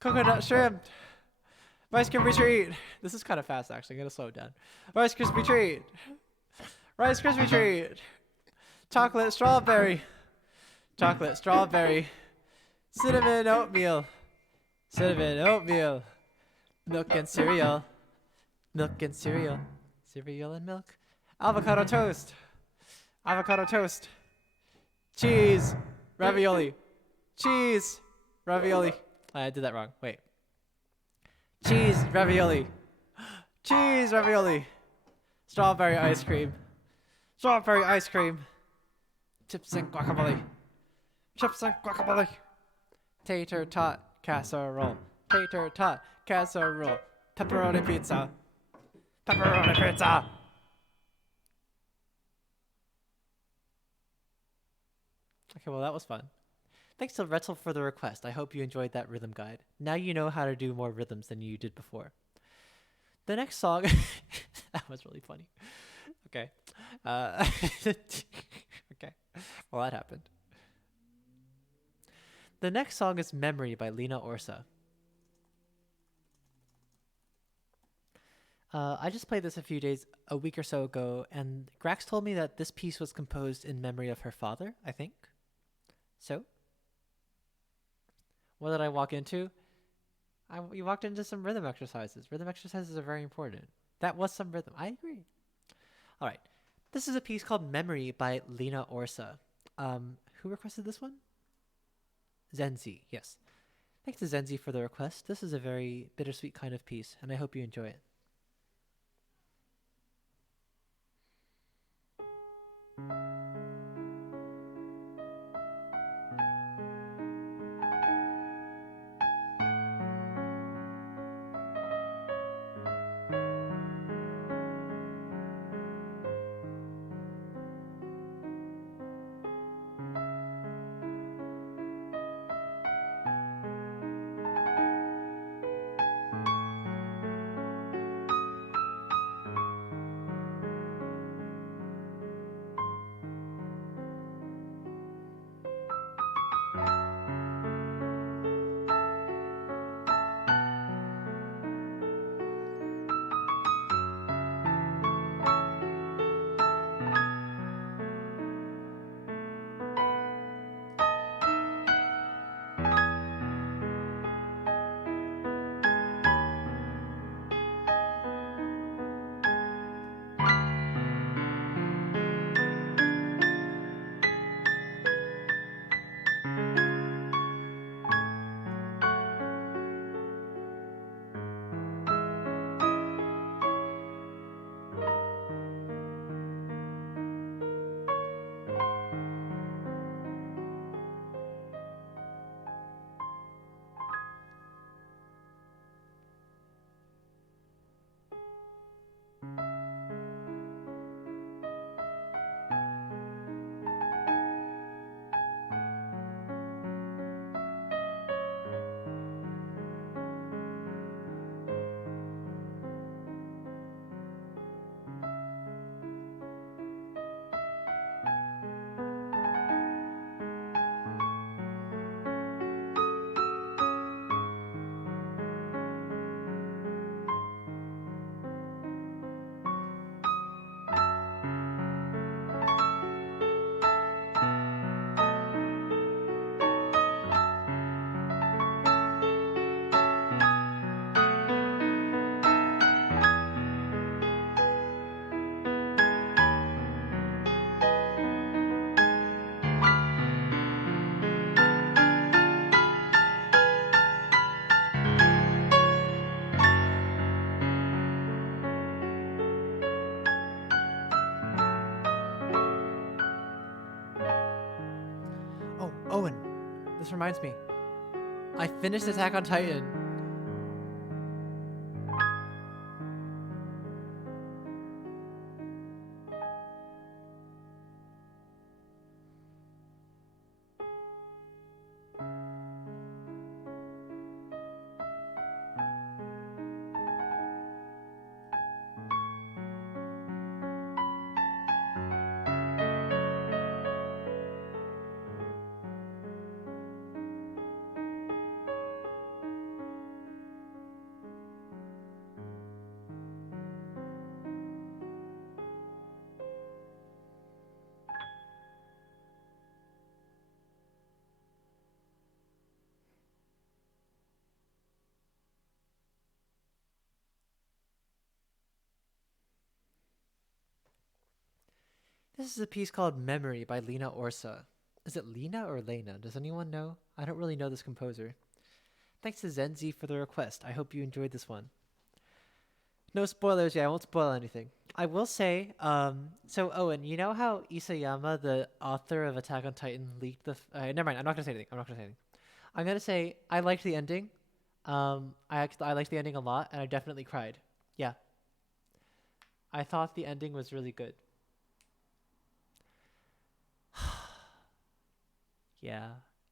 Coconut shrimp. Rice Krispie treat. This is kind of fast, actually. I'm going to slow it down. Rice Krispie treat. Rice Krispie treat. Chocolate strawberry. Chocolate strawberry. Cinnamon oatmeal. Cinnamon oatmeal. Milk and cereal. Milk and cereal. Cereal and milk. Avocado toast. Avocado toast. Cheese. Ravioli. Cheese. Ravioli. I did that wrong. Wait. Cheese ravioli. Cheese ravioli. Strawberry ice cream. Strawberry ice cream. Chips and guacamole. Chips and guacamole. Tater tot casserole. Tater tot casserole. Pepperoni pizza. Pepperoni pizza. Okay, well that was fun. Thanks to Retzel for the request. I hope you enjoyed that rhythm guide. Now you know how to do more rhythms than you did before. The next song... that was really funny. Okay. Okay. Well, that happened. The next song is Memory by Lena Orsa. I just played this a week or so ago, and Grax told me that this piece was composed in memory of her father, I think. So... what did I walk into? You walked into some rhythm exercises. Rhythm exercises are very important. That was some rhythm. I agree. All right. This is a piece called Memory by Lena Orsa. Who requested this one? Zenzi, yes. Thanks to Zenzi for the request. This is a very bittersweet kind of piece, and I hope you enjoy it. Owen, this reminds me. I finished Attack on Titan. This is a piece called Memory by Lena Orsa. Is it Lena or Lena? Does anyone know? I don't really know this composer. Thanks to Zenzi for the request. I hope you enjoyed this one. No spoilers, yeah, I won't spoil anything. I will say, so Owen, you know how Isayama, the author of Attack on Titan, leaked the... never mind, I'm not going to say anything. I'm going to say I liked the ending. I liked the ending a lot, and I definitely cried. Yeah. I thought the ending was really good. Yeah.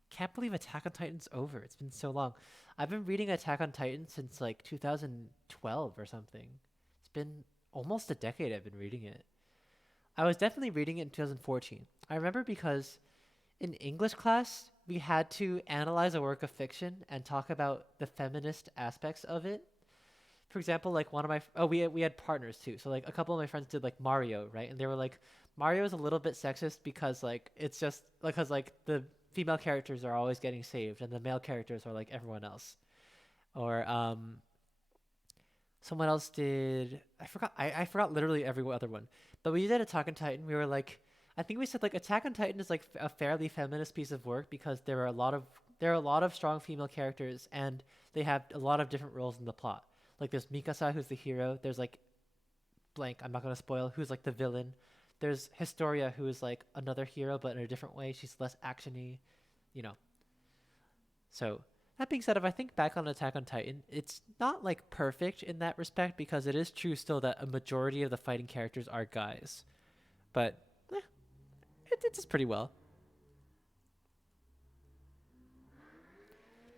Can't believe Attack on Titan's over. It's been so long. I've been reading Attack on Titan since like 2012 or something. It's been almost a decade I've been reading it. I was definitely reading it in 2014. I remember because in English class, we had to analyze a work of fiction and talk about the feminist aspects of it. For example, like one of my we had partners too. So like a couple of my friends did like Mario, right? And they were like Mario is a little bit sexist because like it's just because like the female characters are always getting saved and the male characters are like everyone else. Or someone else did I forgot literally every other one. But we did Attack on Titan. We were like I think we said like Attack on Titan is like a fairly feminist piece of work because there are a lot of strong female characters and they have a lot of different roles in the plot. Like there's Mikasa who's the hero. There's like blank, I'm not gonna spoil, who's like the villain. There's Historia who is like another hero but in a different way. She's less actiony, you know. So that being said, if I think back on Attack on Titan, it's not like perfect in that respect because it is true still that a majority of the fighting characters are guys. But it does pretty well.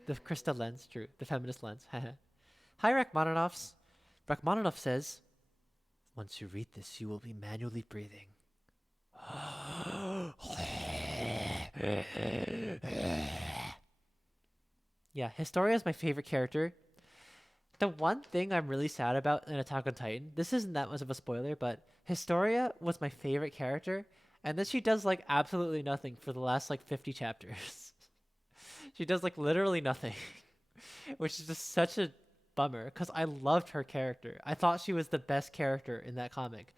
The Krista lens, true. The feminist lens. Hi, Rachmaninoffs. Rachmaninoff says, once you read this, you will be manually breathing. Yeah, Historia is my favorite character. The one thing I'm really sad about in Attack on Titan, this isn't that much of a spoiler, but Historia was my favorite character, and then she does like absolutely nothing for the last like 50 chapters. She does like literally nothing, which is just such a bummer because I loved her character. I thought she was the best character in that comic,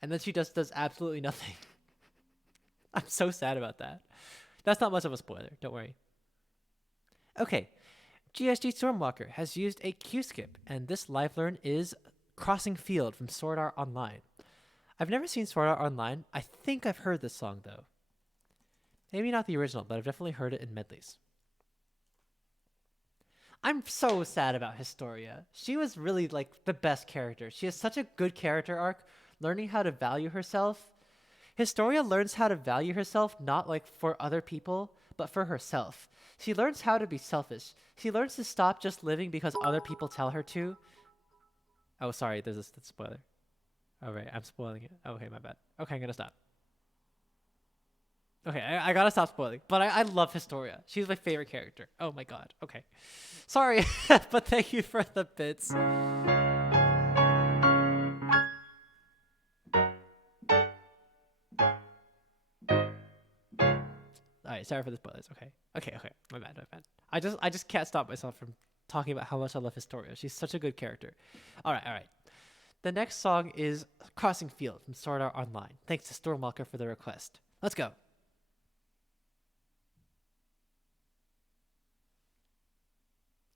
and then she just does absolutely nothing. I'm so sad about that. That's not much of a spoiler. Don't worry. Okay, GSG Stormwalker has used a Q-skip, and this live learn is Crossing Field from Sword Art Online. I've never seen Sword Art Online. I think I've heard this song, though. Maybe not the original, but I've definitely heard it in medleys. I'm so sad about Historia. She was really like the best character. She has such a good character arc, learning how to value herself. Historia learns how to value herself not like for other people, but for herself. She learns how to be selfish. She learns to stop just living because other people tell her to. Oh, sorry, there's a spoiler. All right, I'm spoiling it. Okay, my bad. Okay, I'm gonna stop. Okay, I gotta stop spoiling. But I love Historia. She's my favorite character. Oh my god. Okay. Sorry, but thank you for the bits. Alright, sorry for the spoilers. Okay. My bad. I just can't stop myself from talking about how much I love Historia. She's such a good character. Alright. The next song is Crossing Field from Sword Art Online. Thanks to Stormwalker for the request. Let's go.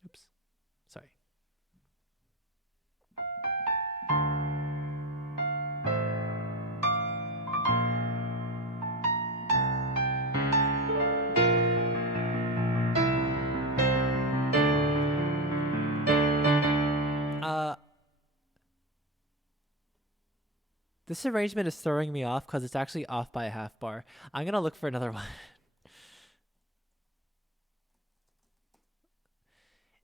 Oops. Sorry. This arrangement is throwing me off because it's actually off by a half bar. I'm gonna look for another one.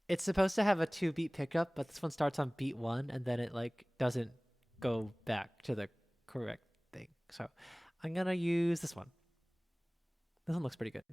It's supposed to have a 2-beat pickup, but this one starts on beat 1 and then it like doesn't go back to the correct thing. So I'm gonna use this one. This one looks pretty good.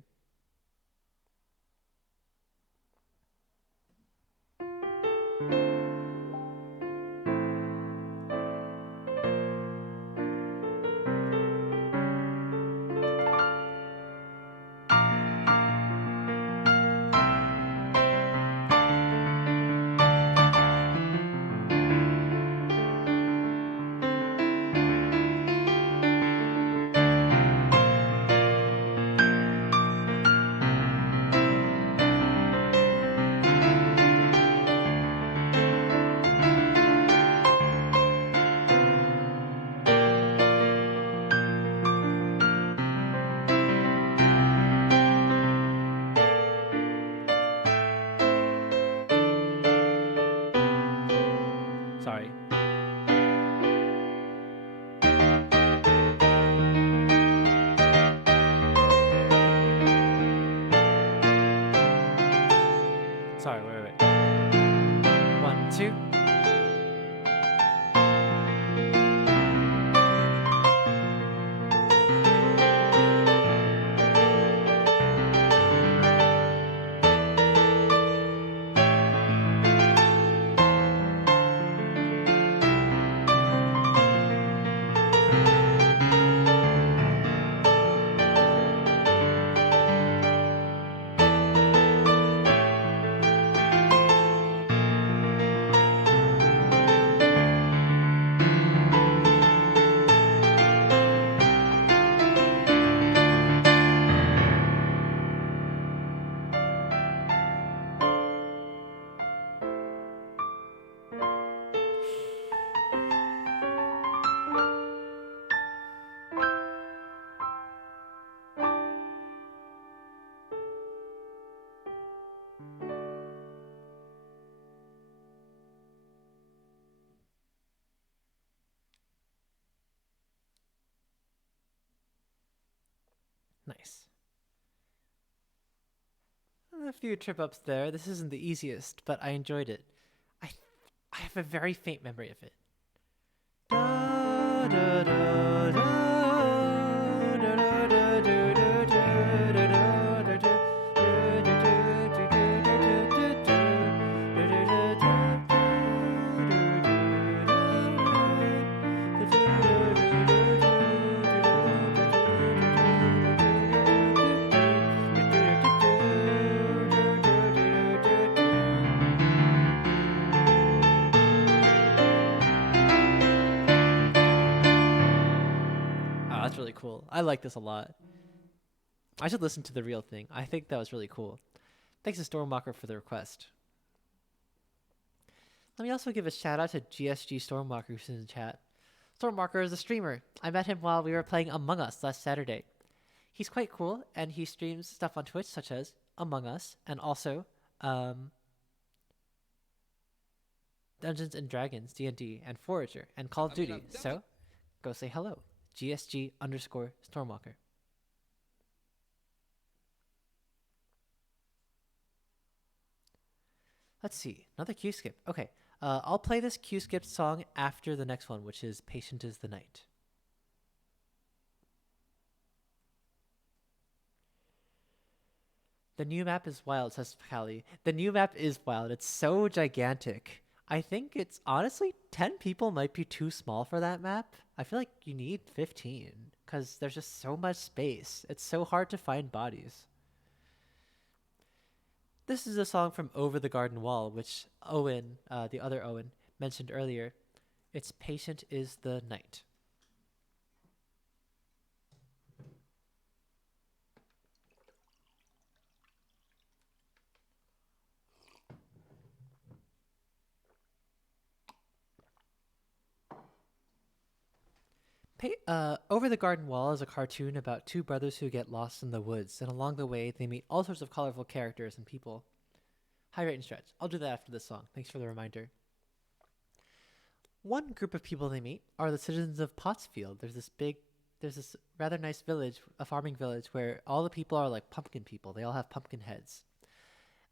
Sorry. Sorry, wait. 1, 2. Nice. A few trip ups there. This isn't the easiest, but I enjoyed it. I I have a very faint memory of it. Da, da, da, da, Oh, that's really cool. I like this a lot. I should listen to the real thing. I think that was really cool. Thanks to Stormwalker for the request. Let me also give a shout out to GSG Stormwalker who's in the chat. Stormwalker is a streamer. I met him while we were playing Among Us last Saturday. He's quite cool, and he streams stuff on Twitch such as Among Us and also Dungeons and Dragons, D&D, and Forager, and Call of Duty. So, go say hello. GSG_Stormwalker. Let's see. Another Q skip. Okay. I'll play this Q skip song after the next one, which is Patient is the Night. The new map is wild, says Callie. The new map is wild. It's so gigantic. I think it's honestly 10 people might be too small for that map. I feel like you need 15 because there's just so much space. It's so hard to find bodies. This is a song from Over the Garden Wall, which Owen, the other Owen, mentioned earlier. Its Patient is the Night. Over the Garden Wall is a cartoon about two brothers who get lost in the woods, and along the way they meet all sorts of colorful characters and people. Hydrate and stretch. I'll do that after this song. Thanks for the reminder. One group of people they meet are the citizens of Pottsfield. There's this rather nice village, a farming village, where all the people are like pumpkin people. They all have pumpkin heads.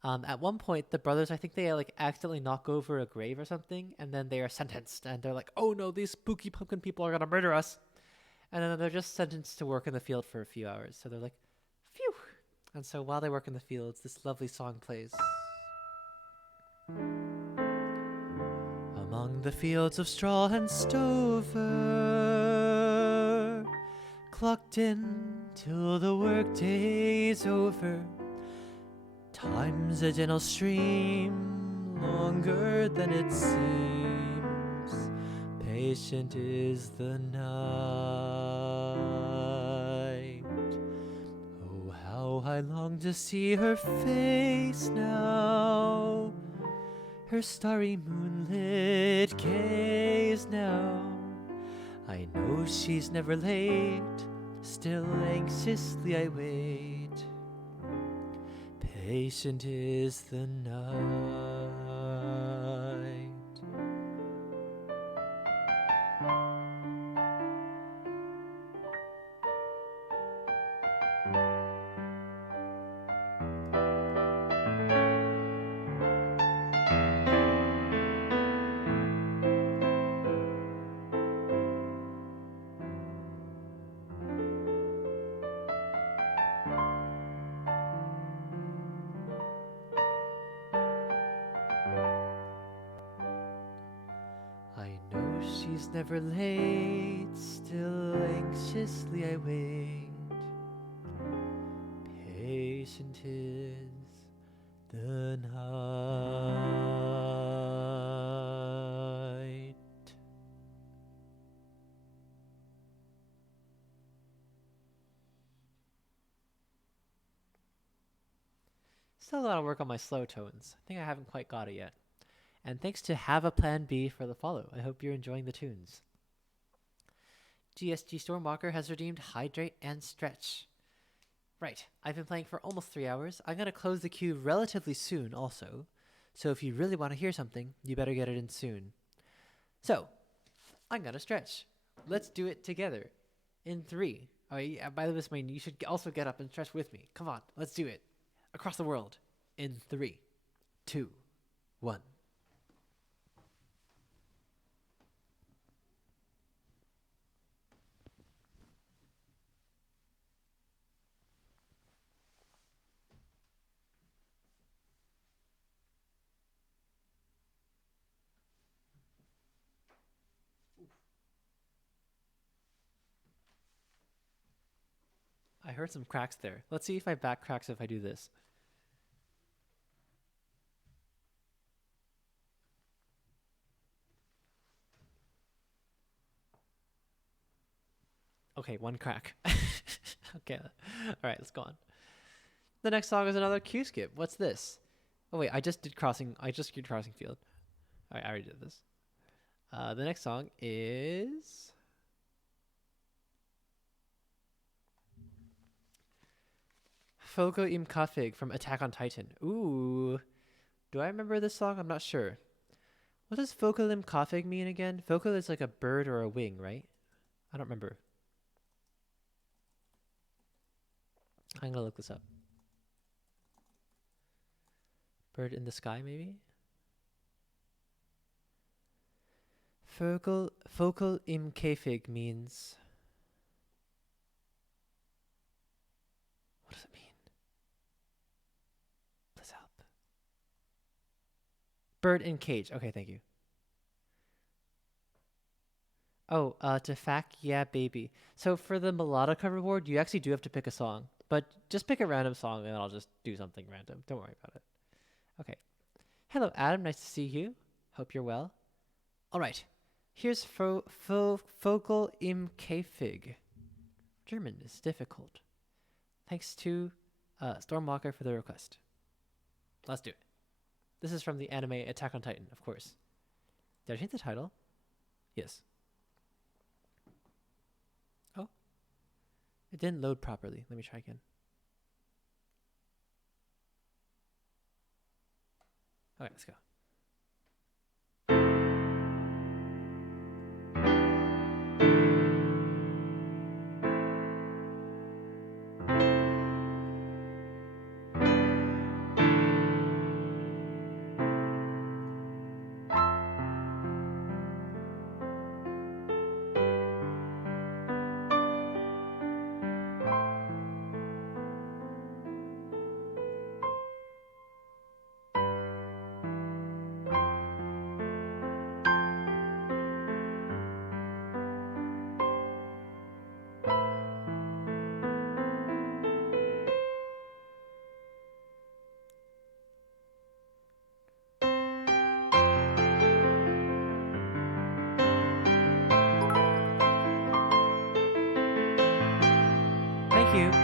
At one point, the brothers, I think they like accidentally knock over a grave or something, and then they are sentenced, and they're like, "Oh no, these spooky pumpkin people are gonna murder us!" And then they're just sentenced to work in the field for a few hours. So they're like, "Phew!" And so while they work in the fields, this lovely song plays. Among the fields of straw and stover, clocked in till the workday's over. Time's a gentle stream, longer than it seems. Patient is the night. Oh, how I long to see her face now, her starry moonlit gaze now. I know she's never late, still anxiously I wait. Patient is the night. I know she's never late, still anxiously I wait. Patient is the night. Still a lot of work on my slow tones. I think I haven't quite got it yet. And thanks to Have a Plan B for the follow. I hope you're enjoying the tunes. GSG Stormwalker has redeemed Hydrate and Stretch. Right, I've been playing for almost 3 hours. I'm going to close the queue relatively soon also. So if you really want to hear something, you better get it in soon. So, I'm going to stretch. Let's do it together. In 3. Oh, yeah, by the way, you should also get up and stretch with me. Come on, let's do it. Across the world. In 3, 2, 1. I heard some cracks there. Let's see if I back cracks if I do this. Okay, one crack. Okay, all right, let's go on. The next song is another Q skip. What's this? Oh wait, I just did crossing field. All right, I already did this. The next song is Fogo im Kafig from Attack on Titan. Ooh, do I remember this song? I'm not sure. What does Fogo im Kafig mean again? Fogo is like a bird or a wing, right? I don't remember. I'm gonna look this up. Bird in the sky, maybe? Focal im Kafig means... What does it mean? Please help. Bird in cage. Okay, thank you. Oh, Tefak, yeah, baby. So for the melodica reward, you actually do have to pick a song. But just pick a random song and I'll just do something random. Don't worry about it. Okay. Hello, Adam. Nice to see you. Hope you're well. All right. Here's Vogel im Käfig. German is difficult. Thanks to Stormwalker for the request. Let's do it. This is from the anime Attack on Titan, of course. Did I change the title? Yes. Oh. It didn't load properly. Let me try again. Okay, let's go. Thank you.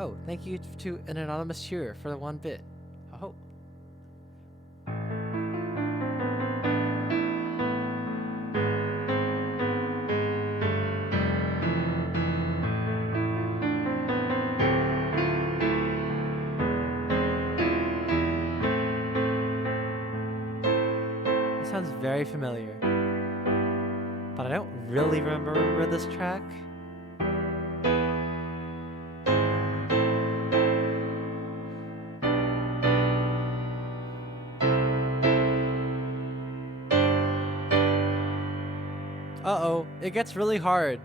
Oh, thank you to an anonymous cheerer for the 1 bit. Oh. This sounds very familiar, but I don't really remember this track. Uh-oh, it gets really hard.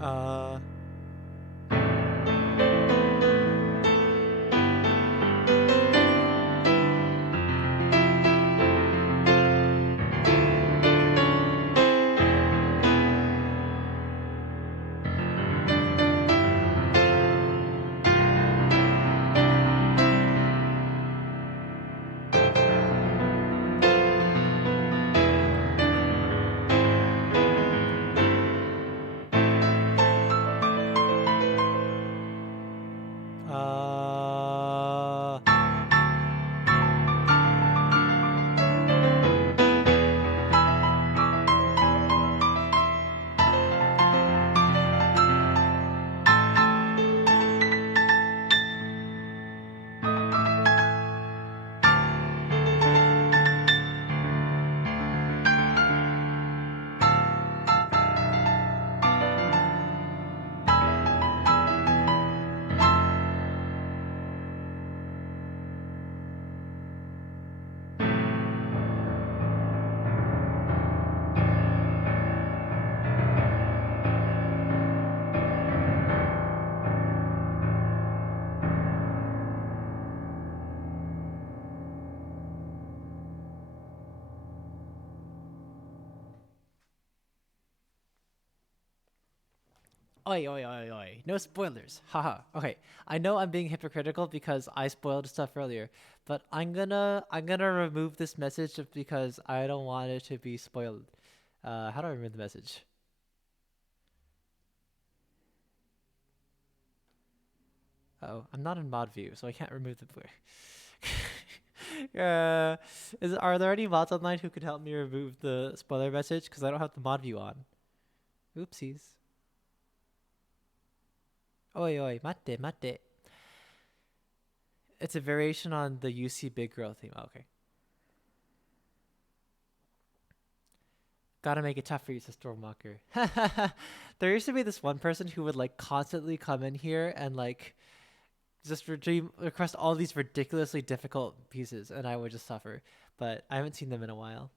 Uh... Oi, oi, oi, oi. No spoilers. Haha. Okay. I know I'm being hypocritical because I spoiled stuff earlier, but I'm gonna remove this message just because I don't want it to be spoiled. How do I remove the message? Oh, I'm not in mod view, so I can't remove the are there any mods online who could help me remove the spoiler message? Because I don't have the mod view on. Oopsies. Oi, oi, mate, mate. It's a variation on the UC Big Girl theme. Oh, okay. Gotta make it tough for you, says Stormwalker. There used to be this one person who would like constantly come in here and like just request all these ridiculously difficult pieces, and I would just suffer. But I haven't seen them in a while.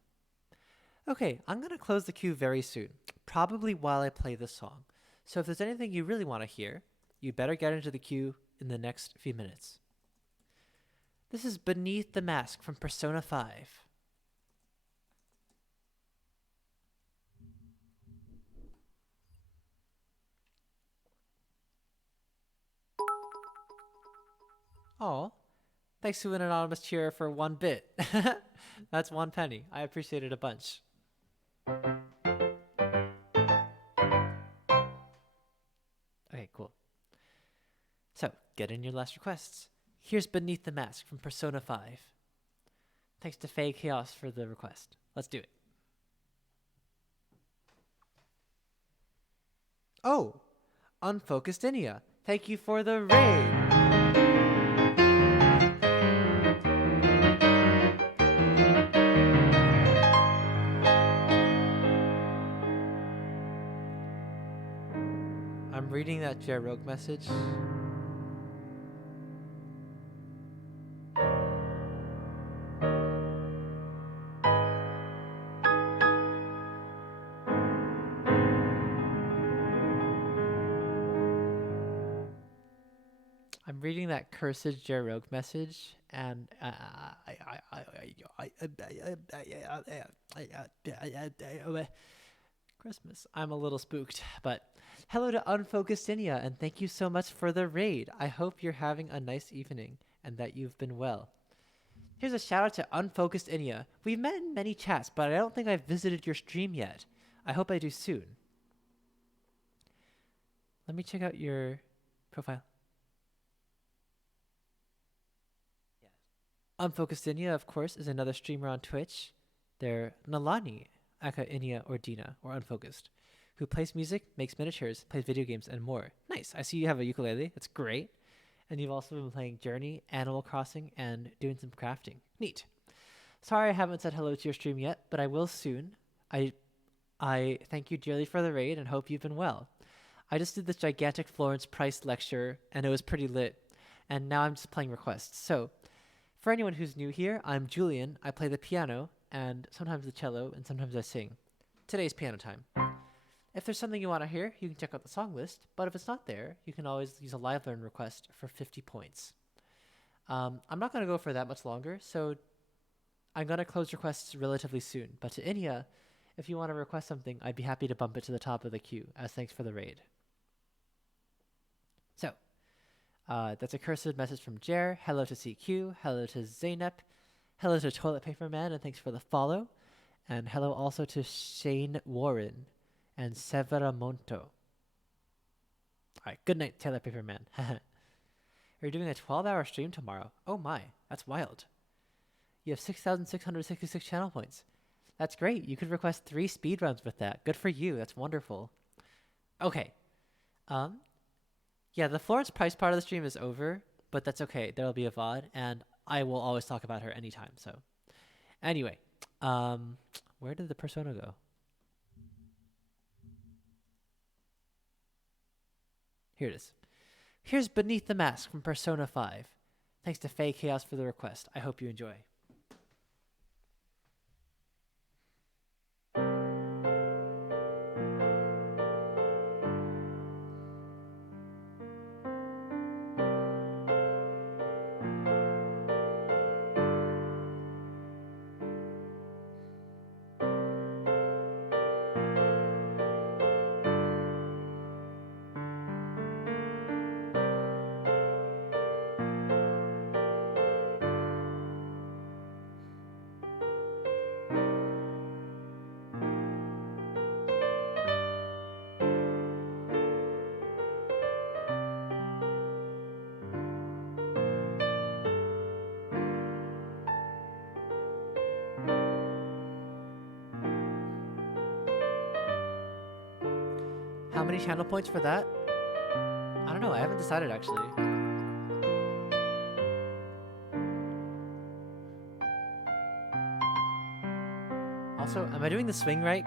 Okay, I'm gonna close the queue very soon, probably while I play this song. So if there's anything you really want to hear, you better get into the queue in the next few minutes. This is Beneath the Mask from Persona 5. Oh, thanks to an anonymous cheer for 1 bit. That's 1 penny. I appreciate it a bunch. Okay, cool. So, get in your last requests. Here's Beneath the Mask from Persona 5. Thanks to Faye Chaos for the request. Let's do it. Oh, Unfocused Inia. Thank you for the raid. I'm reading that Jer Rogue message. I'm reading that cursed Jer Rogue message, and Christmas. I'm a little spooked, but hello to Unfocused Inia, and thank you so much for the raid. I hope you're having a nice evening and that you've been well. Here's a shout out to Unfocused Inia. We've met in many chats, but I don't think I've visited your stream yet. I hope I do soon. Let me check out your profile. Unfocused Inia, of course, is another streamer on Twitch. They're Nalani, Aka Inia or Dina, or Unfocused, who plays music, makes miniatures, plays video games, and more. Nice. I see you have a ukulele. That's great. And you've also been playing Journey, Animal Crossing, and doing some crafting. Neat. Sorry I haven't said hello to your stream yet, but I will soon. I thank you dearly for the raid and hope you've been well. I just did this gigantic Florence Price lecture, and it was pretty lit. And now I'm just playing requests. So, for anyone who's new here, I'm Julian. I play the piano, and sometimes the cello, and sometimes I sing. Today's piano time. If there's something you want to hear, you can check out the song list, but if it's not there, you can always use a live learn request for 50 points. I'm not going to go for that much longer, so I'm going to close requests relatively soon. But to Inia, if you want to request something, I'd be happy to bump it to the top of the queue, as thanks for the raid. So, that's a cursed message from Jer. Hello to CQ. Hello to Zaynep. Hello to Toilet Paper Man, and thanks for the follow. And hello also to Shane Warren and Severamonto. All right, good night, Toilet Paper Man. You're doing a 12-hour stream tomorrow. Oh my, that's wild. You have 6,666 channel points. That's great. You could request 3 speedruns with that. Good for you. That's wonderful. Okay. Yeah, the Florence Price part of the stream is over, but that's okay. There'll be a VOD, and I will always talk about her anytime. So, anyway, where did the persona go? Here it is. Here's Beneath the Mask from Persona 5. Thanks to Faye Chaos for the request. I hope you enjoy. How many channel points for that? I don't know. I haven't decided actually. Also, am I doing the swing right?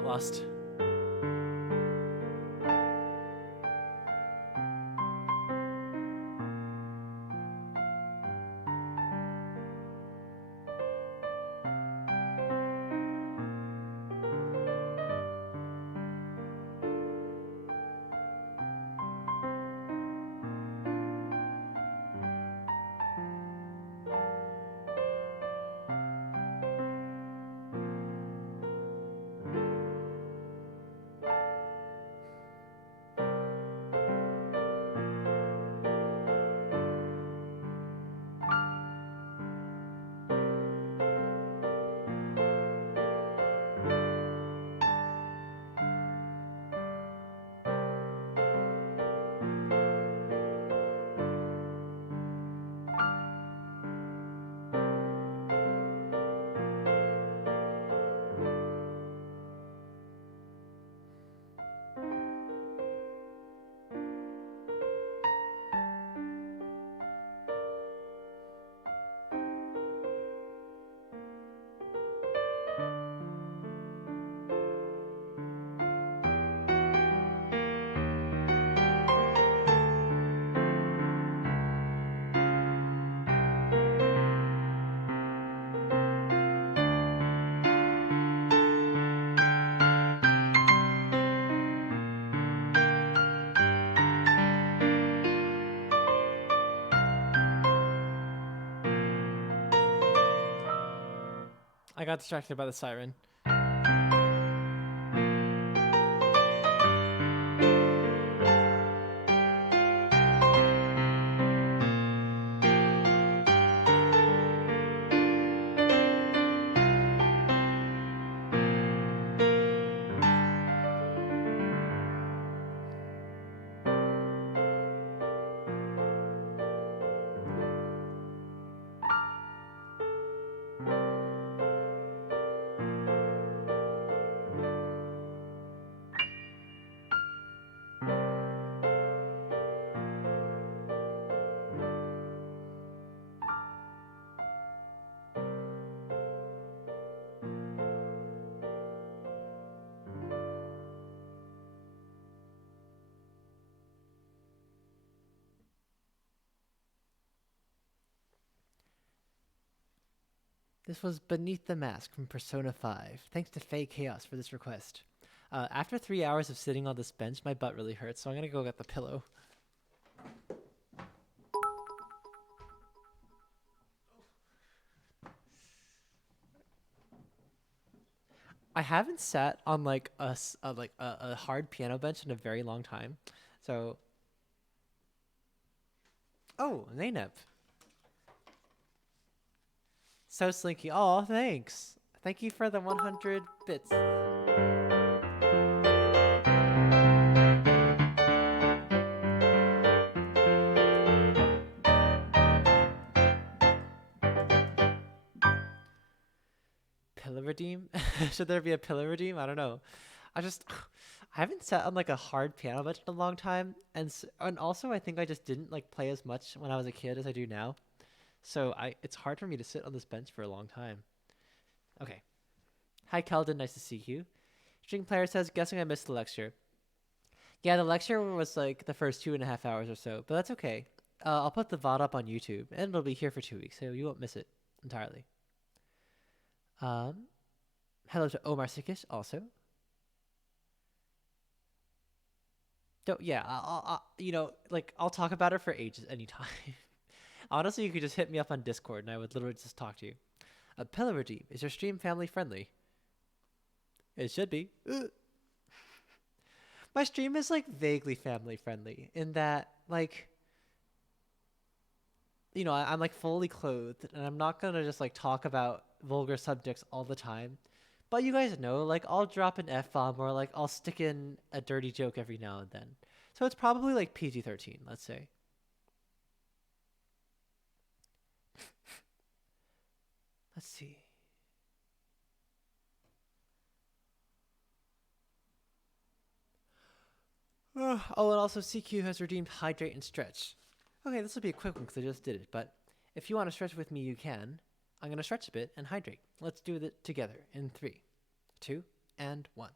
got lost. I got distracted by the siren. This was Beneath the Mask from Persona 5. Thanks to Faye Chaos for this request. After 3 hours of sitting on this bench, my butt really hurts, so I'm going to go get the pillow. I haven't sat on like a hard piano bench in a very long time. So, oh, Zainab. So slinky. Oh, thanks. Thank you for the 100 bits. Pillar redeem? Should there be a pillar redeem? I don't know. I haven't sat on like a hard piano bench in a long time, and also I think I just didn't like play as much when I was a kid as I do now. So it's hard for me to sit on this bench for a long time. Okay. Hi, Keldon. Nice to see you. String player says, guessing I missed the lecture. Yeah, the lecture was like the first 2.5 hours or so, but that's okay. I'll put the VOD up on YouTube, and it'll be here for 2 weeks, so you won't miss it entirely. Hello to Omar Sikish also. Yeah, I'll talk about it for ages anytime. Honestly, you could just hit me up on Discord and I would literally just talk to you. A pillar redeem. Is your stream family friendly? It should be. My stream is like vaguely family friendly in that like, I'm like fully clothed and I'm not going to just like talk about vulgar subjects all the time. But you guys know, like I'll drop an F-bomb or like I'll stick in a dirty joke every now and then. So it's probably like PG-13, let's say. Let's see. Oh, and also CQ has redeemed Hydrate and Stretch. Okay, this will be a quick one because I just did it, but if you want to stretch with me, you can. I'm going to stretch a bit and hydrate. Let's do it together in 3, 2, and 1.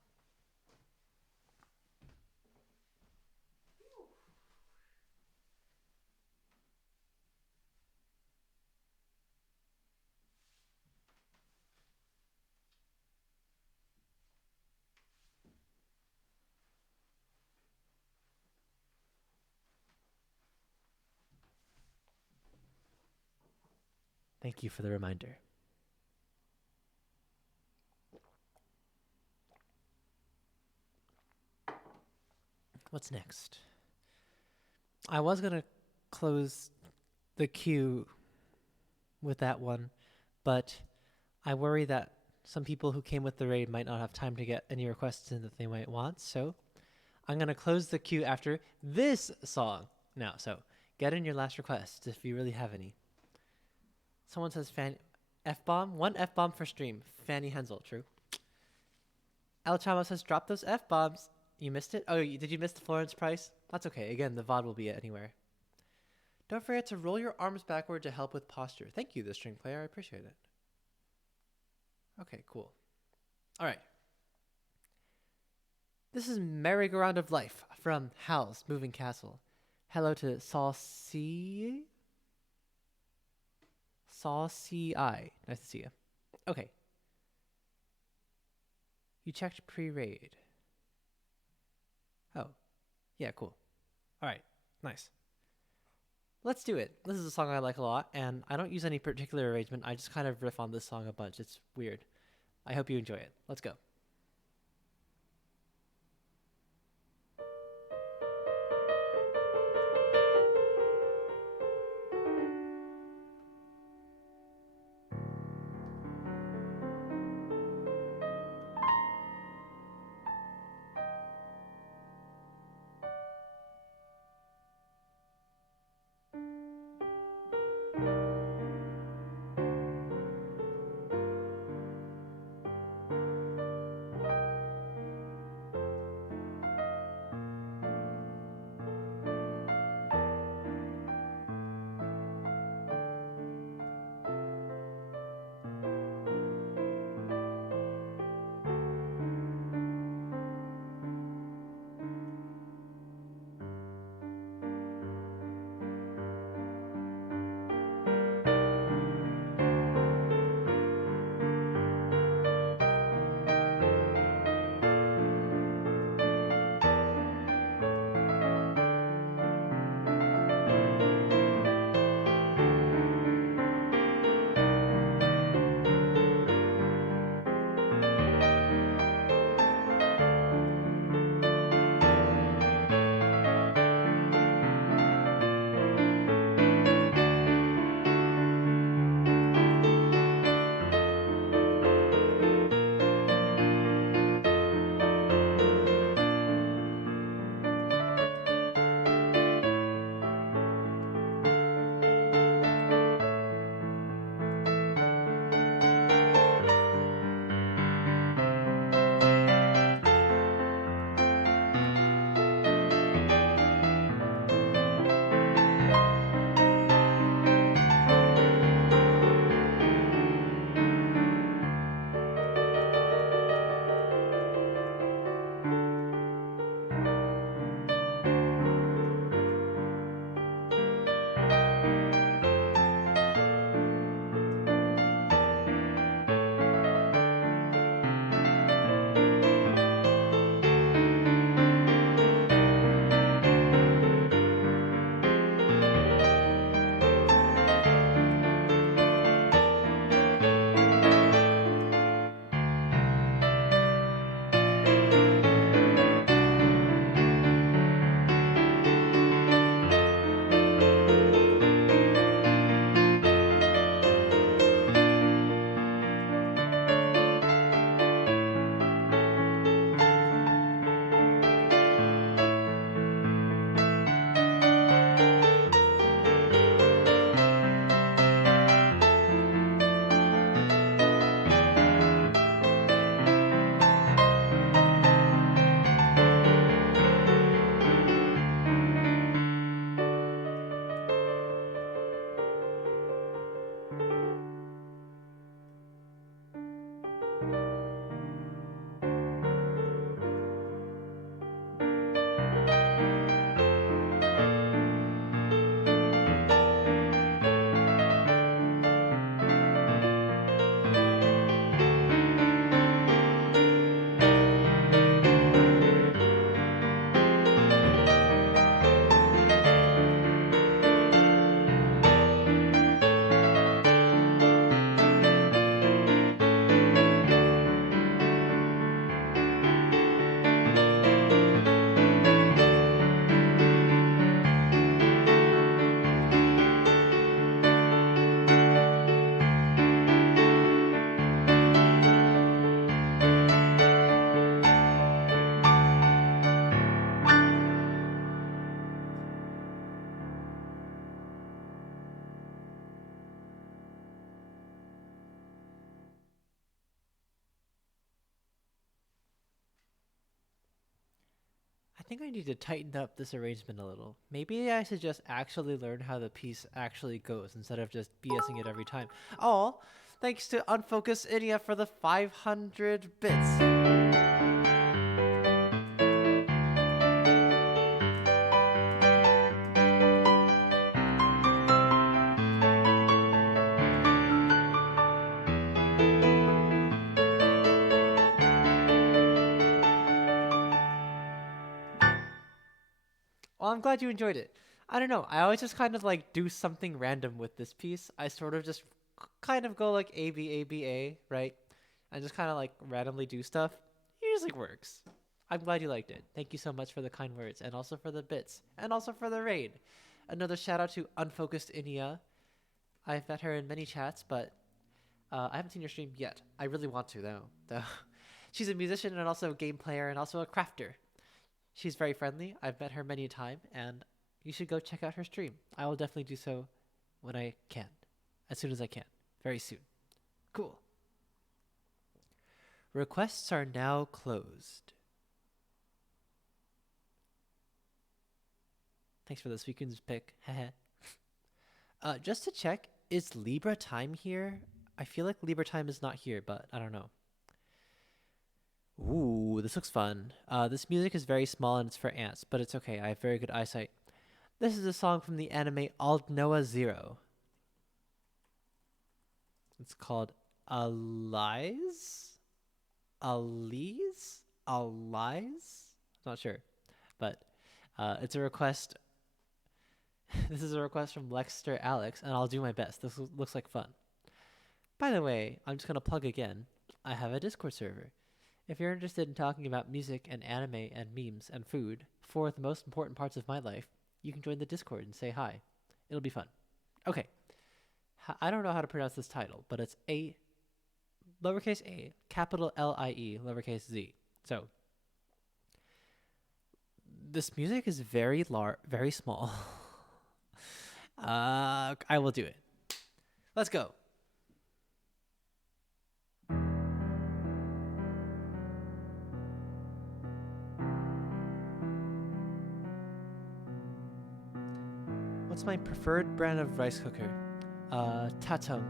Thank you for the reminder. What's next? I was going to close the queue with that one, but I worry that some people who came with the raid might not have time to get any requests in that they might want, so I'm going to close the queue after this song now. So get in your last requests if you really have any. Someone says F-bomb? One F-bomb for stream. Fanny Hensel, true. El Chamo says drop those F-bombs. You missed it? Oh, did you miss the Florence Price? That's okay. Again, the VOD will be anywhere. Don't forget to roll your arms backward to help with posture. Thank you, the string player. I appreciate it. Okay, cool. All right. This is Merry-Go-Round of Life from Hal's Moving Castle. Hello to Saucy I. Nice to see you. Okay. You checked pre-raid. Oh. Yeah, cool. All right. Nice. Let's do it. This is a song I like a lot, and I don't use any particular arrangement. I just kind of riff on this song a bunch. It's weird. I hope you enjoy it. Let's go. think I need to tighten up this arrangement a little. Maybe I should just actually learn how the piece actually goes instead of just BSing it every time. Oh, thanks to Unfocused Idiot for the 500 bits. Well, I'm glad you enjoyed it. I don't know. I always just kind of like do something random with this piece. I sort of just kind of go like A B A B A, right? I just kind of like randomly do stuff. It usually works. I'm glad you liked it. Thank you so much for the kind words and also for the bits and also for the raid. Another shout out to Unfocused Inia. I've met her in many chats, but I haven't seen your stream yet. I really want to though. She's a musician and also a game player and also a crafter. She's very friendly. I've met her many a time, and you should go check out her stream. I will definitely do so when I can, as soon as I can, very soon. Cool. Requests are now closed. Thanks for the Suikun's pick. Just to check, is Libra time here? I feel like Libra time is not here, but I don't know. Ooh, this looks fun. This music is very small and it's for ants, but it's okay. I have very good eyesight. This is a song from the anime Alt Noah Zero. It's called Alize? Alize? Alize? Not sure. But it's a request. This is a request from Lexter Alex, and I'll do my best. This looks like fun. By the way, I'm just going to plug again. I have a Discord server. If you're interested in talking about music and anime and memes and food, four of the most important parts of my life, you can join the Discord and say hi. It'll be fun. Okay. I don't know how to pronounce this title, but it's lowercase a, capital Lie, lowercase z. So, this music is very very small. I will do it. Let's go. What's my preferred brand of rice cooker? Tatung.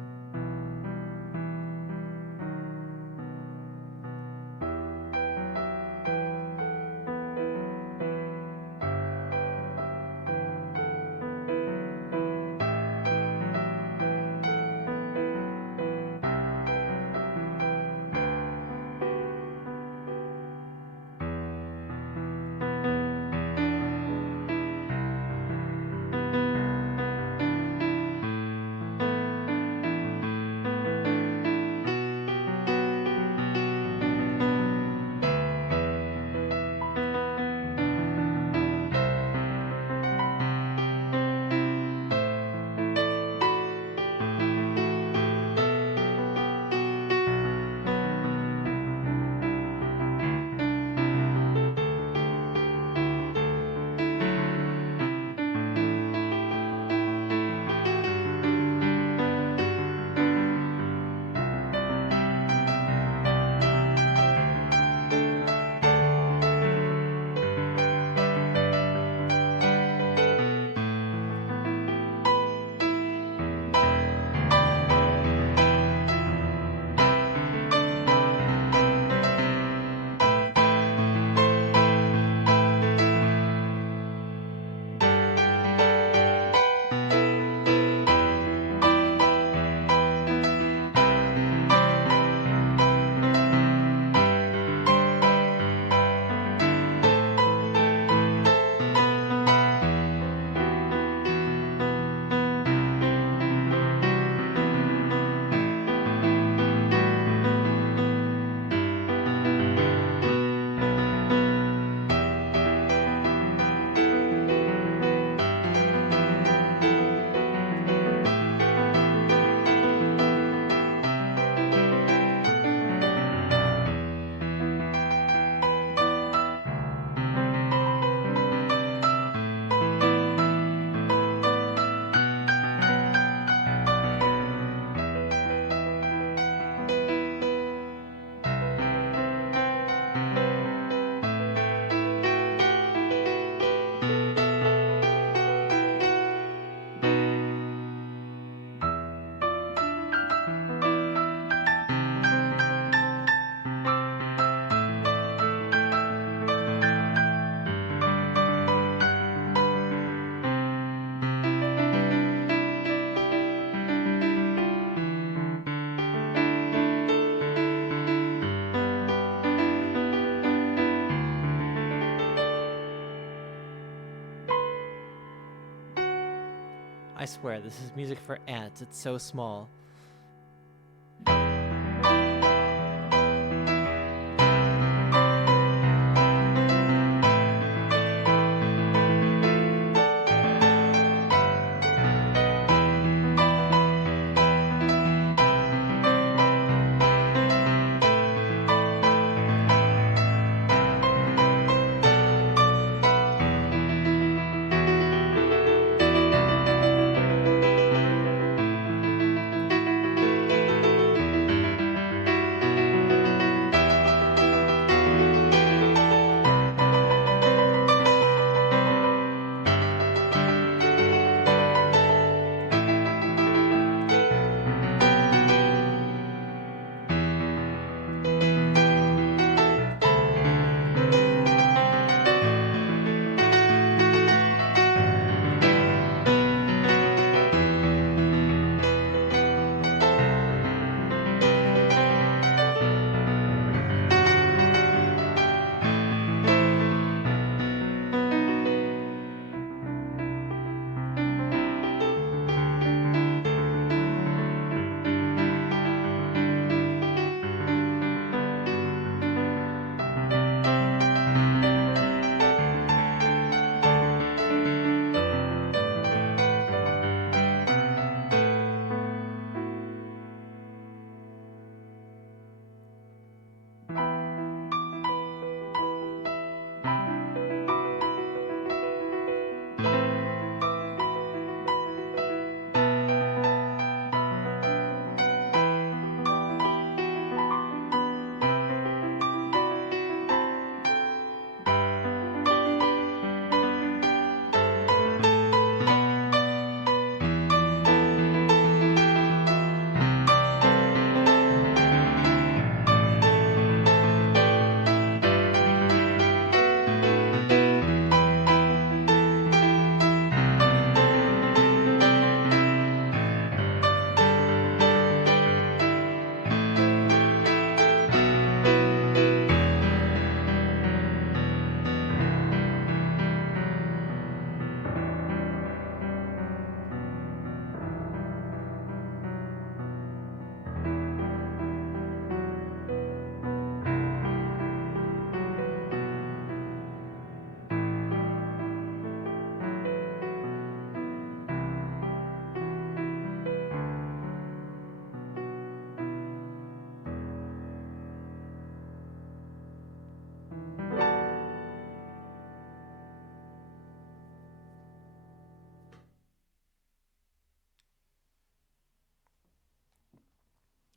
I swear, this is music for ants. It's so small.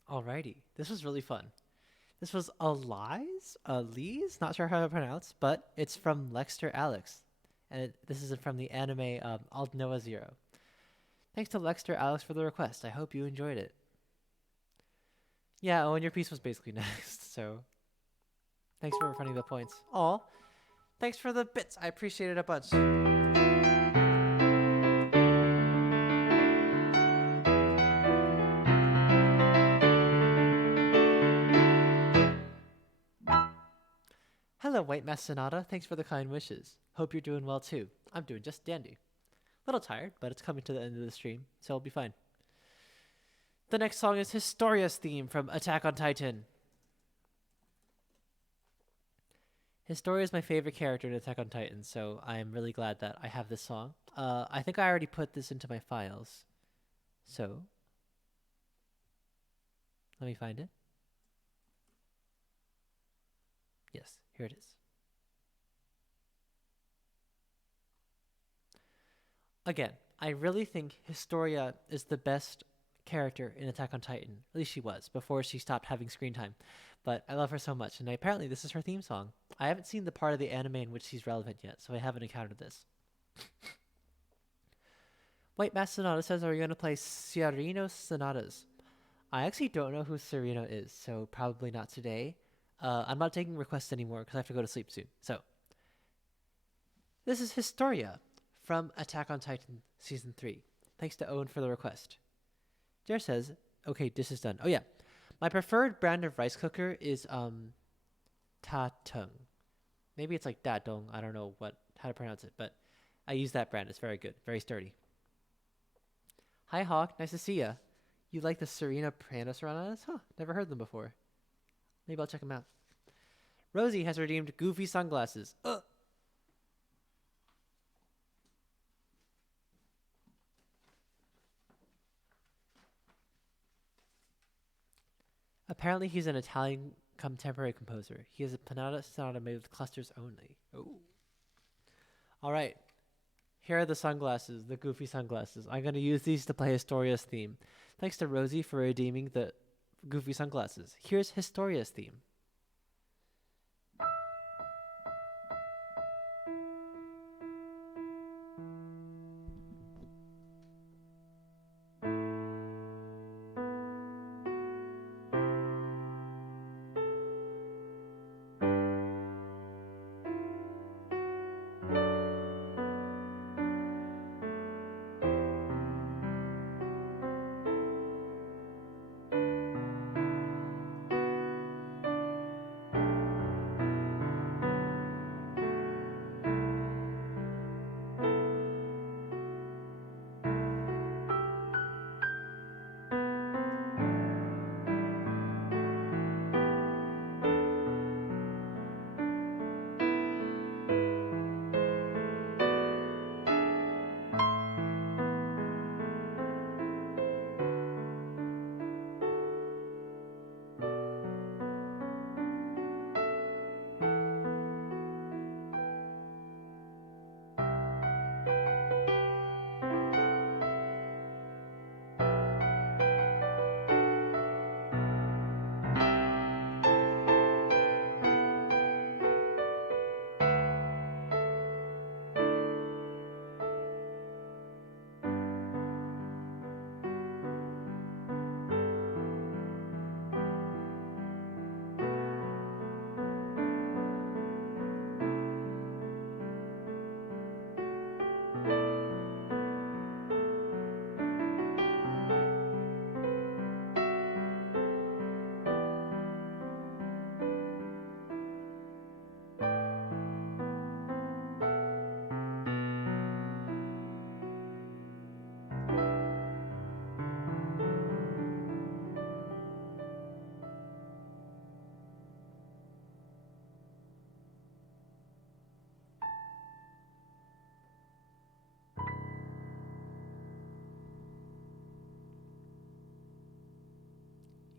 Alrighty, this was really fun. This was Elise, not sure how to pronounce, but it's from Lexter Alex. And this is from the anime Aldnoah Zero. Thanks to Lexter Alex for the request. I hope you enjoyed it. Yeah, Owen, your piece was basically next, so thanks for refunding the points. Aw, thanks for the bits. I appreciate it a bunch. Hello, White Mass Sonata. Thanks for the kind wishes. Hope you're doing well too. I'm doing just dandy. Little tired, but it's coming to the end of the stream, so I'll be fine. The next song is Historia's theme from Attack on Titan. Historia is my favorite character in Attack on Titan, so I am really glad that I have this song. I think I already put this into my files, so let me find it. Yes, here it is. Again, I really think Historia is the best character in Attack on Titan. At least she was before she stopped having screen time. But I love her so much, and apparently this is her theme song. I haven't seen the part of the anime in which she's relevant yet, so I haven't encountered this. White Mass Sonata says, are you going to play Ciarino Sonatas? I actually don't know who Ciarino is, so probably not today. I'm not taking requests anymore because I have to go to sleep soon. So, this is Historia from Attack on Titan Season 3. Thanks to Owen for the request. Jer says, okay, this is done. Oh yeah, my preferred brand of rice cooker is Tatung. Maybe it's like Datong. I don't know how to pronounce it, but I use that brand. It's very good, very sturdy. Hi, Hawk. Nice to see ya. You like the Serena Pranatosaurus? Huh, never heard them before. Maybe I'll check them out. Rosie has redeemed goofy sunglasses. Apparently, he's an Italian contemporary composer. He has a Panada sonata made with clusters only. Oh. All right. Here are the sunglasses, the goofy sunglasses. I'm going to use these to play Historia's theme. Thanks to Rosie for redeeming the goofy sunglasses. Here's Historia's theme.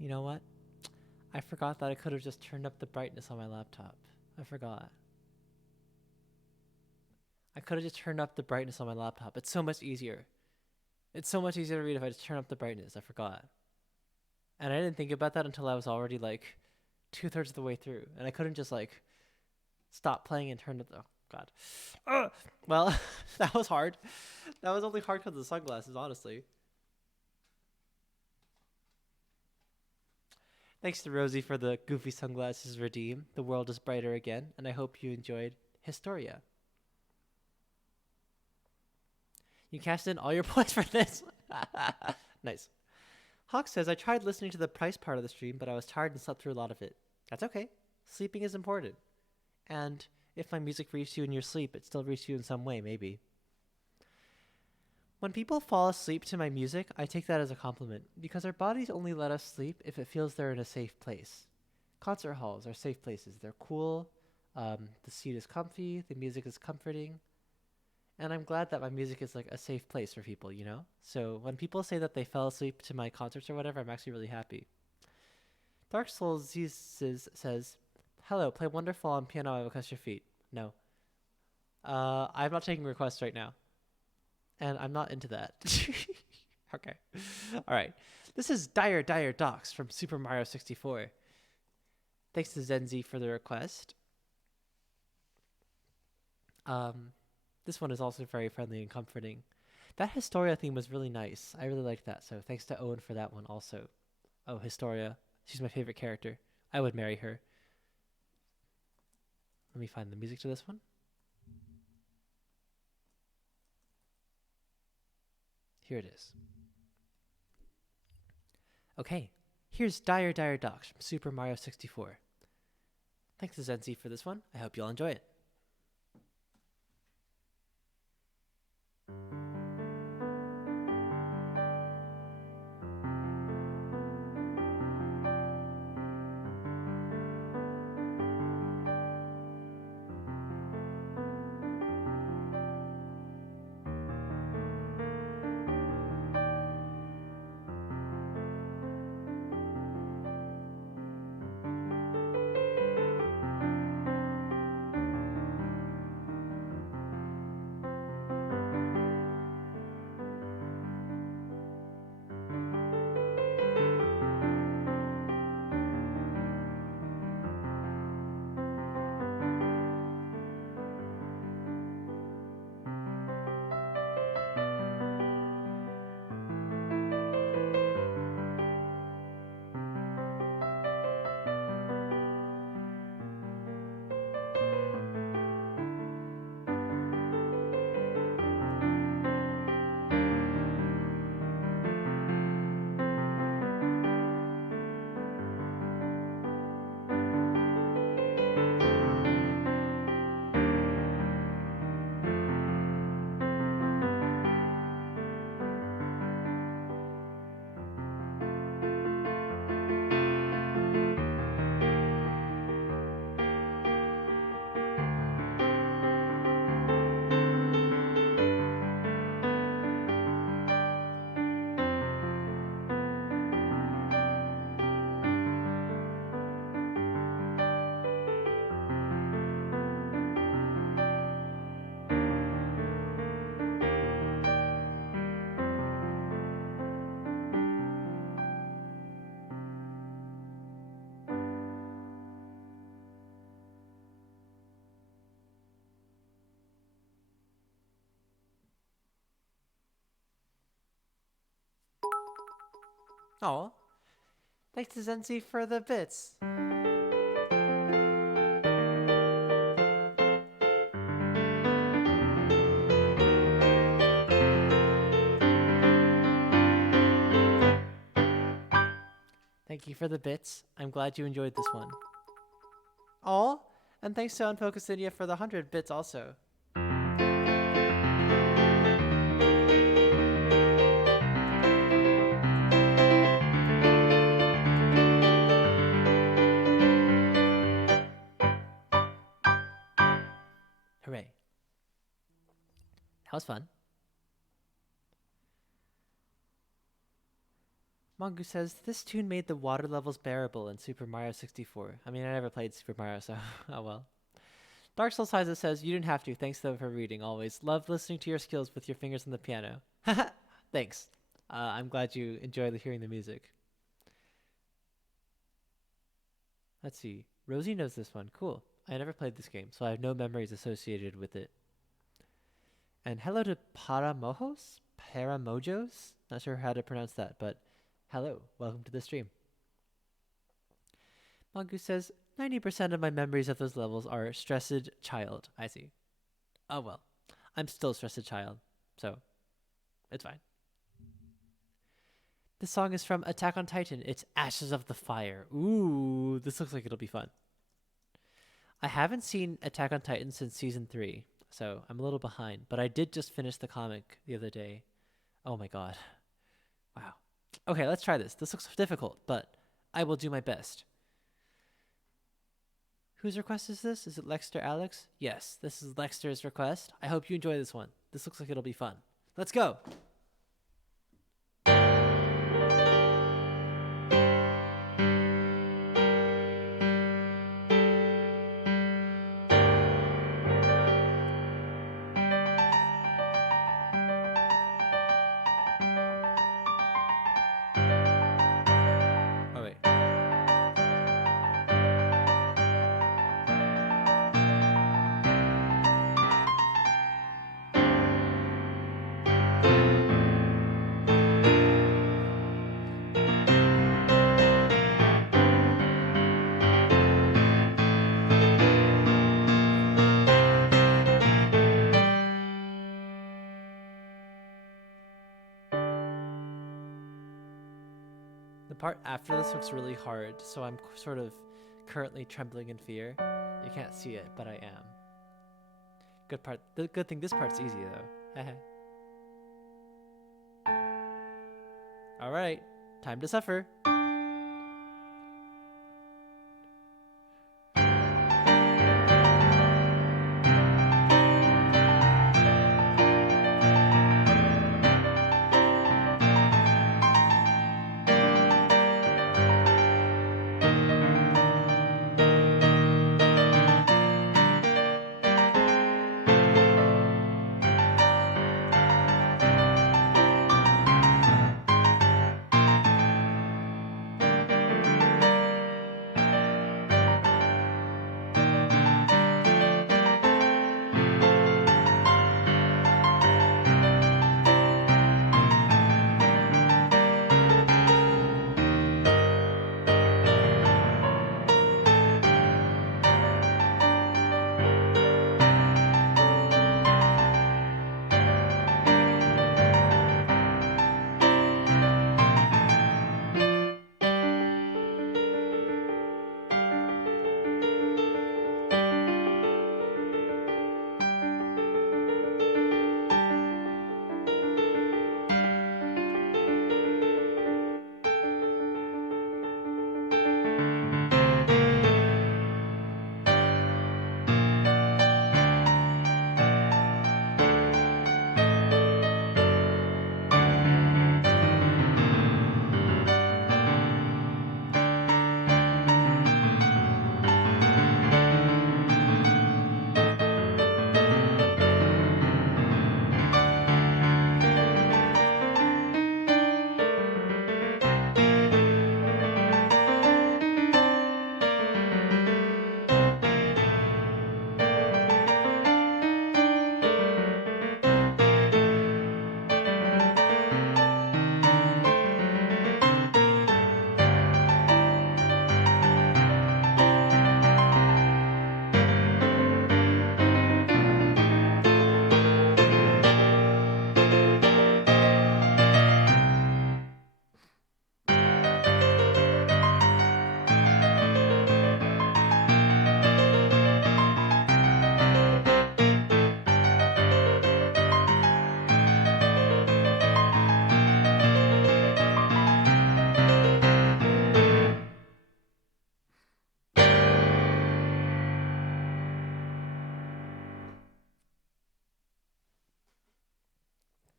You know what? I forgot that I could have just turned up the brightness on my laptop. I forgot. I could have just turned up the brightness on my laptop. It's so much easier. It's so much easier to read if I just turn up the brightness. I forgot. And I didn't think about that until I was already like 2/3 of the way through. And I couldn't just like stop playing and turn it. Oh, God. Well, that was hard. That was only hard because of the sunglasses, honestly. Thanks to Rosie for the goofy sunglasses redeem. The world is brighter again, and I hope you enjoyed Historia. You cashed in all your points for this. Nice. Hawk says, I tried listening to the Price part of the stream, but I was tired and slept through a lot of it. That's okay. Sleeping is important. And if my music reached you in your sleep, it still reached you in some way, maybe. When people fall asleep to my music, I take that as a compliment, because our bodies only let us sleep if it feels they're in a safe place. Concert halls are safe places. They're cool, the seat is comfy, the music is comforting, and I'm glad that my music is like a safe place for people, you know? So when people say that they fell asleep to my concerts or whatever, I'm actually really happy. Dark Souls says, hello, play Wonderful on piano, I request your feet. No. I'm not taking requests right now. And I'm not into that. Okay. All right. This is Dire Docs from Super Mario 64. Thanks to Zenzi for the request. This one is also very friendly and comforting. That Historia theme was really nice. I really liked that. So thanks to Owen for that one also. Oh, Historia. She's my favorite character. I would marry her. Let me find the music to this one. Here it is. Okay, here's Dire Docs from Super Mario 64. Thanks to Zenzi for this one. I hope you all enjoy it. Oh, thanks to Zenzi for the bits. Thank you for the bits. I'm glad you enjoyed this one. Oh, and thanks to Unfocused India for the 100 bits also. Hooray. That was fun. Mongoose says, this tune made the water levels bearable in Super Mario 64. I mean, I never played Super Mario, so oh well. Dark Souls Sizer says, you didn't have to. Thanks though for reading, always. Love listening to your skills with your fingers on the piano. Thanks. I'm glad you enjoy hearing the music. Let's see. Rosie knows this one. Cool. I never played this game, so I have no memories associated with it. And hello to Paramojos? Paramojos? Not sure how to pronounce that, but hello. Welcome to the stream. Mongoose says, 90% of my memories of those levels are stressed child. I see. Oh well. I'm still a stressed child, so it's fine. This song is from Attack on Titan. It's Ashes of the Fire. Ooh, this looks like it'll be fun. I haven't seen Attack on Titan since season 3, so I'm a little behind. But I did just finish the comic the other day. Oh my god. Wow. Okay, let's try this. This looks difficult, but I will do my best. Whose request is this? Is it Lexter Alex? Yes, this is Lexter's request. I hope you enjoy this one. This looks like it'll be fun. Let's go. The part after this looks really hard, so I'm sort of currently trembling in fear. You can't see it, but I am. Good part. The good thing, this part's easy though. All right, time to suffer.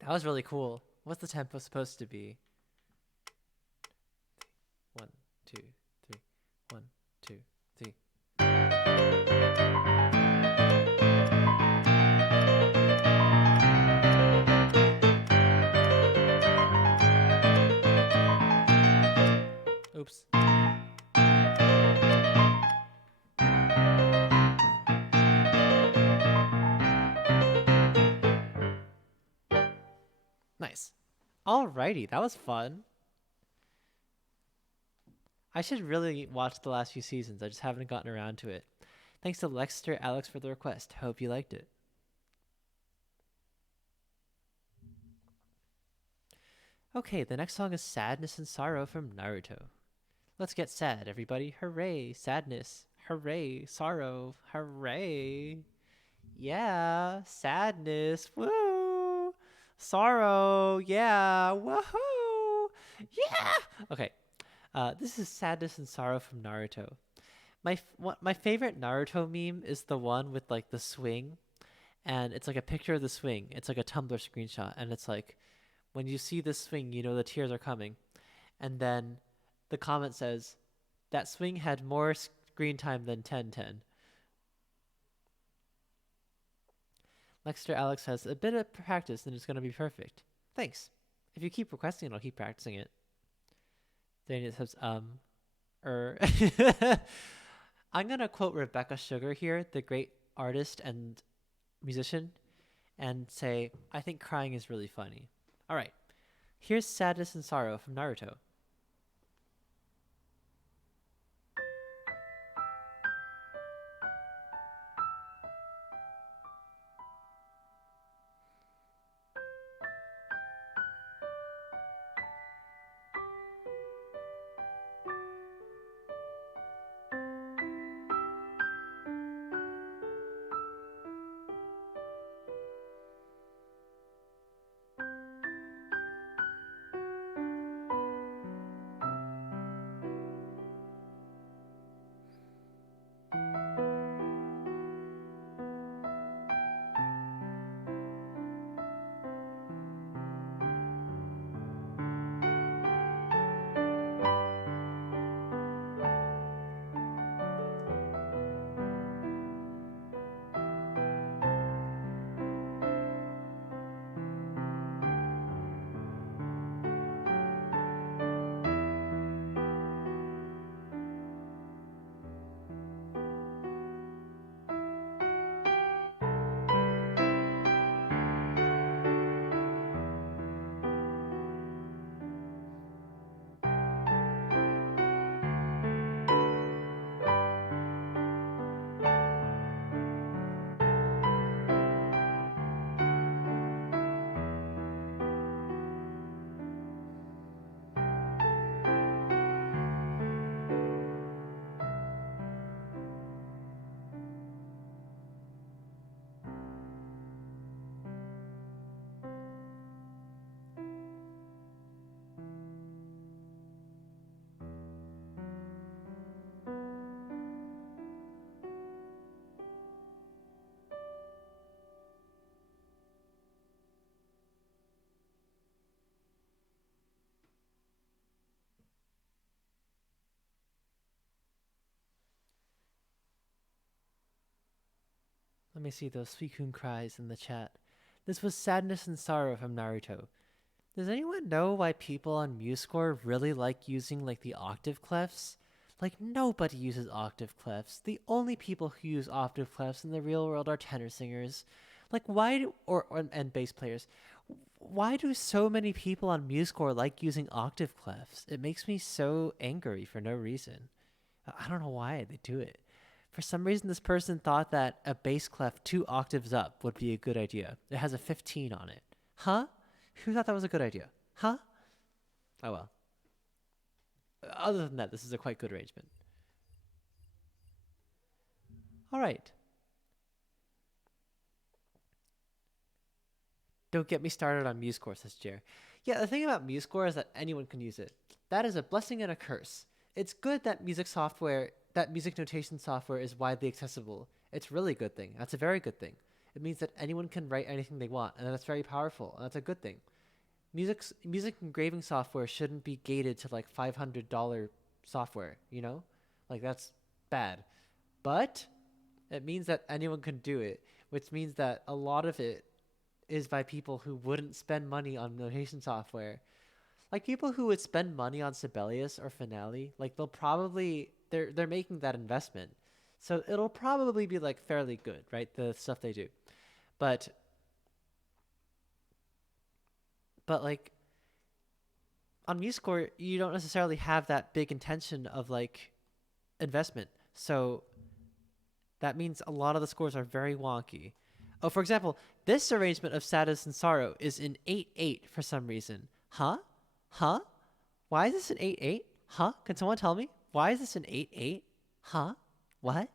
That was really cool. What's the tempo supposed to be? 1, 2, 3. 1, 2, 3. Oops. Nice. Alrighty, that was fun. I should really watch the last few seasons. I just haven't gotten around to it. Thanks to Lexter Alex for the request. Hope you liked it. Okay, the next song is Sadness and Sorrow from Naruto. Let's get sad, everybody. Hooray! Sadness. Hooray! Sorrow. Hooray! Yeah! Sadness. Woo! Sorrow. Yeah! Woohoo! Yeah! Okay. This is Sadness and Sorrow from Naruto. My favorite Naruto meme is the one with like the swing, and it's like a picture of the swing. It's like a Tumblr screenshot, and it's like, when you see this swing, you know the tears are coming. And then the comment says, that swing had more screen time than 1010. Lexter Alex says, a bit of practice and it's going to be perfect. Thanks. If you keep requesting it, I'll keep practicing it. Daniel says, I'm going to quote Rebecca Sugar here, the great artist and musician, and say, I think crying is really funny. All right. Here's Sadness and Sorrow from Naruto. Let me see those suikun cries in the chat. This was Sadness and Sorrow from Naruto. Does anyone know why people on MuseScore really like using like the octave clefs? Like nobody uses octave clefs. The only people who use octave clefs in the real world are tenor singers. Like why do and bass players. Why do so many people on MuseScore like using octave clefs? It makes me so angry for no reason. I don't know why they do it. For some reason, this person thought that a bass clef 2 octaves up would be a good idea. It has a 15 on it. Huh? Who thought that was a good idea? Huh? Oh well. Other than that, this is a quite good arrangement. All right. Don't get me started on MuseScore, says Jer. Yeah, the thing about MuseScore is that anyone can use it. That is a blessing and a curse. It's good that music notation software is widely accessible. It's really a good thing. That's a very good thing. It means that anyone can write anything they want, and that's very powerful, and that's a good thing. Music engraving software shouldn't be gated to like $500 software, you know? Like that's bad. But it means that anyone can do it, which means that a lot of it is by people who wouldn't spend money on notation software. Like people who would spend money on Sibelius or Finale, like they're making that investment. So it'll probably be like fairly good, right? The stuff they do. But like on MuseScore, you don't necessarily have that big intention of like investment. So that means a lot of the scores are very wonky. Oh, for example, this arrangement of Sadness and Sorrow is in 8/8 for some reason. Huh? Huh? Why is this an 8/8? Huh? Can someone tell me? Why is this an 8/8? Huh? What?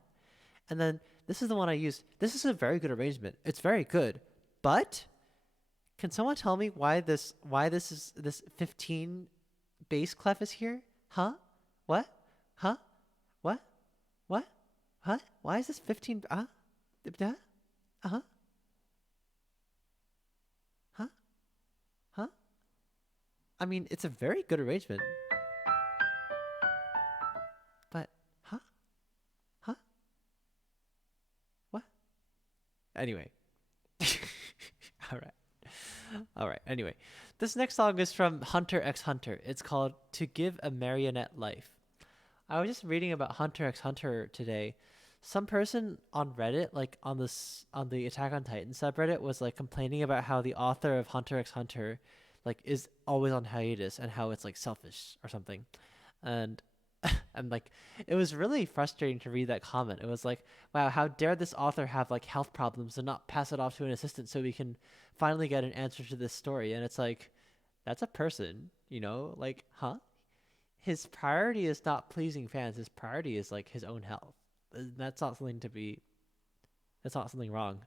And then this is the one I used. This is a very good arrangement. It's very good. But can someone tell me why this 15 bass clef is here? Huh? What? Huh? What? What? Huh? Why is this 15 huh? Uh-huh. Huh? Huh? I mean, it's a very good arrangement. But huh? Huh? What? Anyway. All right. Anyway, this next song is from Hunter x Hunter. It's called To Give a Marionette Life. I was just reading about Hunter x Hunter today. Some person on Reddit, like on the Attack on Titan subreddit, was like complaining about how the author of Hunter x Hunter like is always on hiatus and how it's like selfish or something. And and like it was really frustrating to read that comment. It was like, wow, how dare this author have like health problems and not pass it off to an assistant so we can finally get an answer to this story. And it's like, that's a person, you know, like, huh? His priority is not pleasing fans. His priority is like his own health. That's not something wrong.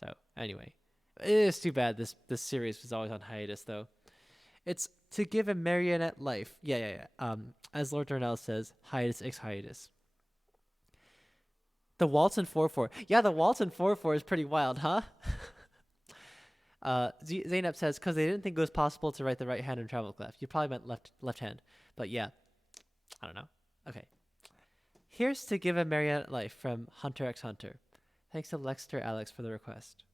So anyway, it is too bad this series was always on hiatus though. It's To Give a Marionette Life. Yeah. As Lord Darnell says, hiatus ex hiatus. The waltz in 4/4. Yeah, the waltz in 4/4 is pretty wild, huh? Zainab says, because they didn't think it was possible to write the right hand in treble clef. You probably meant left hand. But yeah, I don't know. Okay. Here's To Give a Marionette Life from Hunter x Hunter. Thanks to Lexter Alex for the request.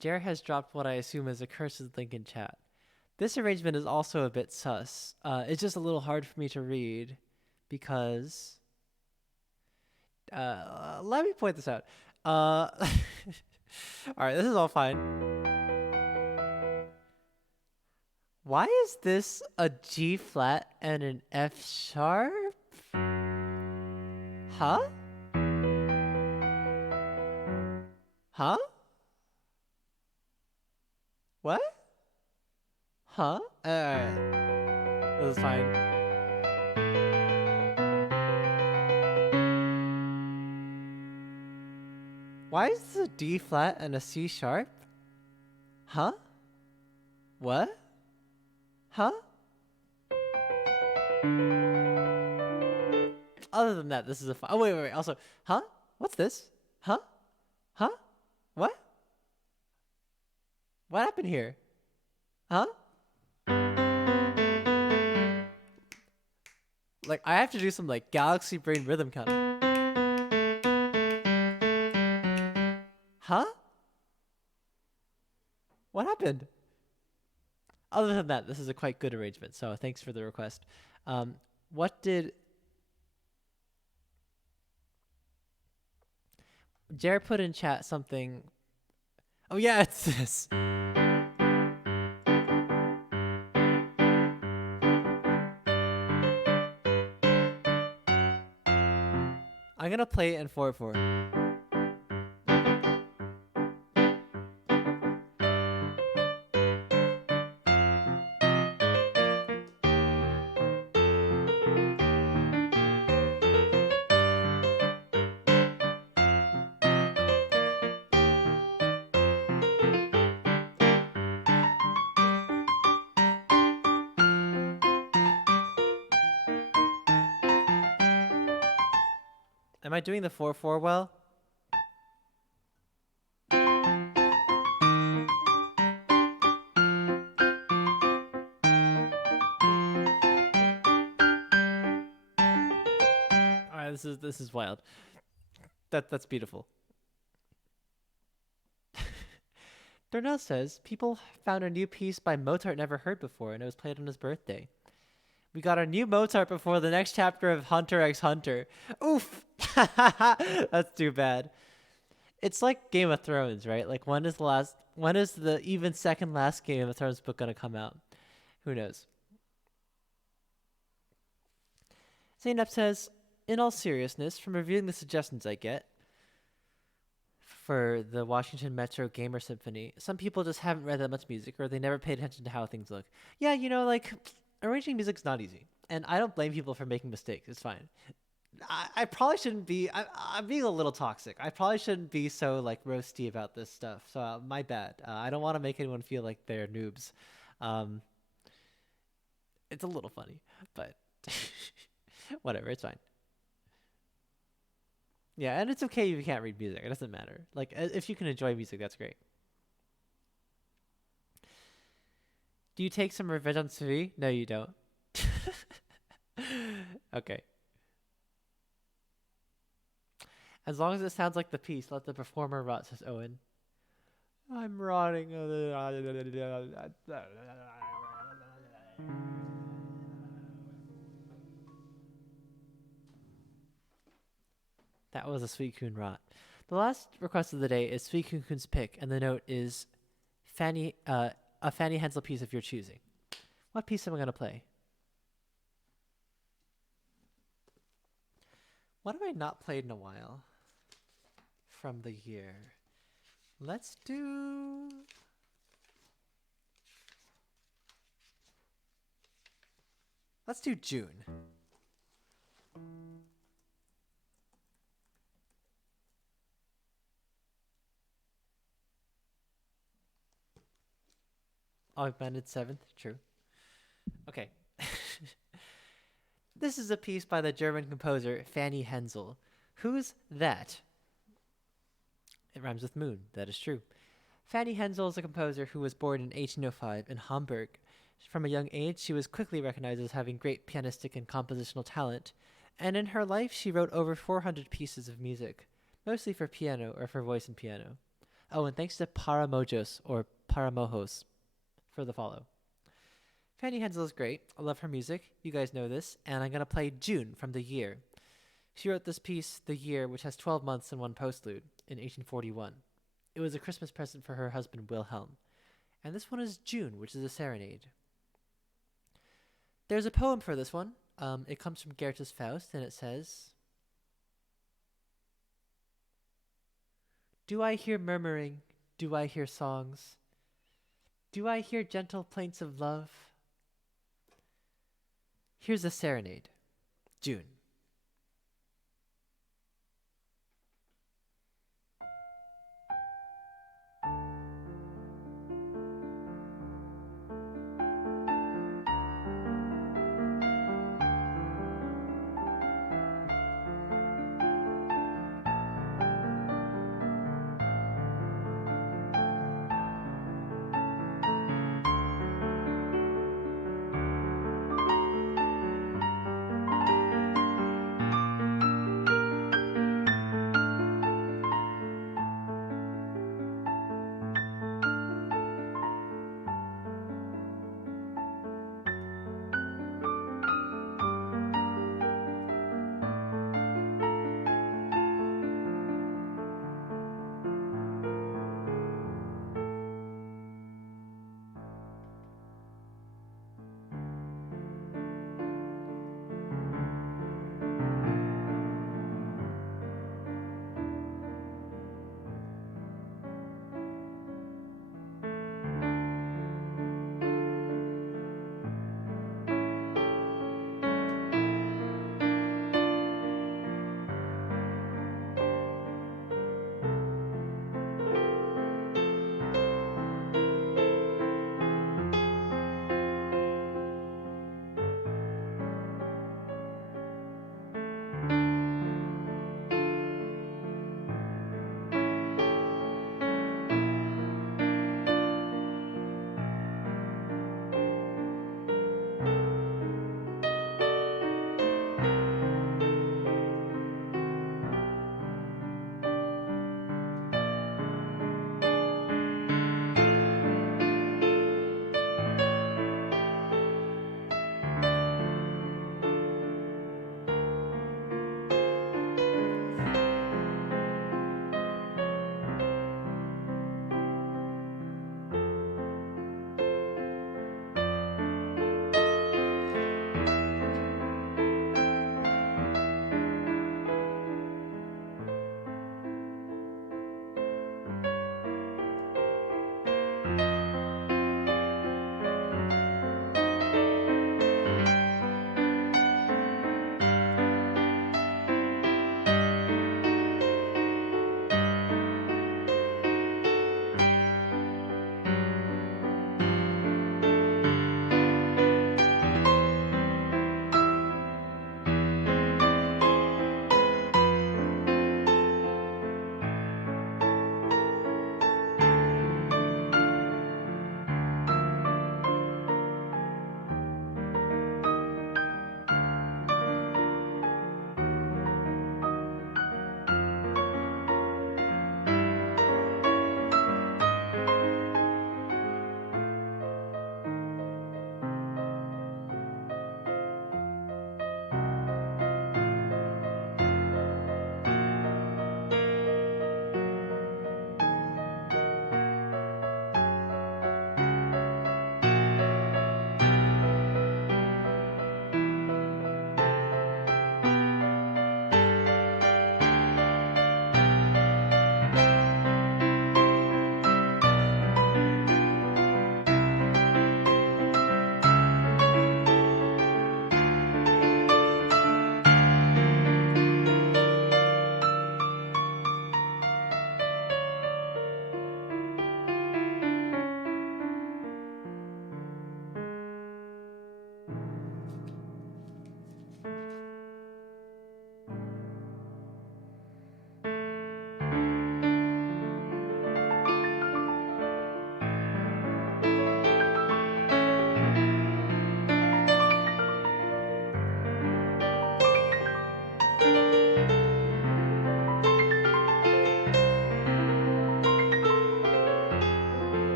Jer has dropped what I assume is a cursed link in chat. This arrangement is also a bit sus. It's just a little hard for me to read because... let me point this out. All right, this is all fine. Why is this a G flat and an F sharp? Huh? Huh? What? Huh? Alright. This is fine. Why is this a D flat and a C sharp? Huh? What? Huh? Other than that, this is a fun. Oh wait. Also, huh? What's this? Huh? Huh? What? What happened here? Huh? Like I have to do some like galaxy brain rhythm counting. Huh? What happened? Other than that, this is a quite good arrangement. So thanks for the request. What did Jared put in chat something? Oh yeah, it's this. I'm gonna play it in 4/4. Am I doing the 4/4 well? All right, this is wild. That's beautiful. Darnell says people found a new piece by Mozart never heard before, and it was played on his birthday. We got a new Mozart before the next chapter of Hunter x Hunter. Oof! That's too bad. It's like Game of Thrones, right? Like when is the even second last Game of Thrones book gonna come out? Who knows? Zainab says, in all seriousness, from reviewing the suggestions I get for the Washington Metro Gamer Symphony, some people just haven't read that much music or they never paid attention to how things look. Yeah, like arranging music's not easy. And I don't blame people for making mistakes. It's fine. I probably shouldn't be. I'm being a little toxic. I probably shouldn't be so like roasty about this stuff. So my bad. I don't want to make anyone feel like they're noobs. It's a little funny, but whatever. It's fine. Yeah, and it's okay if you can't read music. It doesn't matter. Like if you can enjoy music, that's great. Do you take some revenge on Sui? No, you don't. Okay. As long as it sounds like the piece, let the performer rot, says Owen. I'm rotting. That was a suikun rot. The last request of the day is suikunkun's pick, and the note is a Fanny Hensel piece of your choosing. What piece am I going to play? What have I not played in a while from the year? Let's do June. Augmented seventh, true. Okay. This is a piece by the German composer Fanny Hensel. Who's that? It rhymes with moon. That is true. Fanny Hensel is a composer who was born in 1805 in Hamburg. From a young age, she was quickly recognized as having great pianistic and compositional talent, and in her life she wrote over 400 pieces of music, mostly for piano or for voice and piano. Oh, and thanks to Paramojos or Paramojos for the follow. Fanny Hensel is great. I love her music. You guys know this. And I'm going to play June from The Year. She wrote this piece, The Year, which has 12 months and one postlude, in 1841. It was a Christmas present for her husband, Wilhelm. And this one is June, which is a serenade. There's a poem for this one. It comes from Goethe's Faust, and it says, do I hear murmuring? Do I hear songs? Do I hear gentle plaints of love? Here's a serenade. June.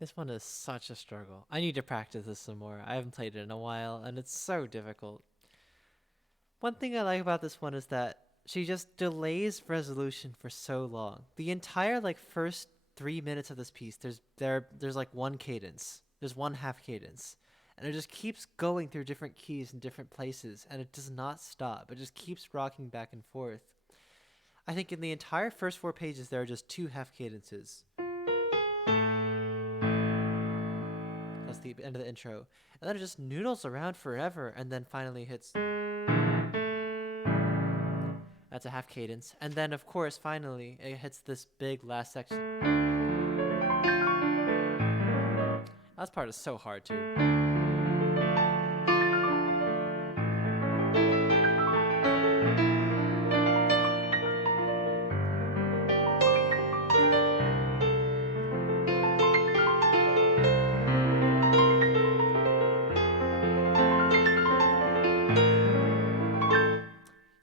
This one is such a struggle. I need to practice this some more. I haven't played it in a while, and it's so difficult. One thing I like about this one is that she just delays resolution for so long. The entire like first 3 minutes of this piece, there's like one cadence. There's one half cadence. And it just keeps going through different keys in different places, and it does not stop. It just keeps rocking back and forth. I think in the entire first 4 pages there are just 2 half cadences. That's the end of the intro. And then it just noodles around forever and then finally hits. That's a half cadence. And then, of course, finally, it hits this big last section. That part is so hard, too.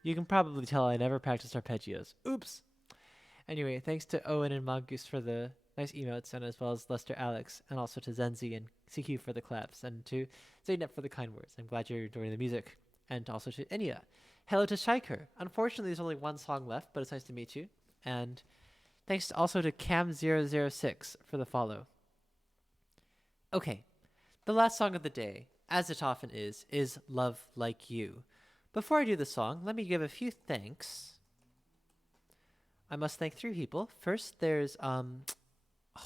You can probably tell I never practiced arpeggios. Oops. Anyway, thanks to Owen and Mongoose for the nice emotes, and as well as Lester Alex, and also to Zenzi and CQ for the claps, and to Zaynep for the kind words. I'm glad you're enjoying the music. And also to Enya. Hello to Shiker. Unfortunately, there's only one song left, but it's nice to meet you. And thanks also to Cam006 for the follow. Okay, the last song of the day, as it often is Love Like You. Before I do the song, let me give a few thanks. I must thank 3 people. First, there's,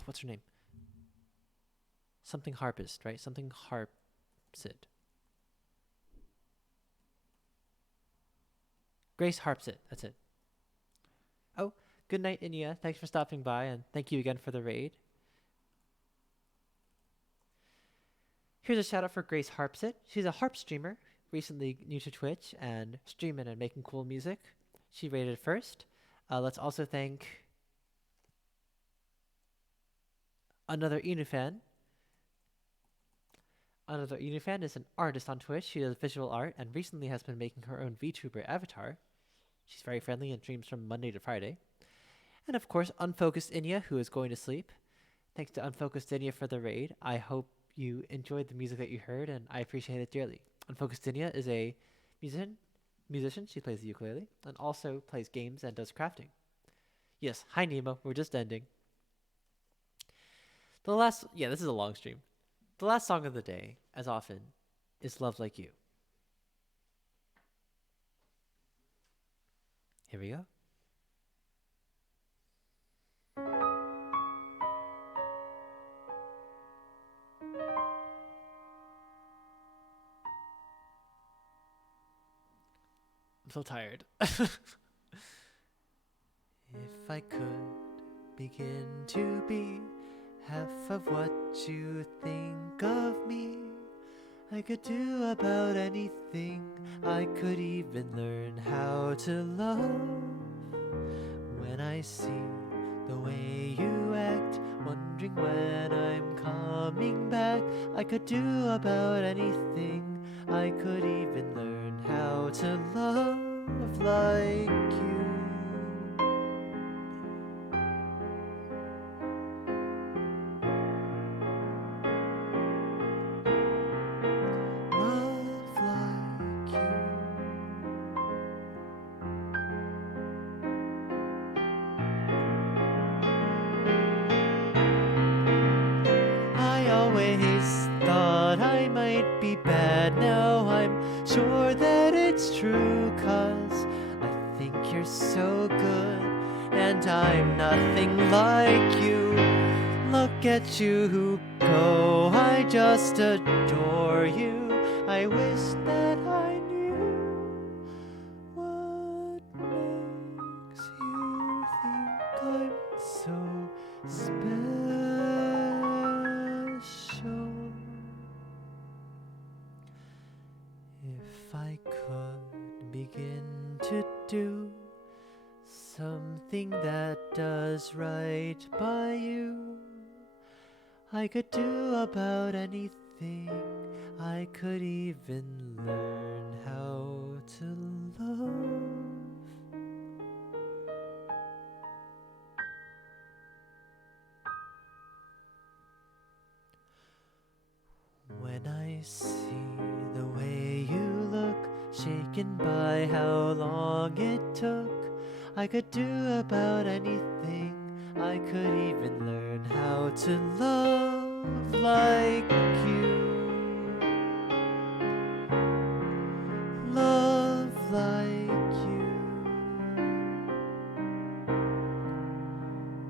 what's her name? Something harpist, right? Something harpsit. Grace Harpsit, that's it. Oh, good night, Inya. Thanks for stopping by, and thank you again for the raid. Here's a shout out for Grace Harpsit. She's a harp streamer, recently new to Twitch, and streaming and making cool music. She rated first. Let's also thank another Inu fan. Another Inu fan is an artist on Twitch. She does visual art and recently has been making her own VTuber avatar. She's very friendly and streams from Monday to Friday. And of course, Unfocused Inya, who is going to sleep. Thanks to Unfocused Inya for the raid. I hope you enjoyed the music that you heard, and I appreciate it dearly. Unfocused Inya is a musician. She plays the ukulele and also plays games and does crafting. Yes, hi Nemo, we're just ending. This is a long stream. The last song of the day, as often, is Love Like You. Here we go. I'm so tired. If I could begin to be half of what you think of me, I could do about anything. I could even learn how to love. When I see the way you act, wondering when I'm coming back, I could do about anything. I could even learn how to love like you. Bad now, I'm sure that it's true, 'cause I think you're so good and I'm nothing like you. Look at you go, I just adore you. I wish that I knew what makes you think I'm so special. If I could begin to do something that does right by you, I could do about anything. I could even learn how to love. thinking by how long it took. I could do about anything. I could even learn how to love like you. Love like you.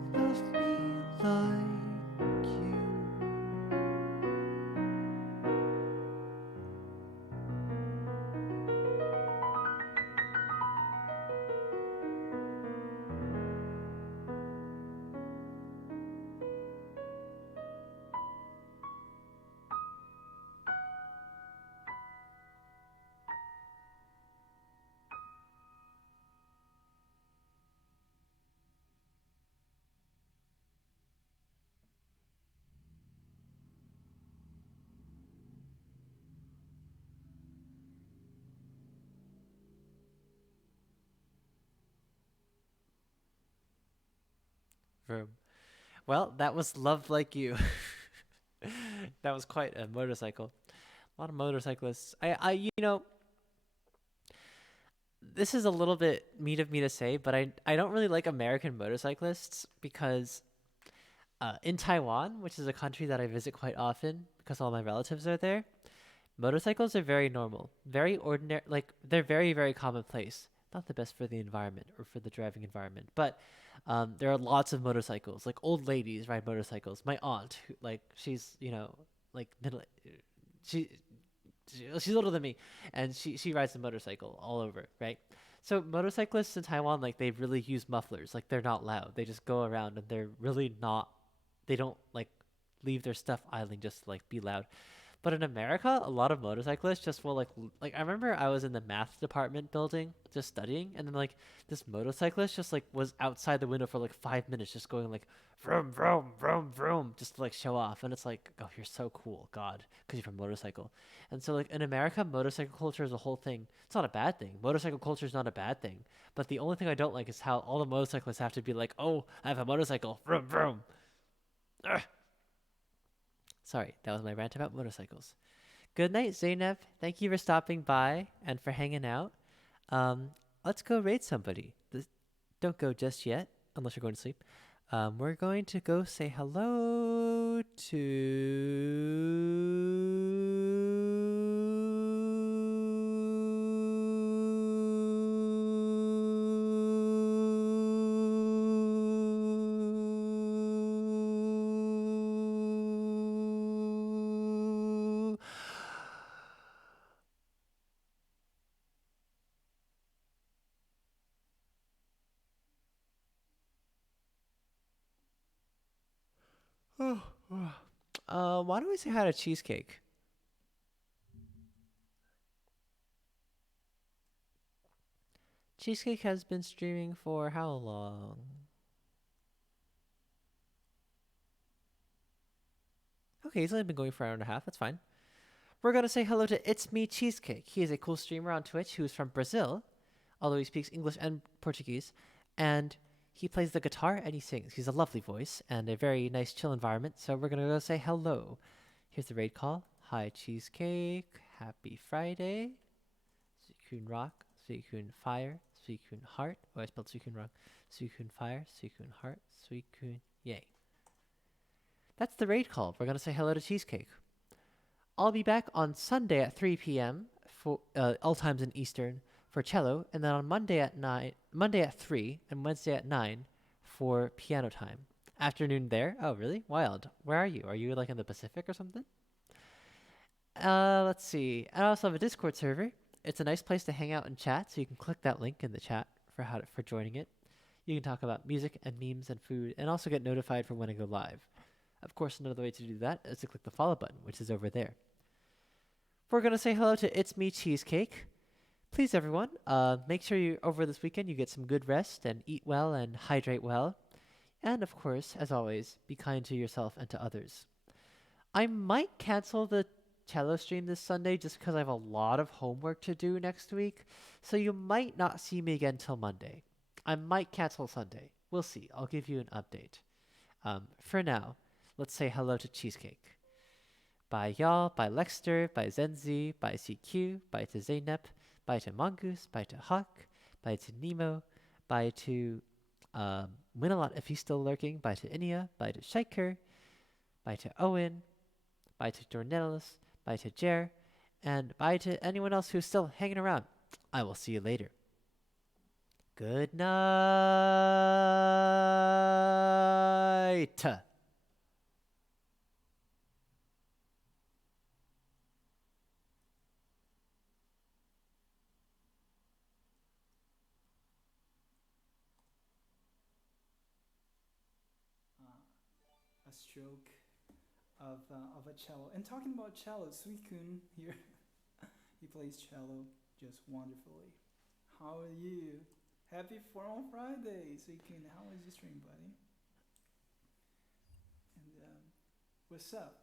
Love me like you. Vroom. Well, that was Love Like You. That was quite a motorcycle. A lot of motorcyclists. This is a little bit mean of me to say, but I don't really like American motorcyclists because in Taiwan, which is a country that I visit quite often because all my relatives are there, motorcycles are very normal, very ordinary, like they're very, very commonplace. Not the best for the environment or for the driving environment, but there are lots of motorcycles. Like old ladies ride motorcycles. My aunt, who, like she's like middle, she she's older than me, and she rides a motorcycle all over, right? So motorcyclists in Taiwan, like they really use mufflers. Like they're not loud. They just go around and they're really not. They don't like leave their stuff idling just to, like be loud. But in America, a lot of motorcyclists just will like I remember I was in the math department building just studying, and then like this motorcyclist just like was outside the window for like 5 minutes, just going like vroom vroom vroom vroom, just to like show off, and it's like, oh, you're so cool, God, because you're from motorcycle. And so like in America, motorcycle culture is a whole thing. It's not a bad thing. Motorcycle culture is not a bad thing. But the only thing I don't like is how all the motorcyclists have to be like, oh, I have a motorcycle, vroom vroom. Ugh. Sorry, that was my rant about motorcycles. Good night, Zainab. Thank you for stopping by and for hanging out. Um, let's go raid somebody. Don't go just yet, unless you're going to sleep. We're going to go say hello to. Why don't we say hi to Cheesecake? Cheesecake has been streaming for how long? Okay, he's only been going for an hour and a half. That's fine. We're gonna say hello to It's Me Cheesecake. He is a cool streamer on Twitch who's from Brazil, although he speaks English and Portuguese, and he plays the guitar and he sings. He's a lovely voice and a very nice, chill environment. So we're gonna go say hello. Here's the raid call. Hi, Cheesecake. Happy Friday. Suikun Rock. Suikun Fire. Suikun Heart. Oh, I spelled Suikun wrong. Suikun Fire. Suikun Heart. Suikun Yay. That's the raid call. We're gonna say hello to Cheesecake. I'll be back on Sunday at 3 p.m. for all times in Eastern for cello, and then on Monday at 3, and Wednesday at 9 for piano time. Afternoon there. Oh, really? Wild. Where are you? Are you like in the Pacific or something? Let's see. I also have a Discord server. It's a nice place to hang out and chat, so you can click that link in the chat for joining it. You can talk about music and memes and food, and also get notified for when I go live. Of course, another way to do that is to click the follow button, which is over there. We're going to say hello to It's Me Cheesecake. Please, everyone, make sure you over this weekend you get some good rest and eat well and hydrate well. And of course, as always, be kind to yourself and to others. I might cancel the cello stream this Sunday just because I have a lot of homework to do next week. So you might not see me again till Monday. I might cancel Sunday. We'll see. I'll give you an update. For now, let's say hello to Cheesecake. Bye y'all, bye Lexter, bye Zenzi, bye CQ, bye to Zaynep, Bye to Mongoose. Bye to Hawk. Bye to Nemo. Bye to Winalot if he's still lurking. Bye to Inia. Bye to Shiker. Bye to Owen. Bye to Dornelis. Bye to Jer. And bye to anyone else who's still hanging around. I will see you later. Good night. A stroke of a cello. And talking about cello, Suikun here, he plays cello just wonderfully. How are you? Happy Forum Friday, Suikun. How was your stream, buddy? And what's up?